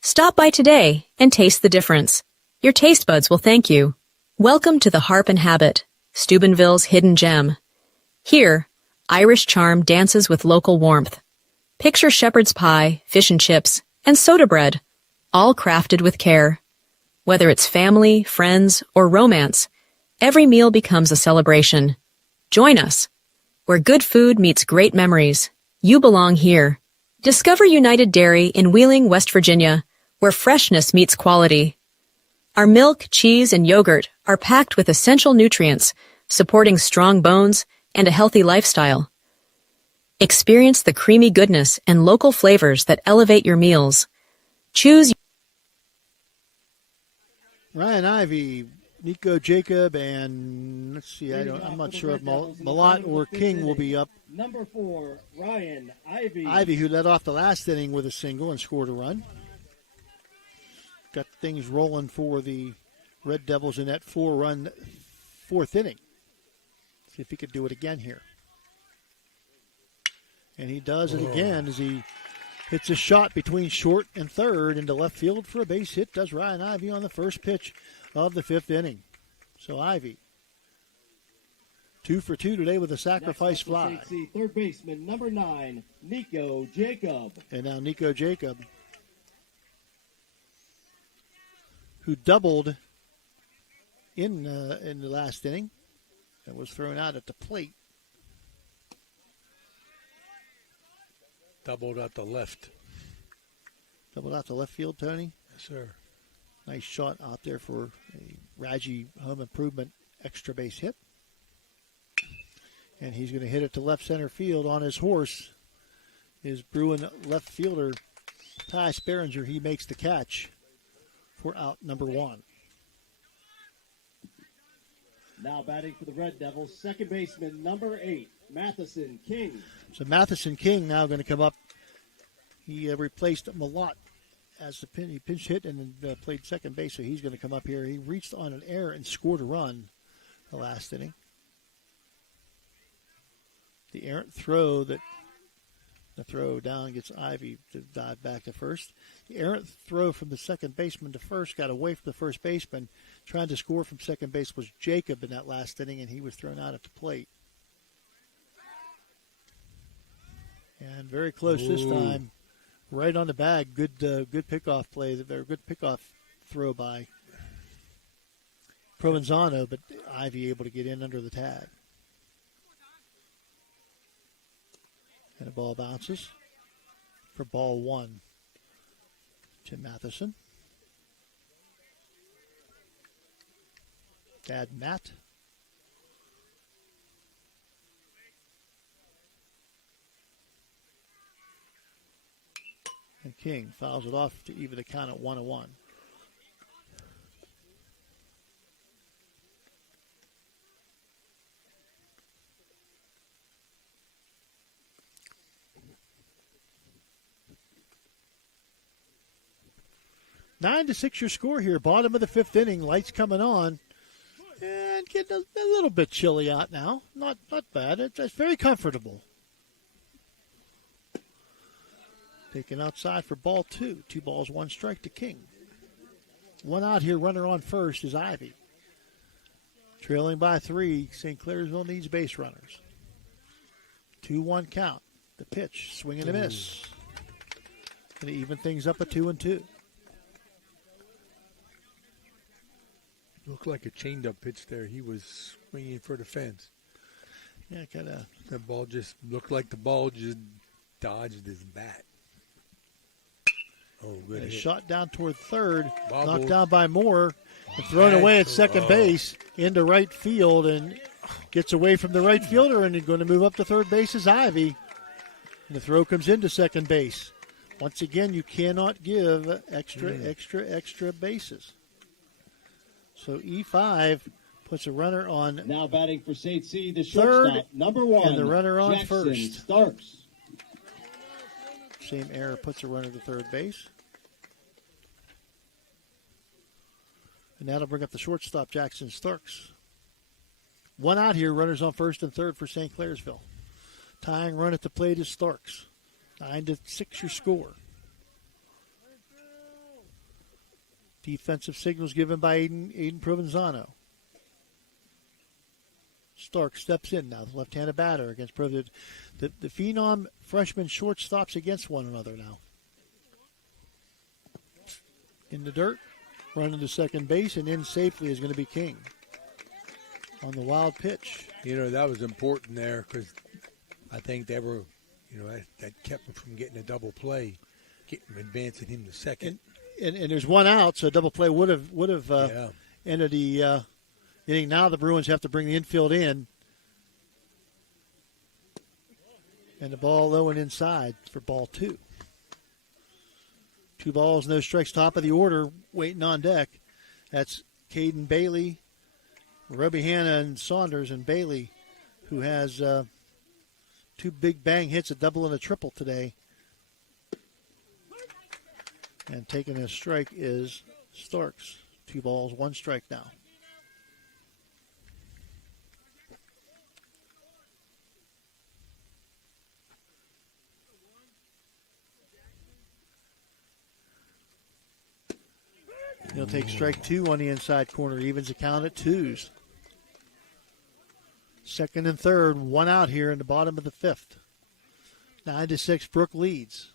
Stop by today and taste the difference. Your taste buds will thank you. Welcome to the Harp and Habit, Steubenville's hidden gem. Here, Irish charm dances with local warmth. Picture shepherd's pie, fish and chips, and soda bread, all crafted with care. Whether it's family, friends, or romance, every meal becomes a celebration. Join us. Where good food meets great memories, you belong here. Discover United Dairy in Wheeling, West Virginia, where freshness meets quality. Our milk, cheese, and yogurt are packed with essential nutrients, supporting strong bones and a healthy lifestyle. Experience the creamy goodness and local flavors that elevate your meals. Choose Ryan Ivy, Nico Jacob, and let's see, I'm not sure if Malott or King will be up. Number 4, Ryan Ivy. Ivy, who led off the last inning with a single and scored a run. Got things rolling for the Red Devils in that 4-run fourth inning. See if he could do it again here. And he does it again as he hits a shot between short and third into left field for a base hit. Does Ryan Ivy on the first pitch of the fifth inning. So Ivy, 2 for 2 today with a sacrifice fly. Third baseman, number 9, Nico Jacob. And now Nico Jacob, who doubled in the last inning and was thrown out at the plate. Doubled out the left. Doubled out the left field, Tony? Yes, sir. Nice shot out there for a Raji home improvement extra base hit. And he's going to hit it to left center field on his horse. His Bruin left fielder, Ty Sperringer, he makes the catch for out number 1. Now batting for the Red Devils, second baseman, number 8, Matheson King. So Matheson King now going to come up. He replaced Malott as he pinch hit and then played second base, so he's going to come up here. He reached on an error and scored a run the last inning. The errant throw the throw down gets Ivy to dive back to first. The errant throw from the second baseman to first got away from the first baseman. Trying to score from second base was Jacob in that last inning, and he was thrown out at the plate. And very close this time. Right on the bag. Good pickoff play. Good pickoff throw by Provenzano, but Ivy able to get in under the tag. And the ball bounces for ball 1 to Matheson. Dad Matt. And King fouls it off to even the count at 1-1. Nine to 6 your score here. Bottom of the fifth inning. Lights coming on. And getting a little bit chilly out now. Not bad. It's very comfortable. Taken outside for ball 2. 2 balls, 1 strike to King. 1 out here, runner on first is Ivy. Trailing by 3, St. Clairsville needs base runners. 2-1 count. The pitch, swing and a miss. Going to even things up at 2-2. Looked like a changed up pitch there. He was swinging for the fence. Yeah, kind of. That ball just looked like the ball just dodged his bat. Oh, good hit. Shot down toward third, Bobble. knocked down by Moore, and thrown away at second base into right field, and gets away from the right fielder, and going to move up to third base is Ivy. And the throw comes into second base. Once again, you cannot give extra bases. So E5 puts a runner on now batting for St. C, the third, shortstop, number 1, and the runner on Jackson first. Starks. Same error puts a runner to third base. And that'll bring up the shortstop, Jackson Starks. 1 out here, runners on first and third for St. Clairsville. Tying run at the plate is Starks. 9-6 your score. Defensive signals given by Aiden Provenzano. Stark steps in now, the left-handed batter against Provenzano. The phenom freshman shortstops against one another now. In the dirt, running to second base, and in safely is going to be King on the wild pitch. You know, that was important there because I think they were, that kept him from getting a double play, advancing him to second. And there's 1 out, so a double play would have ended the inning. Now the Bruins have to bring the infield in. And the ball low and inside for ball 2. 2 balls, no strikes, top of the order, waiting on deck. That's Caden Bailey, Roby Hanna, and Saunders. And Bailey, who has 2 big bang hits, a double and a triple today. And taking a strike is Starks. 2 balls, 1 strike now. He'll take strike 2 on the inside corner. Evens the count at 2s. Second and third, 1 out here in the bottom of the 5th. 9-6, Brooke leads.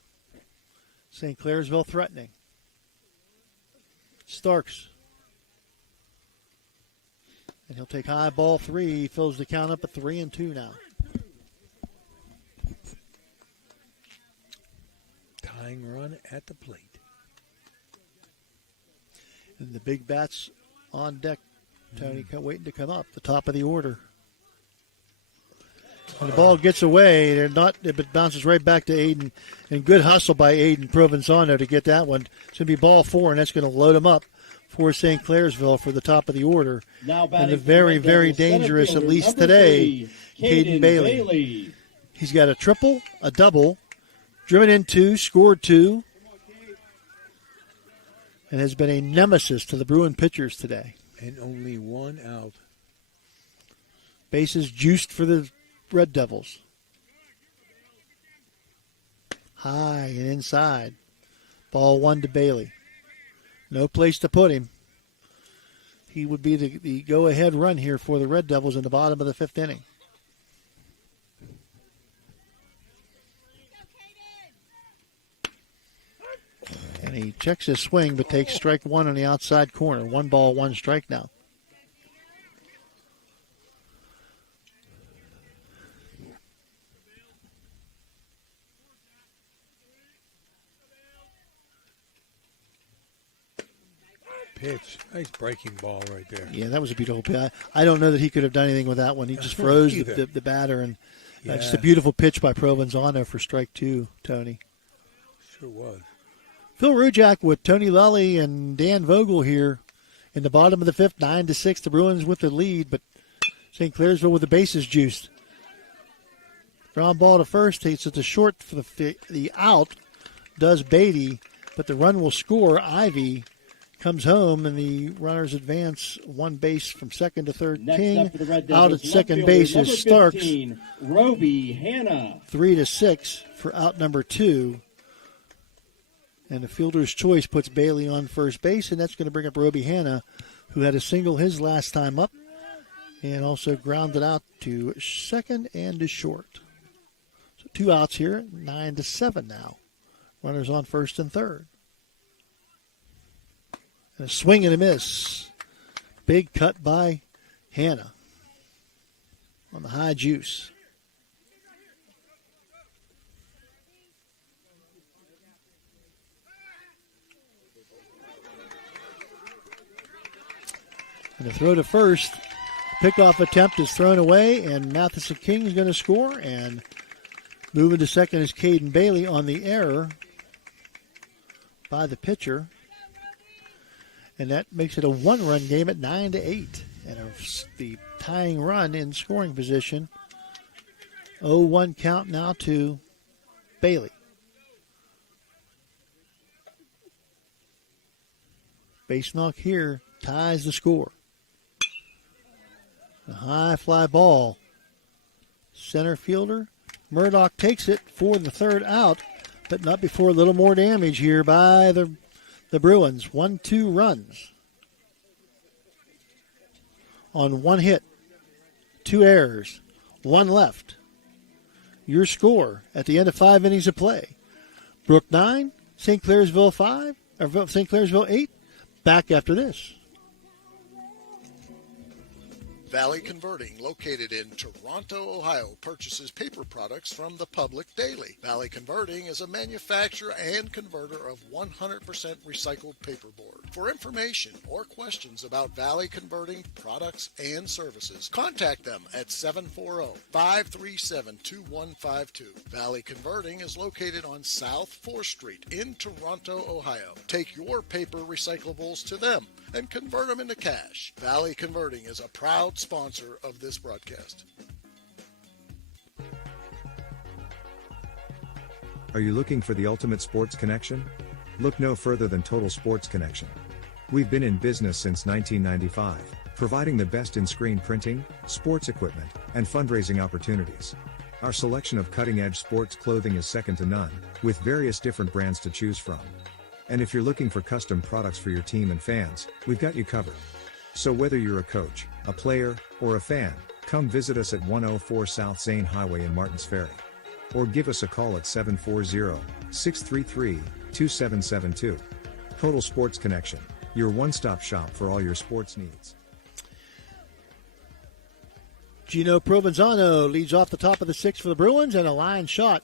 St. Clairsville threatening. Starks. And he'll take high ball 3. He fills the count up at 3-2 now. Tying run at the plate. And the big bats on deck. Tony waiting to come up. The top of the order. And the ball gets away. It bounces right back to Aiden. And good hustle by Aiden Provenzano to get that one. It's going to be ball 4, and that's going to load him up for St. Clairsville for the top of the order. And the very, very dangerous, at least today, Caden Bailey. He's got a triple, a double, driven in 2, scored 2, and has been a nemesis to the Bruin pitchers today. And only 1 out. Bases juiced for the Red Devils. High and inside. Ball 1 to Bailey. No place to put him. He would be the go-ahead run here for the Red Devils in the bottom of the 5th inning. And he checks his swing, but takes strike 1 on the outside corner. 1 ball, 1 strike now. Pitch. Nice breaking ball right there. Yeah, that was a beautiful pitch. I don't know that he could have done anything with that one. He just froze the batter, and just a beautiful pitch by Provenzano for strike 2, Tony. Sure was. Phil Rujak with Tony Lully and Dan Vogel here in the bottom of the 5th, 9-6. The Bruins with the lead, but St. Clairsville with the bases juiced. Ground ball to first. Takes it to short for the out. Does Beatty, but the run will score. Ivy comes home, and the runners advance one base from second to third. Next King up for the Red out Devils, at second left base fielder, is number Starks. 15, Roby Hanna. 3-6 for out number 2. And the fielder's choice puts Bailey on first base, and that's going to bring up Roby Hanna, who had a single his last time up, and also grounded out to second and to short. So 2 outs here, 9-7 now. Runners on first and third. And a swing and a miss. Big cut by Hanna on the high juice. And the throw to first, pickoff attempt is thrown away, and Matheson King is going to score. And moving to second is Caden Bailey on the error by the pitcher. And that makes it a 1-run game at 9-8. And the tying run in scoring position. 0-1 count now to Bailey. Base knock here ties the score. A high fly ball. Center fielder Murdoch takes it for the third out, but not before a little more damage here by the Bruins. 1-2 runs on 1 hit, 2 errors, 1 left. Your score at the end of 5 innings of play. Brooke 9, St. Clairsville 5, or St. Clairsville 8. Back after this. Valley Converting, located in Toronto, Ohio, purchases paper products from the public daily. Valley Converting is a manufacturer and converter of 100% recycled paperboard. For information or questions about Valley Converting products and services, contact them at 740-537-2152. Valley Converting is located on South 4th Street in Toronto, Ohio. Take your paper recyclables to them and convert them into cash. Valley Converting is a proud sponsor of this broadcast. Are you looking for the ultimate sports connection? Look no further than Total Sports Connection. We've been in business since 1995, providing the best in screen printing, sports equipment, and fundraising opportunities. Our selection of cutting-edge sports clothing is second to none, with various different brands to choose from. And if you're looking for custom products for your team and fans, we've got you covered. So whether you're a coach, a player, or a fan, come visit us at 104 South Zane Highway in Martins Ferry. Or give us a call at 740-633-2772. Total Sports Connection, your one-stop shop for all your sports needs. Gino Provenzano leads off the top of the 6th for the Bruins, and a line shot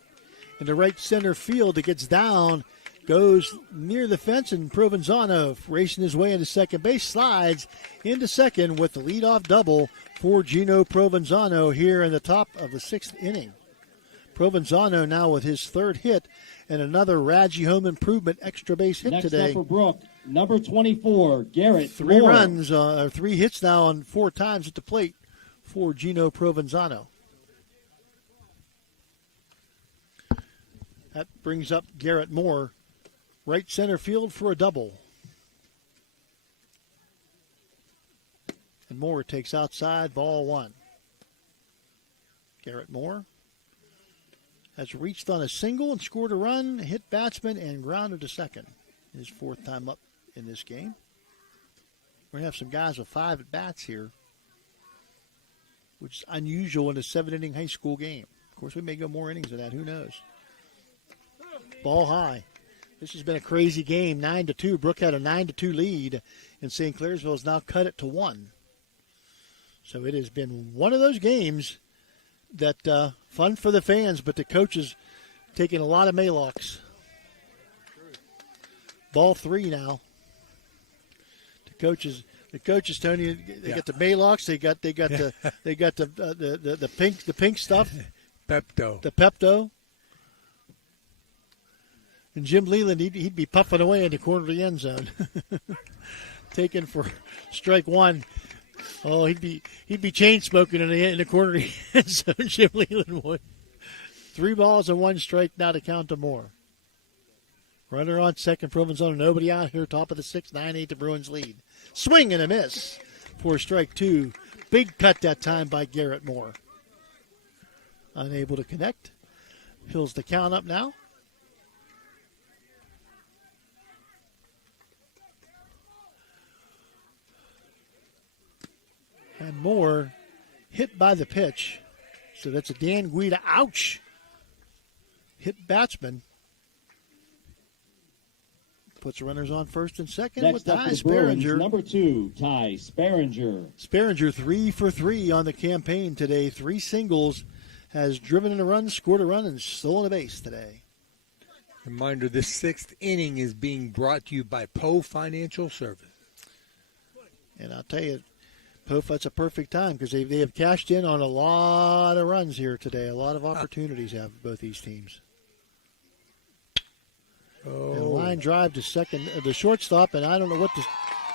into right center field. It gets down, goes near the fence, and Provenzano racing his way into second base, slides into second with the leadoff double for Gino Provenzano here in the top of the 6th inning. Provenzano now with his 3rd hit and another Raggi home improvement extra base hit Next today. Next up for Brooke, number 24, Garrett 3 Moore. runs, 3 hits now on 4 times at the plate for Gino Provenzano. That brings up Garrett Moore, right center field for a double. And Moore takes outside, ball 1. Garrett Moore has reached on a single and scored a run, hit batsman, and grounded to second. His 4th time up in this game. We're going to have some guys with 5 at-bats here, which is unusual in a 7-inning high school game. Of course, we may go more innings than that. Who knows? Ball high. This has been a crazy game, 9-2. Brooke had a 9-2 lead, and St. Clairsville has now cut it to 1. So it has been one of those games that fun for the fans, but the coaches taking a lot of Maylocks. Ball 3 now. The coaches, Tony, they got the Maylocks. They got the pink stuff. Pepto. The Pepto. And Jim Leland, he'd be puffing away in the corner of the end zone, taken for strike 1. Oh, he'd be chain smoking in the corner of the end zone. Jim Leland would. 3 balls and 1 strike now to count to Moore. Runner on second, Provenzano. Nobody out here. Top of the sixth, 9-8 the Bruins lead. Swing and a miss for strike two. Big cut that time by Garrett Moore. Unable to connect. Fills the count up now. And Moore hit by the pitch. So that's a Dan Guida. Ouch! Hit batsman. Puts runners on first and second. Next with up Ty for the Bruins, Sperringer. number 2, Ty Sperringer. Sperringer 3 for 3 on the campaign today. 3 singles. Has driven in a run, scored a run, and stolen a base today. Reminder, this 6th inning is being brought to you by Poe Financial Service. And I'll tell you, Poe, that's a perfect time because they have cashed in on a lot of runs here today. A lot of opportunities have both these teams. And a line drive to second, the shortstop, and I don't know what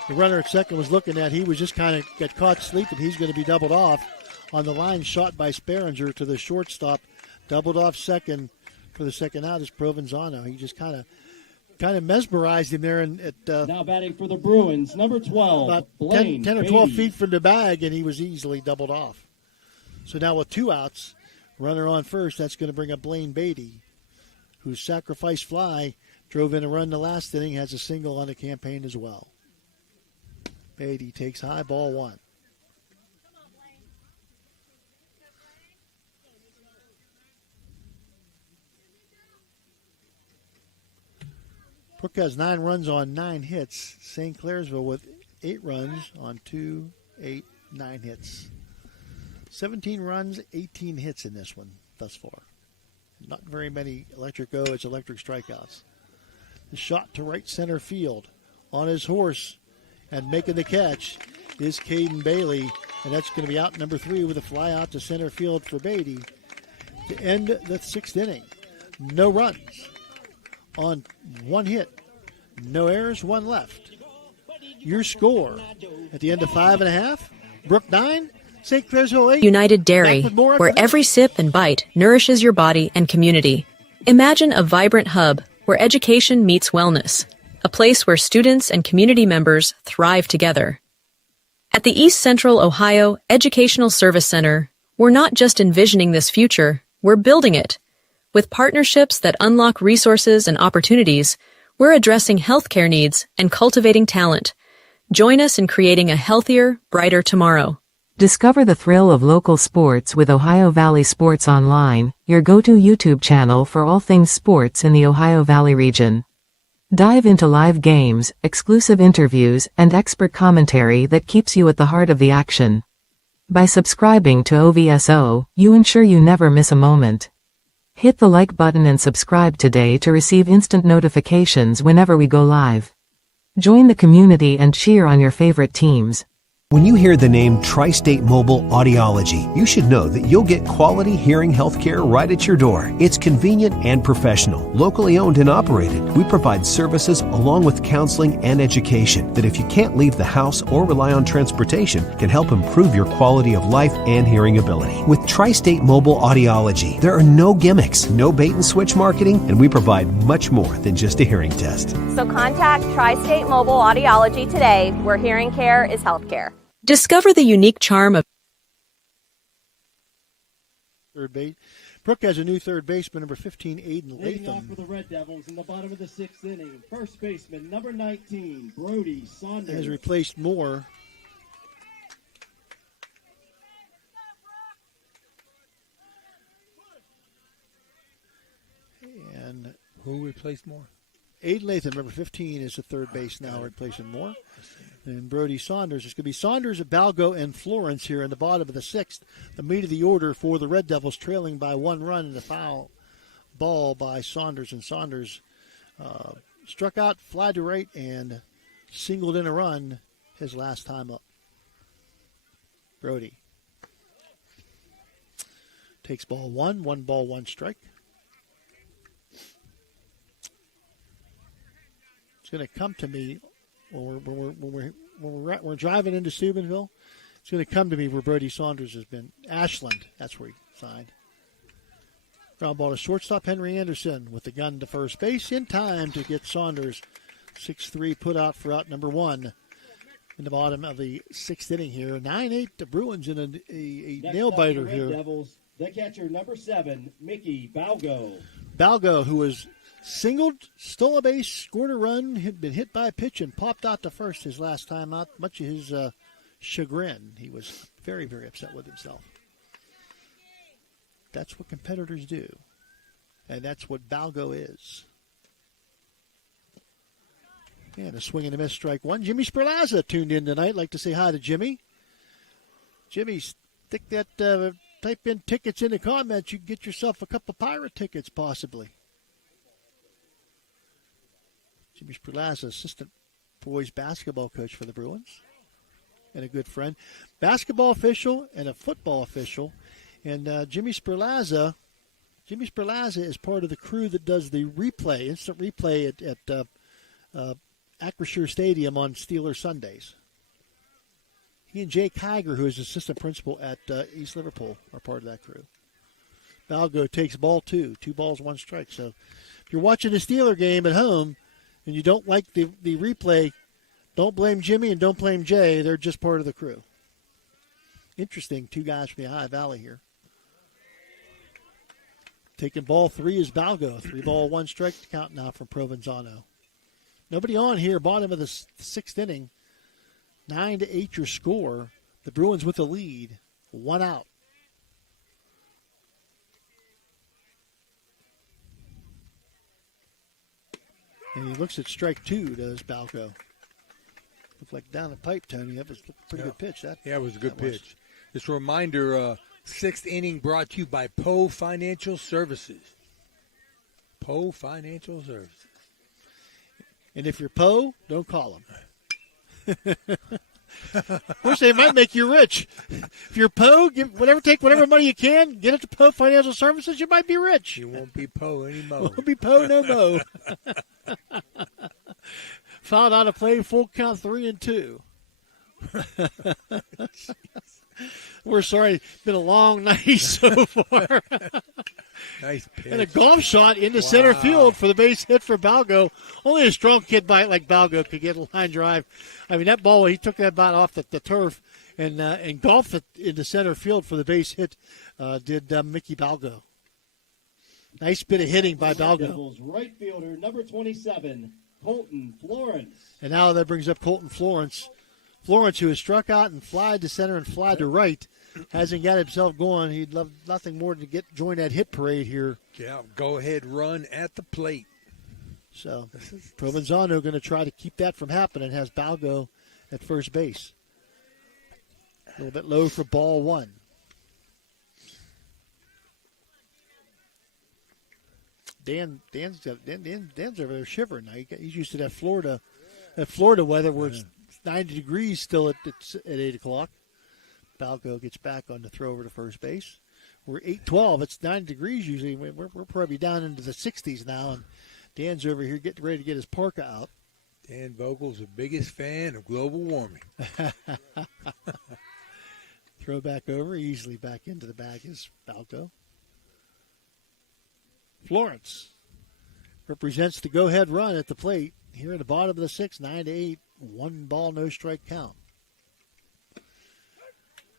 the runner at second was looking at. He was just kind of got caught sleeping. He's going to be doubled off on the line shot by Sperringer to the shortstop. Doubled off second for the second out is Provenzano. He just kind of mesmerized him there. And now batting for the Bruins, number 12, about Blaine 10 or 12 Beatty. feet from the bag, and he was easily doubled off. So now with 2 outs, runner on first, that's going to bring up Blaine Beatty, whose sacrifice fly drove in a run the last inning, has a single on the campaign as well. Beatty takes high, ball 1. Brooke has 9 runs on 9 hits. St. Clairsville with 8 runs on 2, 8, 9 hits. 17 runs, 18 hits in this one thus far. Not very many electric O, it's electric strikeouts. The shot to right center field on his horse and making the catch is Caden Bailey, and that's going to be out number 3 with a fly out to center field for Beatty to end the 6th inning. No runs on 1 hit, no errors, 1 left. Your score at the end of 5.5, Brooke 9, St. Clairsville 8. United Dairy, Back with more where after every sip and bite nourishes your body and community. Imagine a vibrant hub where education meets wellness, a place where students and community members thrive together. At the East Central Ohio Educational Service Center, we're not just envisioning this future, we're building it. With partnerships that unlock resources and opportunities, we're addressing healthcare needs and cultivating talent. Join us in creating a healthier, brighter tomorrow. Discover the thrill of local sports with Ohio Valley Sports Online, your go-to YouTube channel for all things sports in the Ohio Valley region. Dive into live games, exclusive interviews, and expert commentary that keeps you at the heart of the action. By subscribing to OVSO, you ensure you never miss a moment. Hit the like button and subscribe today to receive instant notifications whenever we go live. Join the community and cheer on your favorite teams. When you hear the name Tri-State Mobile Audiology, you should know that you'll get quality hearing health care right at your door. It's convenient and professional, locally owned and operated. We provide services along with counseling and education that, if you can't leave the house or rely on transportation, can help improve your quality of life and hearing ability. With Tri-State Mobile Audiology, there are no gimmicks, no bait and switch marketing, and we provide much more than just a hearing test. So contact Tri-State Mobile Audiology today, where hearing care is healthcare. Discover the unique charm of Third base. Brooke has a new third baseman, number 15, Aiden Leading off Latham. for the Red Devils in the bottom of the 6th inning, first baseman, number 19, Brody Saunders. Has replaced Moore. And who replaced Moore? Aiden Latham, number 15, is the third base now, replacing Moore. And Brody Saunders. It's going to be Saunders, Balgo, and Florence here in the bottom of the 6th. The meat of the order for the Red Devils, trailing by 1 run in the foul ball by Saunders. And Saunders struck out, fly to right, and singled in a run his last time up. Brody takes ball 1, 1 ball, 1 strike. It's going to come to me when we're driving into Steubenville. It's going to come to me where Brody Saunders has been. Ashland, that's where he signed. Ground ball to shortstop Henry Anderson with the gun to first base in time to get Saunders. 6-3 put out for out number 1 in the bottom of the 6th inning here. 9-8 the Bruins in a nail-biter here. Devils, the catcher, number 7, Mickey Balgo. Balgo, who was singled, stole a base, scored a run, had been hit by a pitch, and popped out to first his last time out, much of his chagrin. He was very, very upset with himself. That's what competitors do, and that's what Balgo is. And a swing and a miss, strike 1. Jimmy Sperlazza tuned in tonight. Like to say hi to Jimmy. Jimmy, stick that, type in tickets in the comments. You can get yourself a couple Pirate tickets, possibly. Jimmy Sperlazza, assistant boys basketball coach for the Bruins, and a good friend. Basketball official and a football official. And Jimmy Sperlazza is part of the crew that does the replay, instant replay at Acrisure Stadium on Steelers Sundays. He and Jay Kiger, who is assistant principal at East Liverpool, are part of that crew. Balgo takes ball 2. 2 balls, 1 strike. So if you're watching a Steeler game at home and you don't like the replay, don't blame Jimmy and don't blame Jay. They're just part of the crew. Interesting, 2 guys from the Ohio Valley here. Taking ball 3 is Balgo. 3 ball, 1 strike to count now from Provenzano. Nobody on here, bottom of the 6th inning. 9-8 your score. The Bruins with the lead. 1 out. And he looks at strike 2, does Balgo. Looked like down the pipe, Tony. That was a pretty good pitch. It was a good pitch. Just a reminder, 6th inning brought to you by Poe Financial Services. Poe Financial Services. And if you're Poe, don't call them. Wish they might make you rich. If you're Poe, take whatever money you can, get it to Poe Financial Services, you might be rich. You won't be Poe anymore. Won't be Poe no mo. Fouled out of play, full count 3-2. We're sorry. It's been a long night so far. Nice pitch. And a golf shot into center field for the base hit for Balgo. Only a strong kid like Balgo could get a line drive. I mean, that ball, he took that bat off the turf and golfed it into center field for the base hit, did Mickey Balgo. Nice bit of hitting by Balgo. Right fielder, number 27, Colton Florence. And now that brings up Colton Florence. Florence, who has struck out and flied to center and flied to right, hasn't got himself going. He'd love nothing more to join that hit parade here. Yeah, go ahead, run at the plate. So Provenzano going to try to keep that from happening. Has Balgo at first base. A little bit low for ball 1. Dan's over there shivering now. He's used to that Florida weather where it's 90 degrees still at 8 o'clock. Balgo gets back on the throw over to first base. We're 8-12. It's 9 degrees usually. We're probably down into the 60s now, and Dan's over here getting ready to get his parka out. Dan Vogel's the biggest fan of global warming. Throw back over, easily back into the bag is Balgo. Florence represents the go-ahead run at the plate here at the bottom of the 6th, 9-8, 1 ball, no strike count.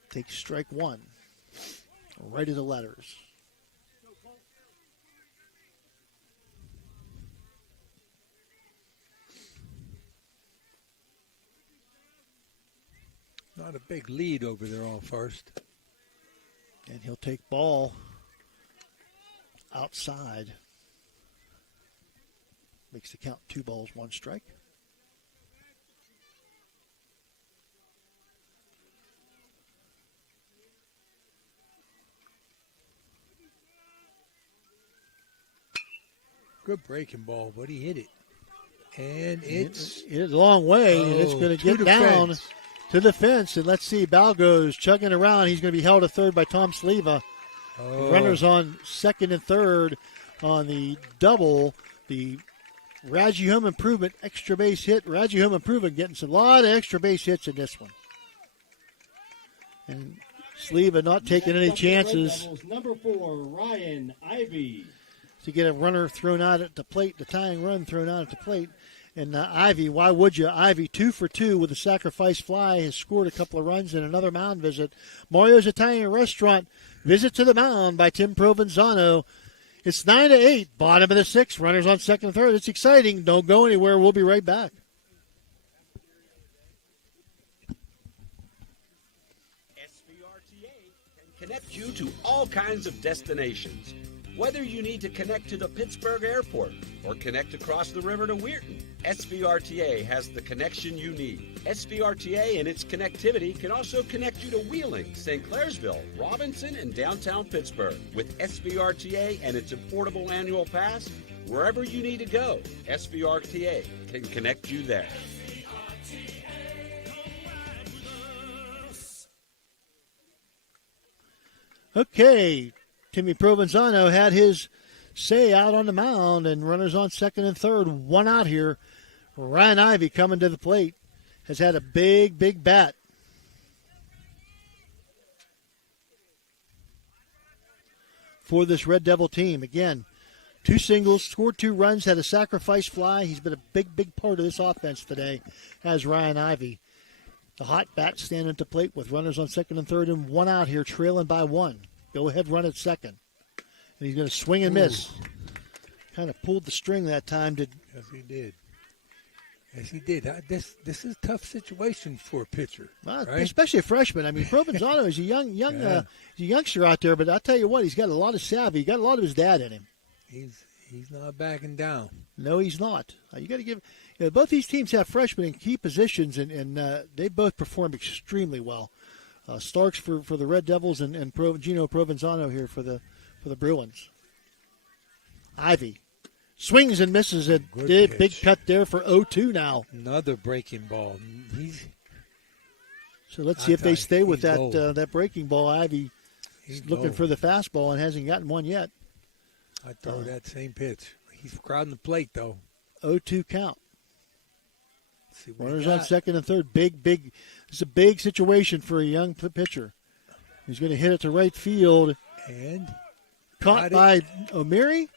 Takes strike 1, right of the letters. Not a big lead over there on first. And he'll take ball outside. Makes the count 2 balls, 1 strike. Good breaking ball, but he hit it. And it's a long way, and it's going to get down to the fence. And let's see, Balgo's chugging around. He's going to be held at third by Tom Sleva. Runners on second and third on the double. The Raji Home Improvement extra base hit. Raji Home Improvement getting a lot of extra base hits in this one. And Sleva not taking any chances. Number 4, Ryan Ivy. To get a runner thrown out at the plate, the tying run thrown out at the plate. And Ivy, why would you? Ivy 2 for 2 with a sacrifice fly, has scored a couple of runs in another mound visit. Mario's Italian Restaurant, visit to the mound by Tim Provenzano. It's 9-8, bottom of the 6th, runners on second and third. It's exciting. Don't go anywhere. We'll be right back. SVRTA can connect you to all kinds of destinations. Whether you need to connect to the Pittsburgh Airport or connect across the river to Weirton, SVRTA has the connection you need. SVRTA and its connectivity can also connect you to Wheeling, St. Clairsville, Robinson, and downtown Pittsburgh. With SVRTA and its affordable annual pass, wherever you need to go, SVRTA can connect you there. Okay, Timmy Provenzano had his say out on the mound, and runners on second and third, one out here. Ryan Ivy coming to the plate, has had a big, big bat. For this Red Devil team. Again, 2 singles, scored 2 runs, had a sacrifice fly. He's been a big, big part of this offense today, as Ryan Ivy. The hot bat standing at the plate with runners on second and third and one out here, trailing by 1. Go ahead, run at second. And he's going to swing and miss. Kind of pulled the string that time. Yes, he did. Yes, he did. This is a tough situation for a pitcher, right? Especially a freshman. I mean, Provenzano is a youngster out there, but I'll tell you what, he's got a lot of savvy. He got a lot of his dad in him. He's not backing down. No, he's not. You got to give. Both these teams have freshmen in key positions, and they both perform extremely well. Starks for the Red Devils and Gino Provenzano here for the Bruins. Ivy swings and misses a big cut there for 0-2 now. Another breaking ball. So let's see if they stay with that breaking ball. Ivy looking for the fastball and hasn't gotten one yet. I throw that same pitch. He's crowding the plate though. 0-2 count. Runners on second and third. Big. It's a big situation for a young pitcher. He's going to hit it to right field. And caught by O'Meary.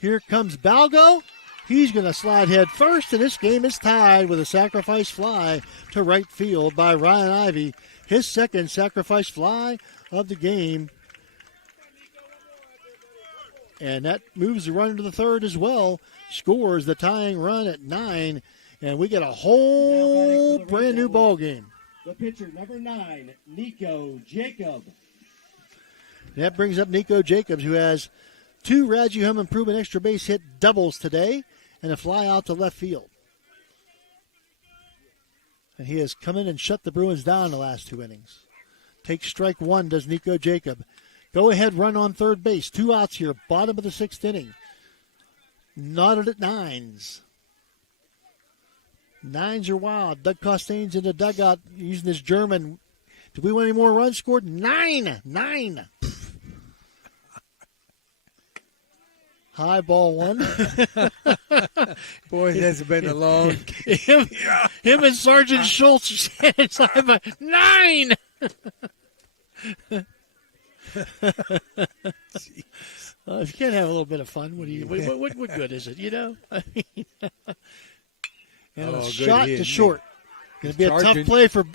Here comes Balgo. He's going to slide head first, and this game is tied with a sacrifice fly to right field by Ryan Ivy. His second sacrifice fly of the game. And that moves the runner to the third as well. Scores the tying run at 9. And we get a whole brand new ball game. The pitcher, number 9, Nico Jacob. That brings up Nico Jacobs, who has 2 Radji Home Improvement extra base hit doubles today and a fly out to left field. And he has come in and shut the Bruins down the last 2 innings. Takes strike 1, does Nico Jacob. Go ahead, run on third base. 2 outs here, bottom of the 6th inning. Knotted at 9s. 9s are wild. Doug Costain's in the dugout using his German. Did we want any more runs scored? 9. High ball 1. Boy, it hasn't been a long him and Sergeant Schultz are standing side by 9. If you can't have a little bit of fun, what good is it? I mean, and a shot to short. Going to be a tough play for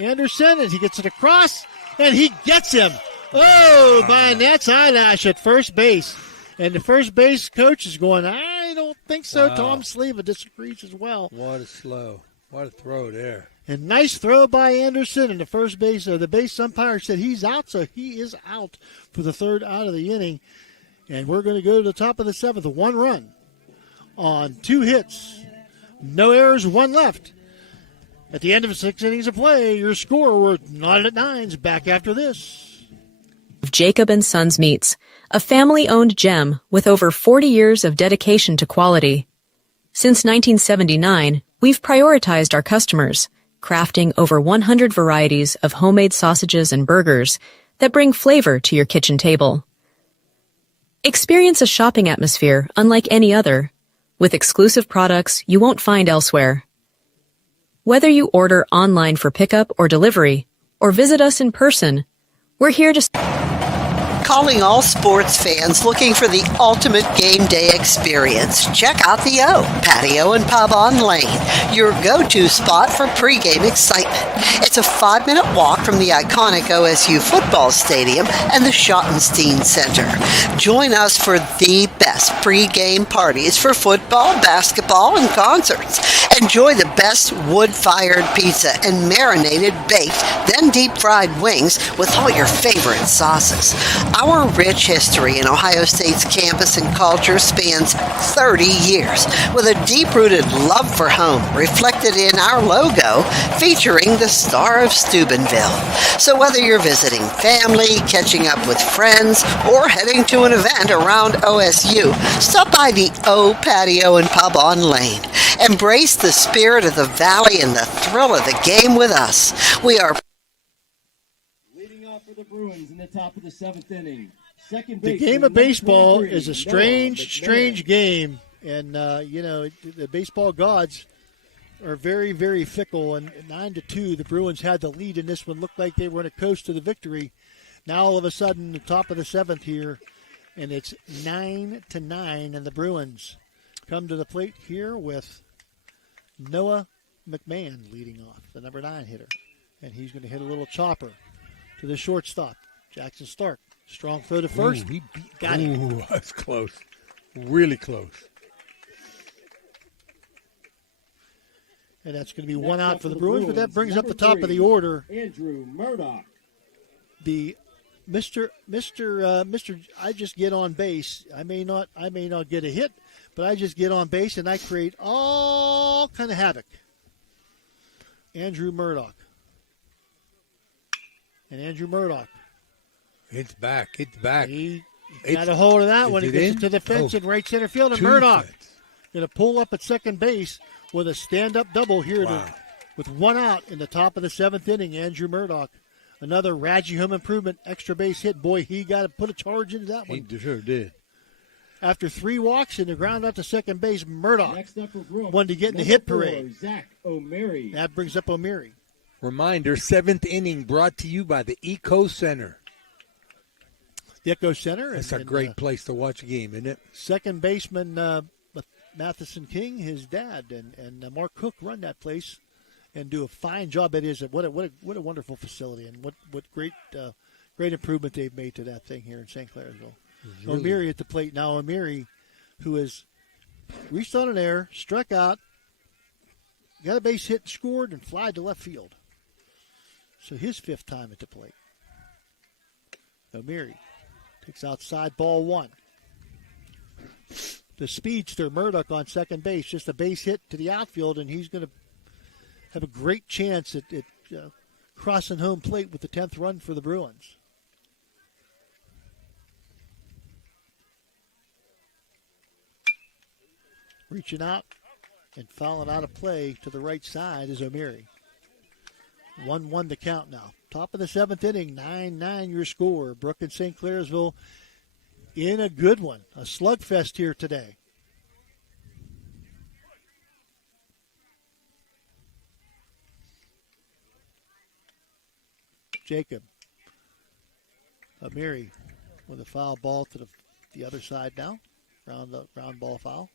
Anderson, and he gets it across, and he gets him. Oh, by Nat's eyelash at first base. And the first base coach is going, I don't think so. Wow. Tom Sleva disagrees as well. What a throw there. And nice throw by Anderson, and the base umpire said he's out, so he is out for the third out of the inning. And we're going to go to the top of the 7th, 1 run on 2 hits. No errors, 1 left. At the end of 6 innings of play, your score, we're knotted at 9s. Back after this. Jacob & Sons Meats, a family-owned gem with over 40 years of dedication to quality. Since 1979, we've prioritized our customers, crafting over 100 varieties of homemade sausages and burgers that bring flavor to your kitchen table. Experience a shopping atmosphere unlike any other, with exclusive products you won't find elsewhere. Whether you order online for pickup or delivery, or visit us in person. We're here to... Calling all sports fans looking for the ultimate game day experience. Check out the O, Patio and Pub on Lane, your go-to spot for pregame excitement. It's a 5-minute walk from the iconic OSU football stadium and the Schottenstein Center. Join us for the best pregame parties for football, basketball, and concerts. Enjoy the best wood-fired pizza and marinated baked, then deep-fried wings with all your favorite sauces. Our rich history in Ohio State's campus and culture spans 30 years, with a deep-rooted love for home reflected in our logo featuring the Star of Steubenville. So whether you're visiting family, catching up with friends, or heading to an event around OSU, stop by the O Patio and Pub on Lane. Embrace the spirit of the Valley and the thrill of the game with us. We are for the Bruins in the top of the 7th inning. The game of baseball is a strange game, and the baseball gods are very, very fickle. And 9-2, the Bruins had the lead in this one. Looked like they were on a coast to the victory. Now all of a sudden, the top of the 7th here, and it's 9-9, and the Bruins come to the plate here with Noah McMahon leading off, the number 9 hitter, and he's going to hit a little chopper to the shortstop, Jackson Stark. Strong throw to first. Got him. That's close. Really close. And that's going to be one out for the Bruins, but that brings up the top of the order. Andrew Murdoch. The Mr. I just get on base. I may not get a hit, but I just get on base and I create all kind of havoc. Andrew Murdoch. And Andrew Murdoch. It's back. He got a hold of that one. He gets it to the fence in right center field. And Murdoch going to pull up at second base with a stand-up double here with one out in the top of the 7th inning. Andrew Murdoch, another Radji home improvement extra base hit. Boy, he got to put a charge into that one. He sure did. After 3 walks and the ground out to second base, Murdoch wanted to get in the hit parade. Zach O'Mary. That brings up O'Mary. Reminder, 7th inning brought to you by the Eco Center. The Eco Center. It's a great place to watch a game, isn't it? Second baseman Matheson King, his dad, and Mark Cook run that place and do a fine job. It is what a wonderful facility, and what great improvement they've made to that thing here in St. Clairsville. Really? O'Meary at the plate now. O'Meary, who has reached on an error, struck out, got a base hit, scored, and fly to left field. So his 5th time at the plate. O'Meary takes outside, ball 1. The speedster Murdoch on second base, just a base hit to the outfield, and he's going to have a great chance at crossing home plate with the 10th run for the Bruins. Reaching out and fouling out of play to the right side is O'Meary. 1-1 to count now. Top of the 7th inning, 9-9 your score. Brooke and St. Clairsville in a good one. A slugfest here today. Jacob. O'Meary with a foul ball to the other side now. Round ball foul.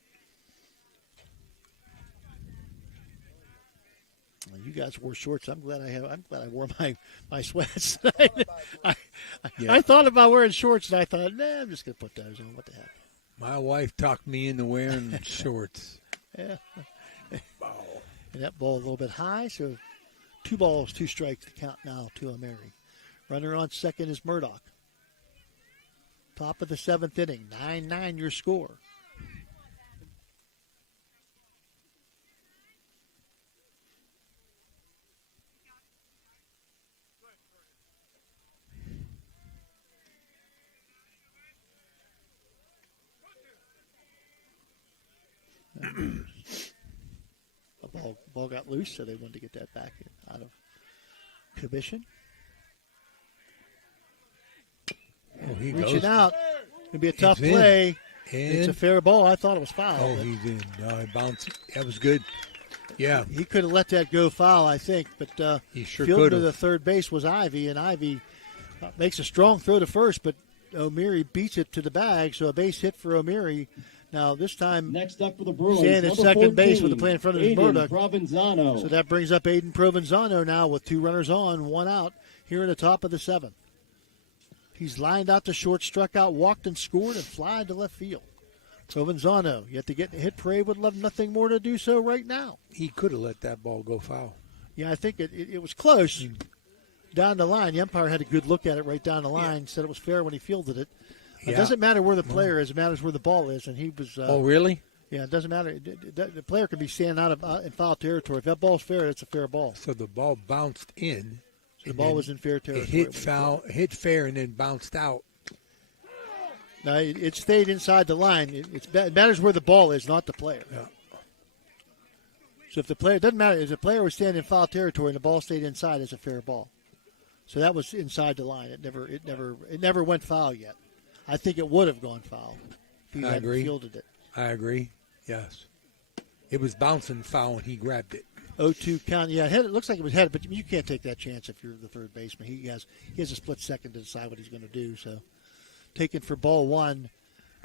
You guys wore shorts. I'm glad I wore my sweats. I thought about wearing shorts, and I thought, I'm just going to put those on. What the heck? My wife talked me into wearing shorts. Yeah. And that ball a little bit high, so 2 balls, 2 strikes to count now to O'Meary. Runner on second is Murdoch. Top of the 7th inning, 9-9 your score. The ball got loose, so they wanted to get that back out of commission. Reaching out. Going to be a tough play. It's a fair ball. I thought it was foul. Oh, he's in. No, it bounced. That was good. Yeah. He could have let that go foul, I think, but he sure fielding could to have. the third base was Ivy, and Ivy makes a strong throw to first, but O'Meary beats it to the bag, so a base hit for O'Meary. Now, this time, next up for the Bruins, standing at second base with the play in front of his Aiden Murdoch. Provenzano. So that brings up Aiden Provenzano now with 2 runners on, 1 out here in the top of the 7th. He's lined out to short, struck out, walked and scored, and flied to left field. Provenzano, yet to get in the hit parade, would love nothing more to do so right now. He could have let that ball go foul. Yeah, I think it was close. Down the line, the umpire had a good look at it right down the line, said it was fair when he fielded it. It doesn't matter where the player is; it matters where the ball is. And he was. Oh, really? Yeah, it doesn't matter. The player can be standing out in foul territory. If that ball's fair, it's a fair ball. So the ball bounced in. So the ball was in fair territory. It hit fair, and then bounced out. No, it stayed inside the line. It matters where the ball is, not the player. Yeah. So if the player, it doesn't matter. If the player was standing in foul territory and the ball stayed inside, it's a fair ball. So that was inside the line. It never went foul yet. I think it would have gone foul if he hadn't fielded it. I agree. Yes. It was bouncing foul and he grabbed it. 0-2 count. Yeah, it looks like it was headed, but you can't take that chance if you're the third baseman. He has a split second to decide what he's going to do. So, taken for ball 1,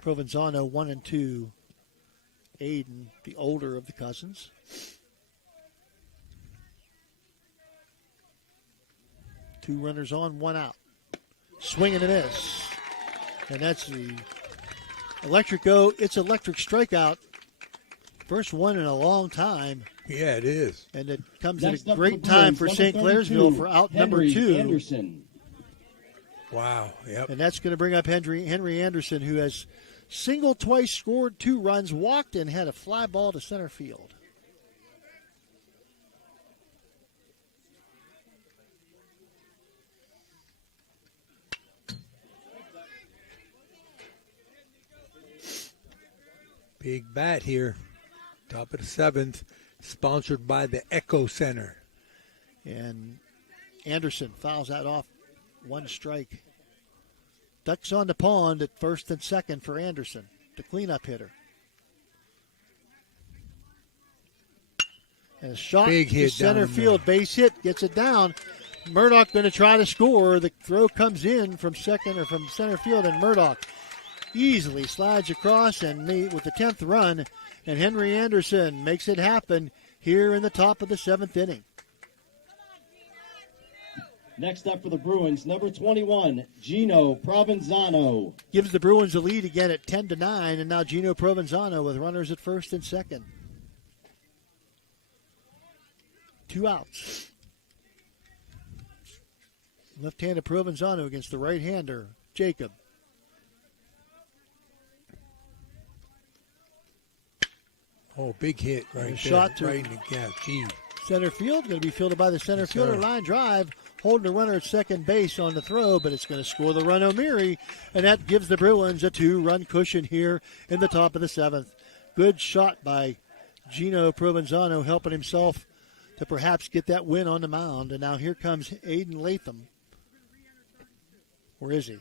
Provenzano 1 and 2. Aiden, the older of the cousins. Two runners on, 1 out. Swing and a miss. And that's the electric go. It's electric strikeout. First one in a long time. Yeah, it is. And it comes at a great time for St. Clairsville for out number 2. Anderson. Wow, yep. And that's going to bring up Henry Anderson, who has singled twice, scored 2 runs, walked, and had a fly ball to center field. Big bat here. Top of the 7th, sponsored by the Echo Center. And Anderson fouls that off. 1 strike. Ducks on the pond at first and second for Anderson, the cleanup hitter. And a shot Big hit to center down field, base hit, gets it down. Murdoch going to try to score. The throw comes in from second or from center field, and Murdoch easily slides across and with the 10th run. And Henry Anderson makes it happen here in the top of the 7th inning. Next up for the Bruins, number 21, Gino Provenzano. Gives the Bruins the lead again at 10-9, and now Gino Provenzano with runners at first and second. 2 outs. Left-handed Provenzano against the right-hander, Jacob. Oh, big hit right there. Shot to right in the gap. Gee. Center field, going to be fielded by the center fielder. Line drive, holding the runner at second base on the throw, but it's going to score the run O'Meary, and that gives the Bruins a 2-run cushion here in the top of the 7th. Good shot by Gino Provenzano, helping himself to perhaps get that win on the mound. And now here comes Aiden Latham. Where is he?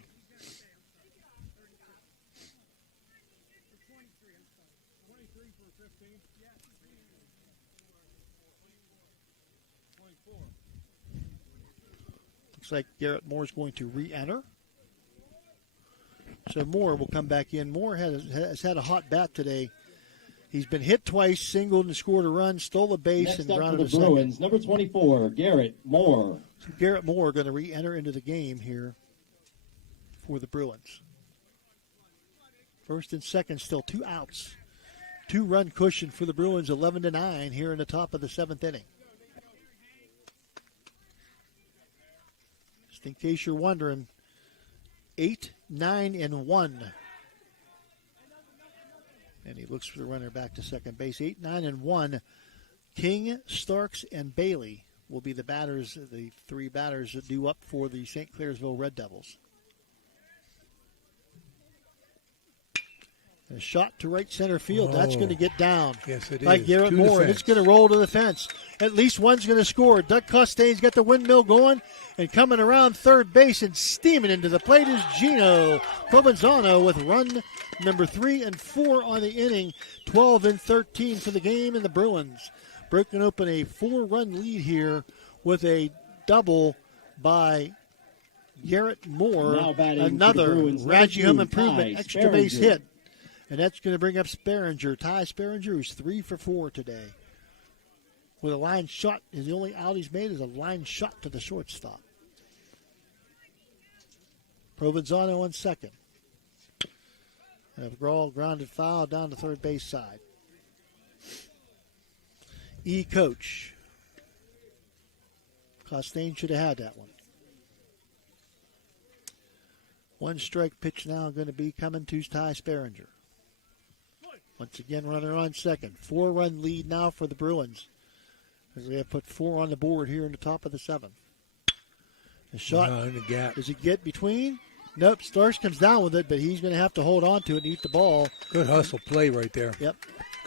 Looks like Garrett Moore is going to re-enter. So Moore will come back in. Moore has had a hot bat today. He's been hit twice, singled and scored a run, stole a base, Next and up grounded for a the second. Bruins, number 24, Garrett Moore. So Garrett Moore going to re-enter into the game here for the Bruins. First and second, still 2 outs. 2-run cushion for the Bruins, 11-9 here in the top of the 7th inning. Just in case you're wondering, 8, 9, and 1. And he looks for the runner back to second base. 8, 9, and 1. King, Starks, and Bailey will be the batters, the 3 batters that do up for the St. Clairsville Red Devils. A shot to right center field. That's going to get down. Yes, it by is. Garrett To the Moore, and fence. it's going to roll to the fence. At least one's going to score. Doug Costain's got the windmill going, and coming around third base and steaming into the plate is Gino Provenzano with run number 3 and 4 on the inning. 12 and 13 for the game, and the Bruins broken open a 4-run lead here with a double by Garrett Moore. Now batting for the Another Bruins, Raji number Home 2, Improvement Ty extra base Sperringer. hit. And that's going to bring up Sperringer. Ty Sperringer, who's 3 for 4 today. With a line shot, the only out he's made is a line shot to the shortstop. Provenzano on second. And a grounded foul down the third base side. Coach. Costain should have had that one. One strike pitch now going to be coming to Ty Sperringer. Once again, runner on second. 4-run lead now for the Bruins, as they have put 4 on the board here in the top of the 7th. The shot, in the gap. Does he get between? Nope, Starks comes down with it, but he's going to have to hold on to it and eat the ball. Good hustle play right there. Yep.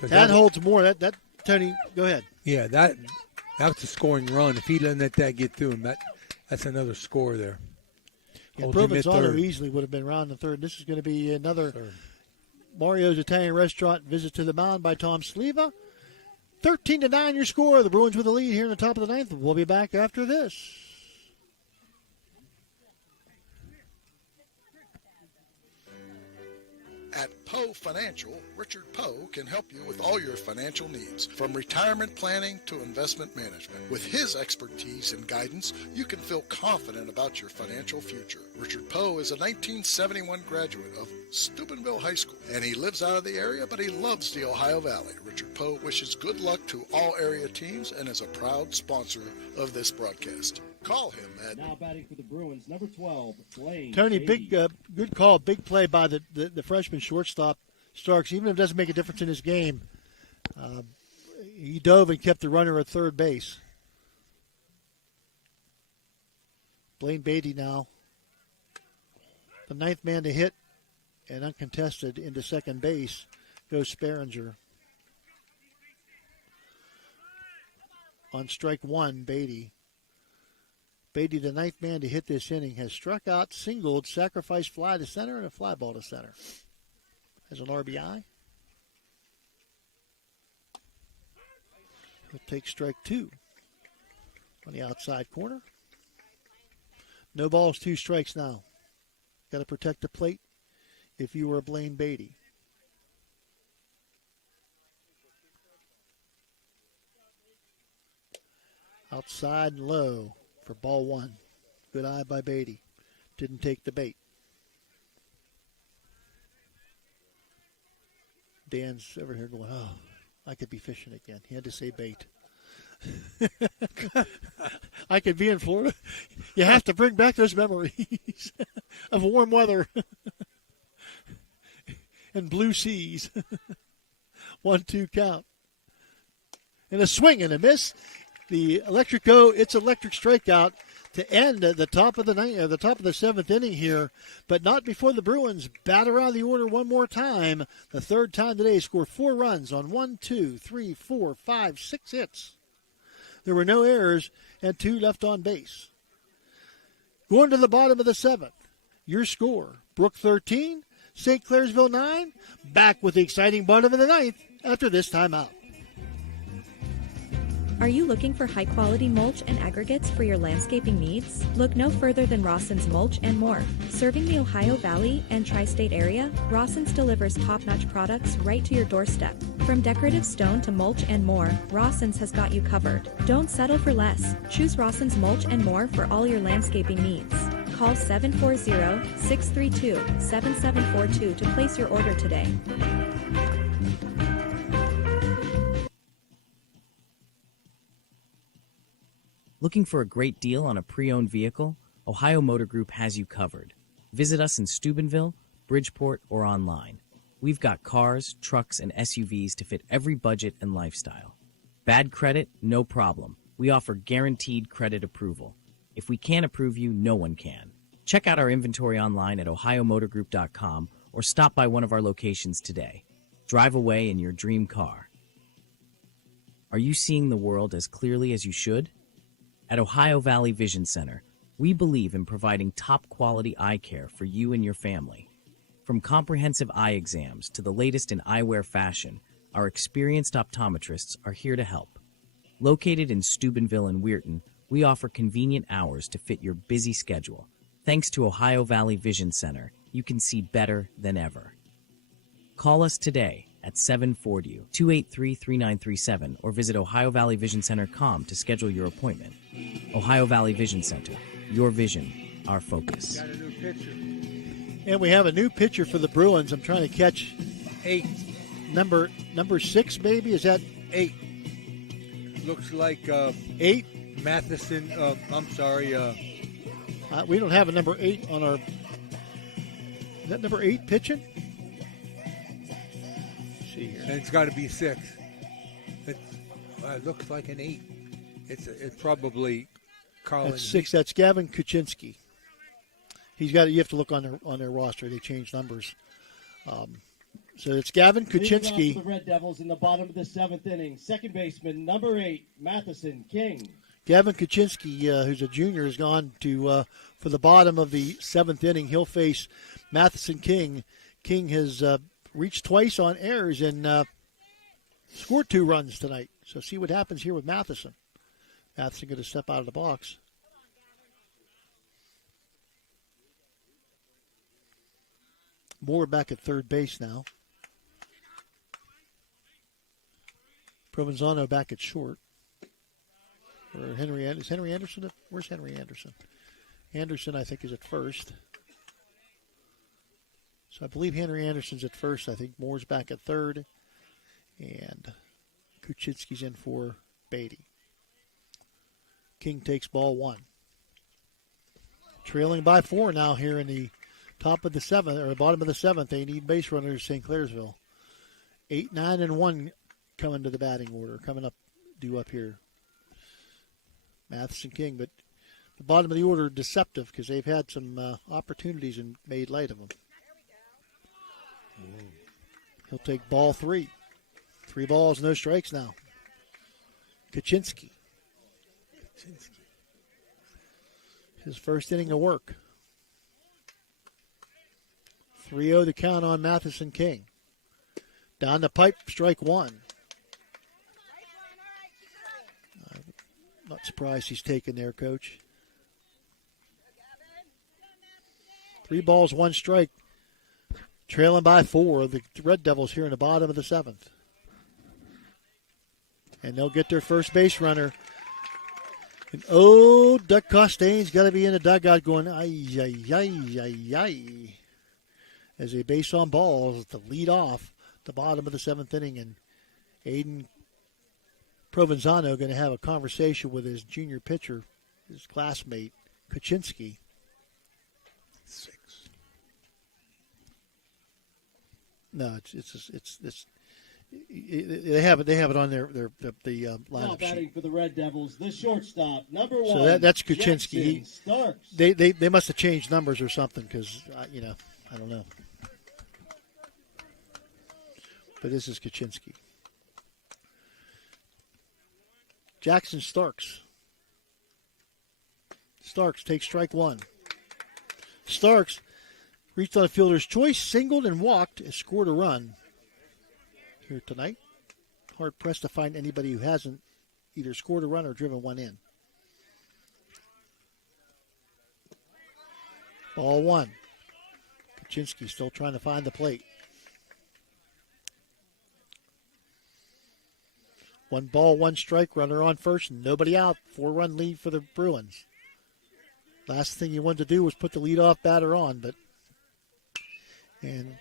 That holds more. That Tony, go ahead. Yeah, that's a scoring run. If he doesn't let that get through him, that's another score there. And Provenzano easily would have been around the third. This is going to be another Mario's Italian Restaurant visit to the mound by Tom Sleva. 13-9 your score. The Bruins with the lead here in the top of the 9th. We'll be back after this. At Poe Financial, Richard Poe can help you with all your financial needs, from retirement planning to investment management. With his expertise and guidance, you can feel confident about your financial future. Richard Poe is a 1971 graduate of Steubenville High School, and he lives out of the area, but he loves the Ohio Valley. Richard Poe wishes good luck to all area teams and is a proud sponsor of this broadcast. Call him at... Now batting for the Bruins, number 12, Blaine. Tony, good call. Big play by the freshman shortstop, Starks. Even if it doesn't make a difference in his game, he dove and kept the runner at third base. Blaine Beatty now, the 9th man to hit, and uncontested into second base goes Sperringer. On strike 1, Beatty. Beatty, the 9th man to hit this inning, has struck out, singled, sacrificed fly to center, and a fly ball to center. As an RBI. He'll take strike 2 on the outside corner. No balls, 2 strikes now. Got to protect the plate if you were Blaine Beatty. Outside and low for ball 1. Good eye by Beatty. Didn't take the bait. Dan's over here going, oh, I could be fishing again. He had to say bait. I could be in Florida. You have to bring back those memories of warm weather and blue seas. 1-2 count. And a swing and a miss. The it's electric strikeout to end at the top of the 7th inning here, but not before the Bruins bat around the order one more time. The 3rd time today, scored 4 runs on 1, 2, 3, 4, 5, 6 hits. There were no errors and 2 left on base. Going to the bottom of the 7th, your score: Brooke 13, St. Clairsville 9. Back with the exciting bottom of the 9th after this timeout. Are you looking for high-quality mulch and aggregates for your landscaping needs? Look no further than Rawson's Mulch and More. Serving the Ohio Valley and tri-state area, Rawson's delivers top-notch products right to your doorstep. From decorative stone to mulch and more, Rawson's has got you covered. Don't settle for less. Choose Rawson's Mulch and More for all your landscaping needs. Call 740-632-7742 to place your order today. Looking for a great deal on a pre-owned vehicle? Ohio Motor Group has you covered. Visit us in Steubenville, Bridgeport, or online. We've got cars, trucks, and SUVs to fit every budget and lifestyle. Bad credit? No problem. We offer guaranteed credit approval. If we can't approve you, no one can. Check out our inventory online at ohiomotorgroup.com or stop by one of our locations today. Drive away in your dream car. Are you seeing the world as clearly as you should? At Ohio Valley Vision Center, we believe in providing top-quality eye care for you and your family. From comprehensive eye exams to the latest in eyewear fashion, our experienced optometrists are here to help. Located in Steubenville and Weirton, we offer convenient hours to fit your busy schedule. Thanks to Ohio Valley Vision Center, you can see better than ever. Call us today at 740-283-3937 or visit OhioValleyVisionCenter.com to schedule your appointment. Ohio Valley Vision Center, your vision, our focus. Got a new pitcher. And we have a new pitcher for the Bruins. I'm trying to catch 8. Number 6, maybe? Is that 8? Looks like 8? Matheson. I'm sorry. We don't have a number 8 on our. Is that number 8 pitching? Let's see here. And it's got to be 6. It looks like an 8. It's probably Colin. That's 6. That's Gavin Kuczynski. He's got. You have to look on their roster. They changed numbers. So it's Gavin Kuczynski. Leading off the Red Devils in the bottom of the 7th inning. Second baseman, number 8, Matheson King. Gavin Kuczynski, who's a junior, has gone to for the bottom of the 7th inning. He'll face Matheson King. King has reached twice on errors and scored 2 runs tonight. So see what happens here with Matheson. Matheson going to step out of the box. Moore back at third base now. Provenzano back at short. Or is Henry Anderson? Where's Henry Anderson? Anderson, I think, is at first. So I believe Henry Anderson's at first. I think Moore's back at third. And Kuczynski's in for Beatty. King takes ball 1. Trailing by 4 now here in the top of the 7th, or the bottom of the 7th. They need base runners, St. Clairsville. 8, 9, and 1 coming to the batting order, coming up, due up here. Matheson King, but the bottom of the order deceptive because they've had some opportunities and made light of them. He'll take ball 3. 3 balls, no strikes now. Kuczynski. His first inning of work. 3-0 the count on Matheson King. Down the pipe, strike 1. Not surprised he's taken there, Coach. 3 balls, 1 strike. Trailing by 4. The Red Devils here in the bottom of the 7th. And they'll get their first base runner. And Doug Costain's got to be in the dugout going, ay. As a base on balls to lead off the bottom of the 7th inning. And Aiden Provenzano going to have a conversation with his junior pitcher, his classmate, Kuczynski. 6. No, they have it on their lineup now batting sheet. for the Red Devils, the shortstop, number 1. So that's Kuczynski. Starks. They must have changed numbers or something because I don't know. But this is Kuczynski. Jackson Starks. Starks takes strike 1. Starks reached on a fielder's choice, singled and walked, and scored a run here tonight. Hard pressed to find anybody who hasn't either scored a run or driven one in. Ball 1. Kuczynski still trying to find the plate. 1 ball, 1 strike, runner on first, nobody out. 4-run lead for the Bruins. Last thing you wanted to do was put the leadoff batter on, and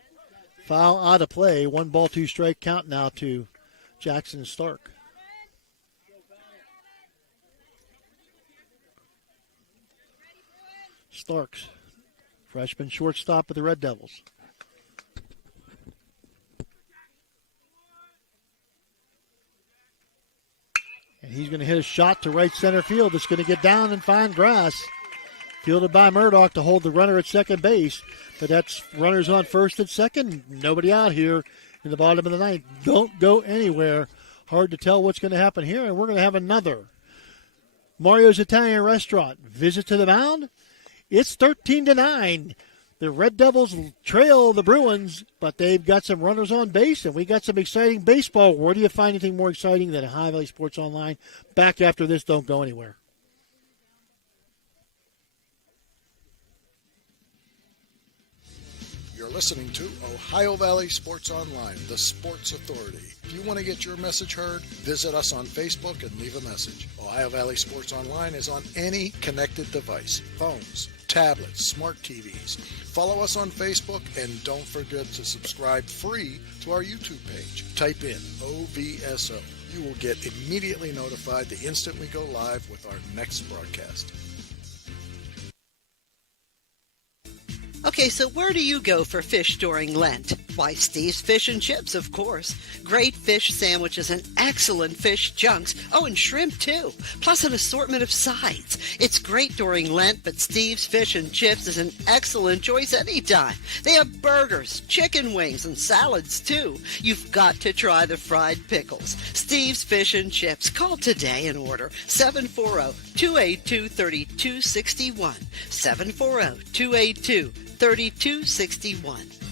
foul out of play. 1 ball, 2 strike count now to Jackson Stark. Starks, freshman shortstop of the Red Devils. And he's going to hit a shot to right center field. It's going to get down and find grass. Fielded by Murdoch to hold the runner at second base. But that's runners on first and second. Nobody out here in the bottom of the 9th. Don't go anywhere. Hard to tell what's going to happen here. And we're going to have another Mario's Italian Restaurant visit to the mound. It's 13-9. The Red Devils trail the Bruins, but they've got some runners on base, and we got some exciting baseball. Where do you find anything more exciting than Ohio Valley Sports Online? Back after this, don't go anywhere. You're listening to Ohio Valley Sports Online, the sports authority. If you want to get your message heard, visit us on Facebook and leave a message. Ohio Valley Sports Online is on any connected device, phones, tablets, smart TVs. Follow us on Facebook and don't forget to subscribe free to our YouTube page. Type in OVSO. You will get immediately notified the instant we go live with our next broadcast. Okay, so where do you go for fish during Lent? Why, Steve's Fish and Chips, of course. Great fish sandwiches and excellent fish junks. Oh, and shrimp, too. Plus an assortment of sides. It's great during Lent, but Steve's Fish and Chips is an excellent choice anytime. They have burgers, chicken wings, and salads, too. You've got to try the fried pickles. Steve's Fish and Chips. Call today and order 740-282-3261. 740-282-3261.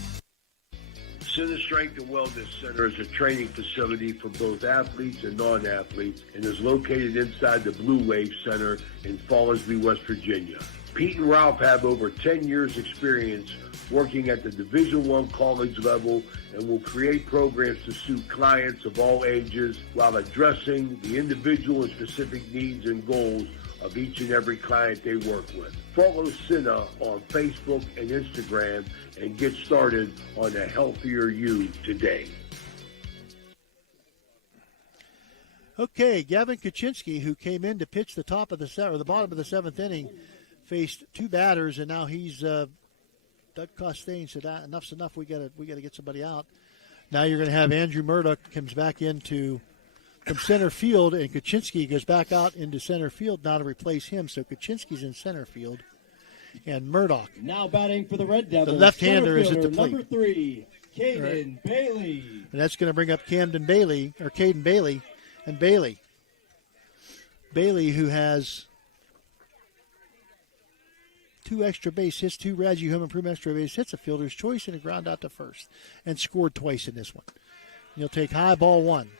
Center Strength and Wellness Center is a training facility for both athletes and non-athletes and is located inside the Blue Wave Center in Fallersby, West Virginia. Pete and Ralph have over 10 years experience working at the Division I college level and will create programs to suit clients of all ages while addressing the individual and specific needs and goals of each and every client they work with. Follow Cena on Facebook and Instagram and get started on a healthier you today. Okay, Gavin Kaczynski, who came in to pitch the bottom of the seventh inning, faced two batters, and now he's Doug Costain said, enough's enough. We got to get somebody out. Now you're going to have Andrew Murdoch comes back from center field, and Kaczynski goes back out into center field now to replace him. So Kaczynski's in center field, and Murdoch. Now batting for the Red Devils. The left-hander is at the plate. Number 3, Caden Bailey. And that's going to bring up Caden Bailey, and Bailey. Bailey, who has 2 extra base hits, 2 Radji Home Improvement extra base hits, a fielder's choice, and a ground out to first, and scored twice in this one. He'll take high, ball 1.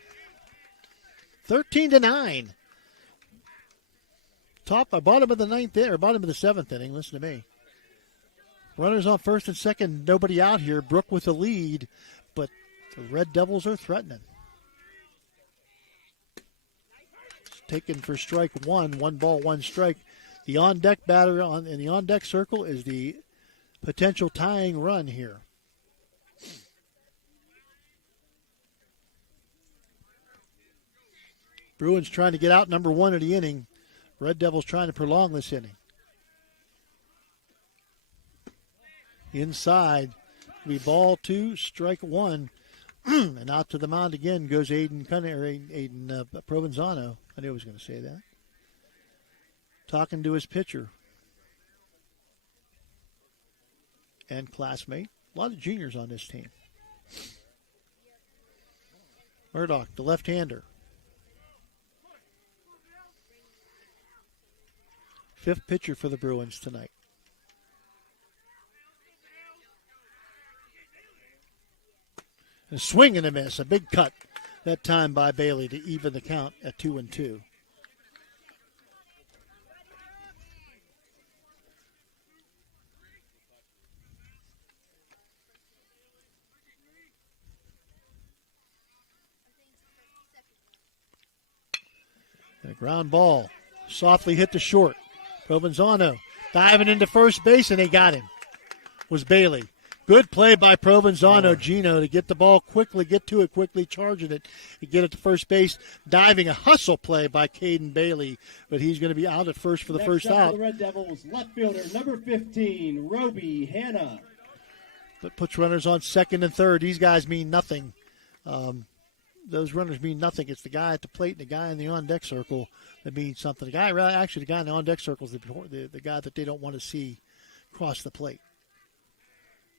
13-9. Bottom of the seventh inning. Listen to me. Runners on first and second. Nobody out here. Brooke with the lead, but the Red Devils are threatening. Taken for strike 1. 1 ball, 1 strike. The on-deck batter in the on-deck circle is the potential tying run here. Bruins trying to get out number 1 of the inning. Red Devils trying to prolong this inning. Inside, be ball 2, strike 1, and out to the mound again goes Aiden Provenzano. I knew I was going to say that. Talking to his pitcher and classmate. A lot of juniors on this team. Murdoch, the left-hander. 5th pitcher for the Bruins tonight. A swing and a miss. A big cut that time by Bailey to even the count at 2-2. And a ground ball. Softly hit to short. Provenzano diving into first base, and they got him. Was Bailey. Good play by Provenzano, Gino, to get the ball quickly, get to it quickly, charging it, and get it to first base. Diving, a hustle play by Caden Bailey, but he's going to be out at first for the first out. For the Red Devils, left fielder, number 15, Roby Hanna. But puts runners on second and third. These guys mean nothing. Those runners mean nothing. It's the guy at the plate and the guy in the on-deck circle that means something. The guy in the on-deck circle is the guy that they don't want to see cross the plate.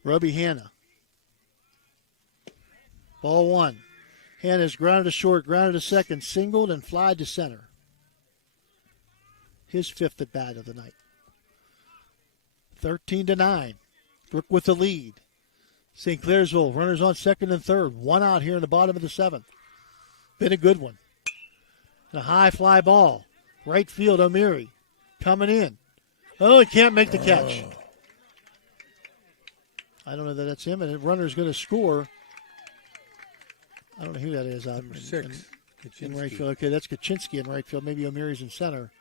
Roby Hanna. Ball 1. Hanna's grounded to short, grounded to second, singled, and flied to center. His 5th at bat of the night. 13-9. Brooke with the lead. St. Clairsville, runners on second and third. One out here in the bottom of the seventh. Been a good one. And a high fly ball. Right field, O'Meary coming in. Oh, he can't make the catch. I don't know that that's him, and the runner's going to score. I don't know who that is. Number 6. In right field. Okay, that's Kaczynski in right field. Maybe O'Meary's in center.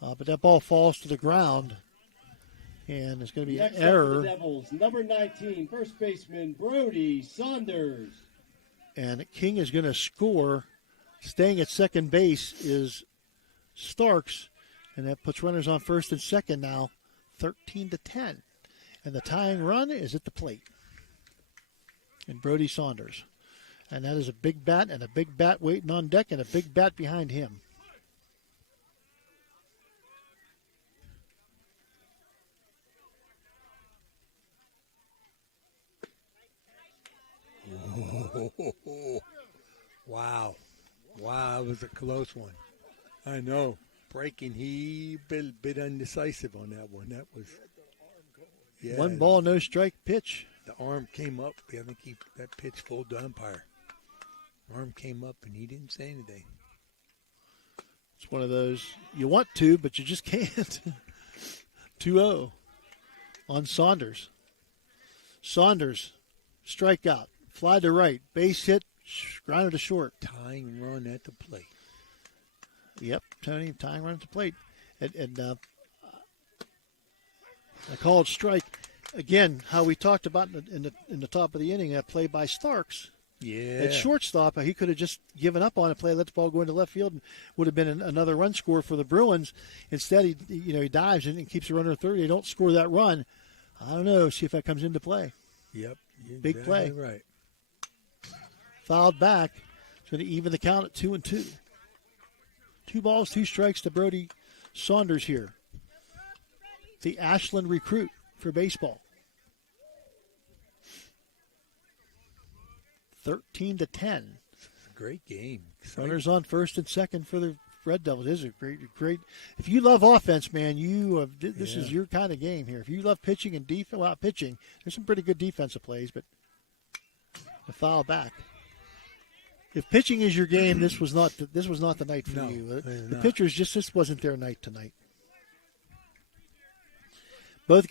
But that ball falls to the ground. And it's going to be Next an error. Up for the Devils, number 19, first baseman Brody Saunders. And King is going to score. Staying at second base is Starks. And that puts runners on first and second now, 13-10. And the tying run is at the plate. And Brody Saunders. And that is a big bat and a big bat waiting on deck and a big bat behind him. Wow. Wow, that was a close one. I know. Breaking, he bit undecisive on that one. That was, yeah. One ball, no strike pitch. The arm came up. I think that pitch fooled the umpire. Arm came up, and he didn't say anything. It's one of those, you want to, but you just can't. 2-0 on Saunders. Saunders, strikeout, fly to right, base hit, grounded to short. Tying run at the plate. Yep, Tony, tying run at the plate. And I called strike. Again, how we talked about in the top of the inning, that play by Starks. Yeah. At shortstop, he could have just given up on a play, let the ball go into left field, and would have been another run score for the Bruins. Instead, he dives and keeps the runner at third. They don't score that run. I don't know. See if that comes into play. Yep. Big play. Right. Fouled back. It's going to even the count at 2-2. 2 balls, 2 strikes to Brody Saunders here. The Ashland recruit for baseball. 13-10. Great game. Runners on first and second for the Red Devils. This is a great. If you love offense, man, this is your kind of game here. If you love pitching and defense, well, pitching, there's some pretty good defensive plays, but the foul back. If pitching is your game, this was not the night for you. The pitchers this wasn't their night tonight. Both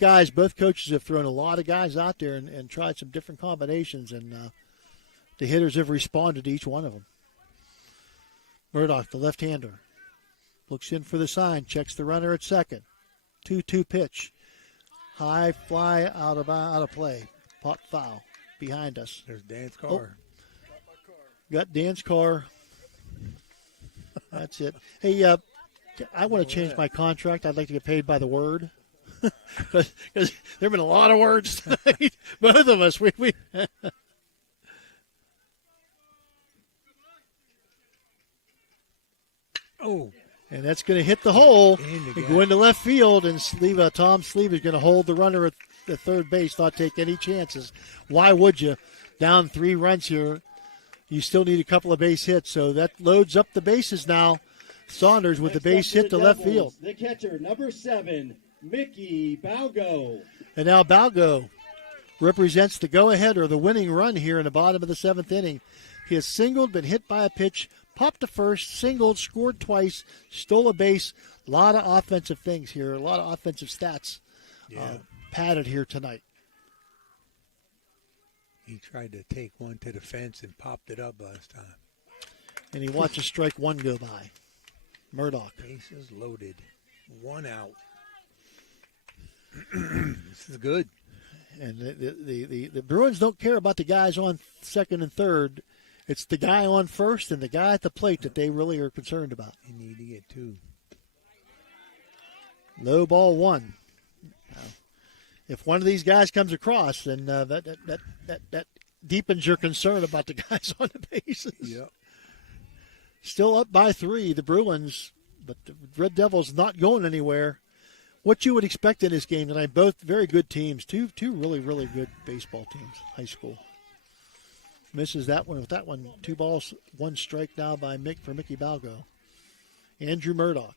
coaches have thrown a lot of guys out there and tried some different combinations, and the hitters have responded to each one of them. Murdoch, the left-hander, looks in for the sign, checks the runner at second. 2-2 pitch. High fly out of play. Pop foul behind us. There's Dan's car. Got Dan's car. That's it. Hey, I want to change my contract. I'd like to get paid by the word. Because there have been a lot of words tonight. Both of us. We Oh. And that's going to hit the hole and go into left field. And Tom Sleeve is going to hold the runner at the third base, not take any chances. Why would you? Down 3 runs here. You still need a couple of base hits. So that loads up the bases now. Saunders with the base hit to left field. The catcher, number 7, Mickey Balgo. And now Balgo represents the go-ahead or the winning run here in the bottom of the 7th inning. He has singled, been hit by a pitch, popped to first, singled, scored twice, stole a base. A lot of offensive things here, a lot of offensive stats padded here tonight. He tried to take one to the fence and popped it up last time. And he watches strike 1 go by. Murdoch. Bases loaded. 1 out. This is good. And the Bruins don't care about the guys on second and third. It's the guy on first and the guy at the plate that they really are concerned about. They need to get 2. Low ball 1. Now, if one of these guys comes across, then that deepens your concern about the guys on the bases. Yep. Still up by 3, the Bruins, but the Red Devils not going anywhere. What you would expect in this game tonight, both very good teams, two really, really good baseball teams, high school. Misses that one with that one. 2 balls, 1 strike now by for Mickey Balgo. Andrew Murdoch.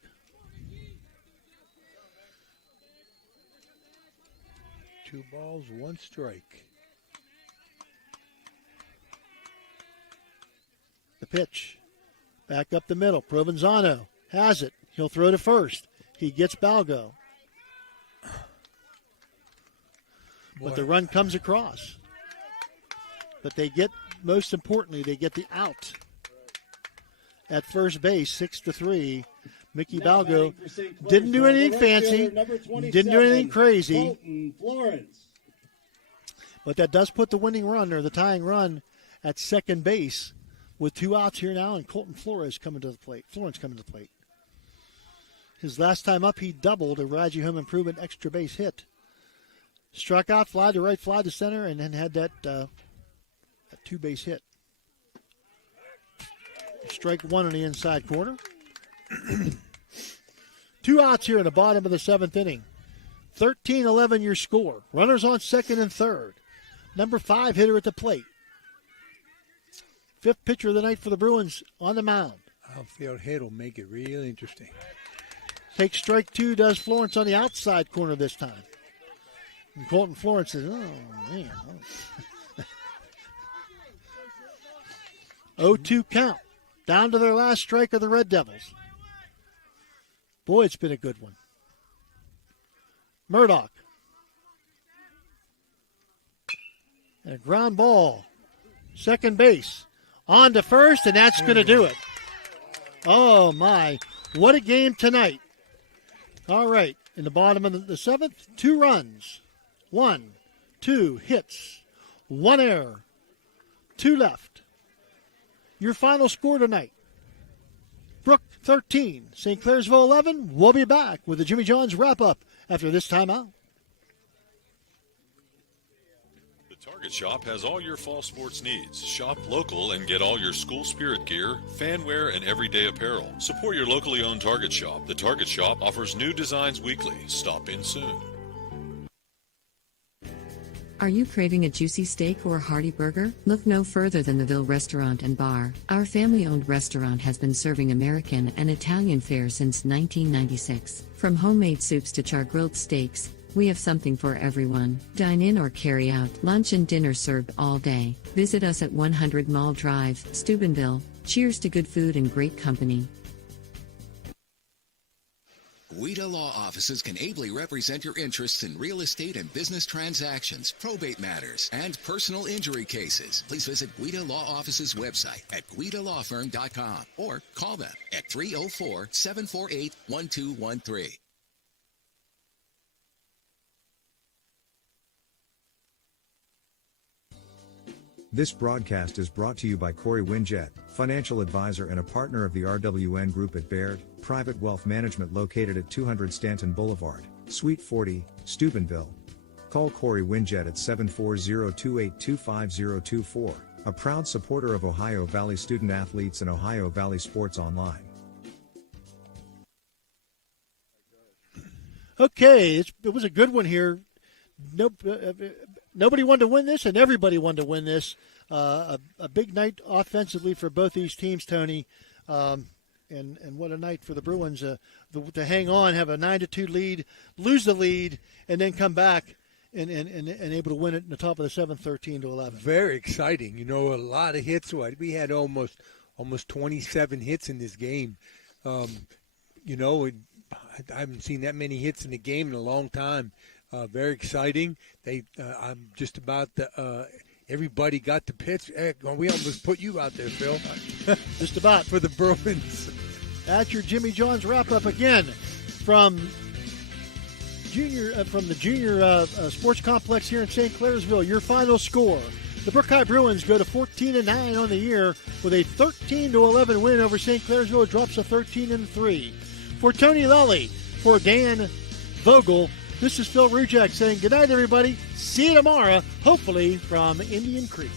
2 balls, 1 strike. The pitch. Back up the middle. Provenzano has it. He'll throw to first. He gets Balgo. But the run comes across. But they get, most importantly, they get the out. At first base, 6-3. Mickey Balgo didn't do anything fancy, didn't do anything crazy. But that does put the winning run, or the tying run, at second base with 2 outs here now, and Colton Florence coming to the plate. His last time up, he doubled a Raji Home Improvement extra base hit. Struck out, fly to right, fly to center, and then had that 2-base hit. Strike 1 on the inside corner. 2 outs here in the bottom of the 7th inning. 13-11 your score. Runners on second and third. Number 5 hitter at the plate. 5th pitcher of the night for the Bruins on the mound. Outfield hit will make it real interesting. Takes strike 2, does Florence on the outside corner this time. And Colton Florence says, oh, man. 0-2 count. Down to their last strike of the Red Devils. Boy, it's been a good one. Murdoch. And a ground ball. Second base. On to first, and that's going to do it. Oh, my. What a game tonight. All right. In the bottom of the 7th, 2 runs. 1, 2 hits. 1 error. 2 left. Your final score tonight. Brooke 13, St. Clairsville 11. We'll be back with the Jimmy John's wrap-up after this timeout. The Target Shop has all your fall sports needs. Shop local and get all your school spirit gear, fan wear, and everyday apparel. Support your locally owned Target Shop. The Target Shop offers new designs weekly. Stop in soon. Are you craving a juicy steak or a hearty burger? Look no further than the Ville Restaurant and Bar. Our family-owned restaurant has been serving American and Italian fare since 1996. From homemade soups to char-grilled steaks, we have something for everyone. Dine in or carry out. Lunch and dinner served all day. Visit us at 100 Mall Drive, Steubenville. Cheers to good food and great company. Guida Law Offices can ably represent your interests in real estate and business transactions, probate matters, and personal injury cases. Please visit Guida Law Offices' website at guidalawfirm.com or call them at 304-748-1213. This broadcast is brought to you by Corey Winjet, financial advisor and a partner of the RWN Group at Baird, Private Wealth Management located at 200 Stanton Boulevard, Suite 40, Steubenville. Call Corey Winjet at 740-282-5024, a proud supporter of Ohio Valley student athletes and Ohio Valley Sports Online. Okay, it was a good one here. Nobody wanted to win this, and everybody wanted to win this. A big night offensively for both these teams, Tony. And what a night for the Bruins to hang on, have a 9-2 lead, lose the lead, and then come back and able to win it in the top of the 7th, 13-11. Very exciting. You know, a lot of hits. We had almost 27 hits in this game. You know, I haven't seen that many hits in a game in a long time. Very exciting. I'm just about everybody got the pitch. We almost put you out there, Phil. Just about. For the Bruins. That's your Jimmy John's wrap-up again from the junior sports complex here in St. Clairsville. Your final score. The Brooke High Bruins go to 14-9 on the year with a 13-11 win over St. Clairsville. It drops to 13-3. For Tony Lelly, for Dan Vogel, this is Phil Rujak saying good night, everybody. See you tomorrow, hopefully from Indian Creek.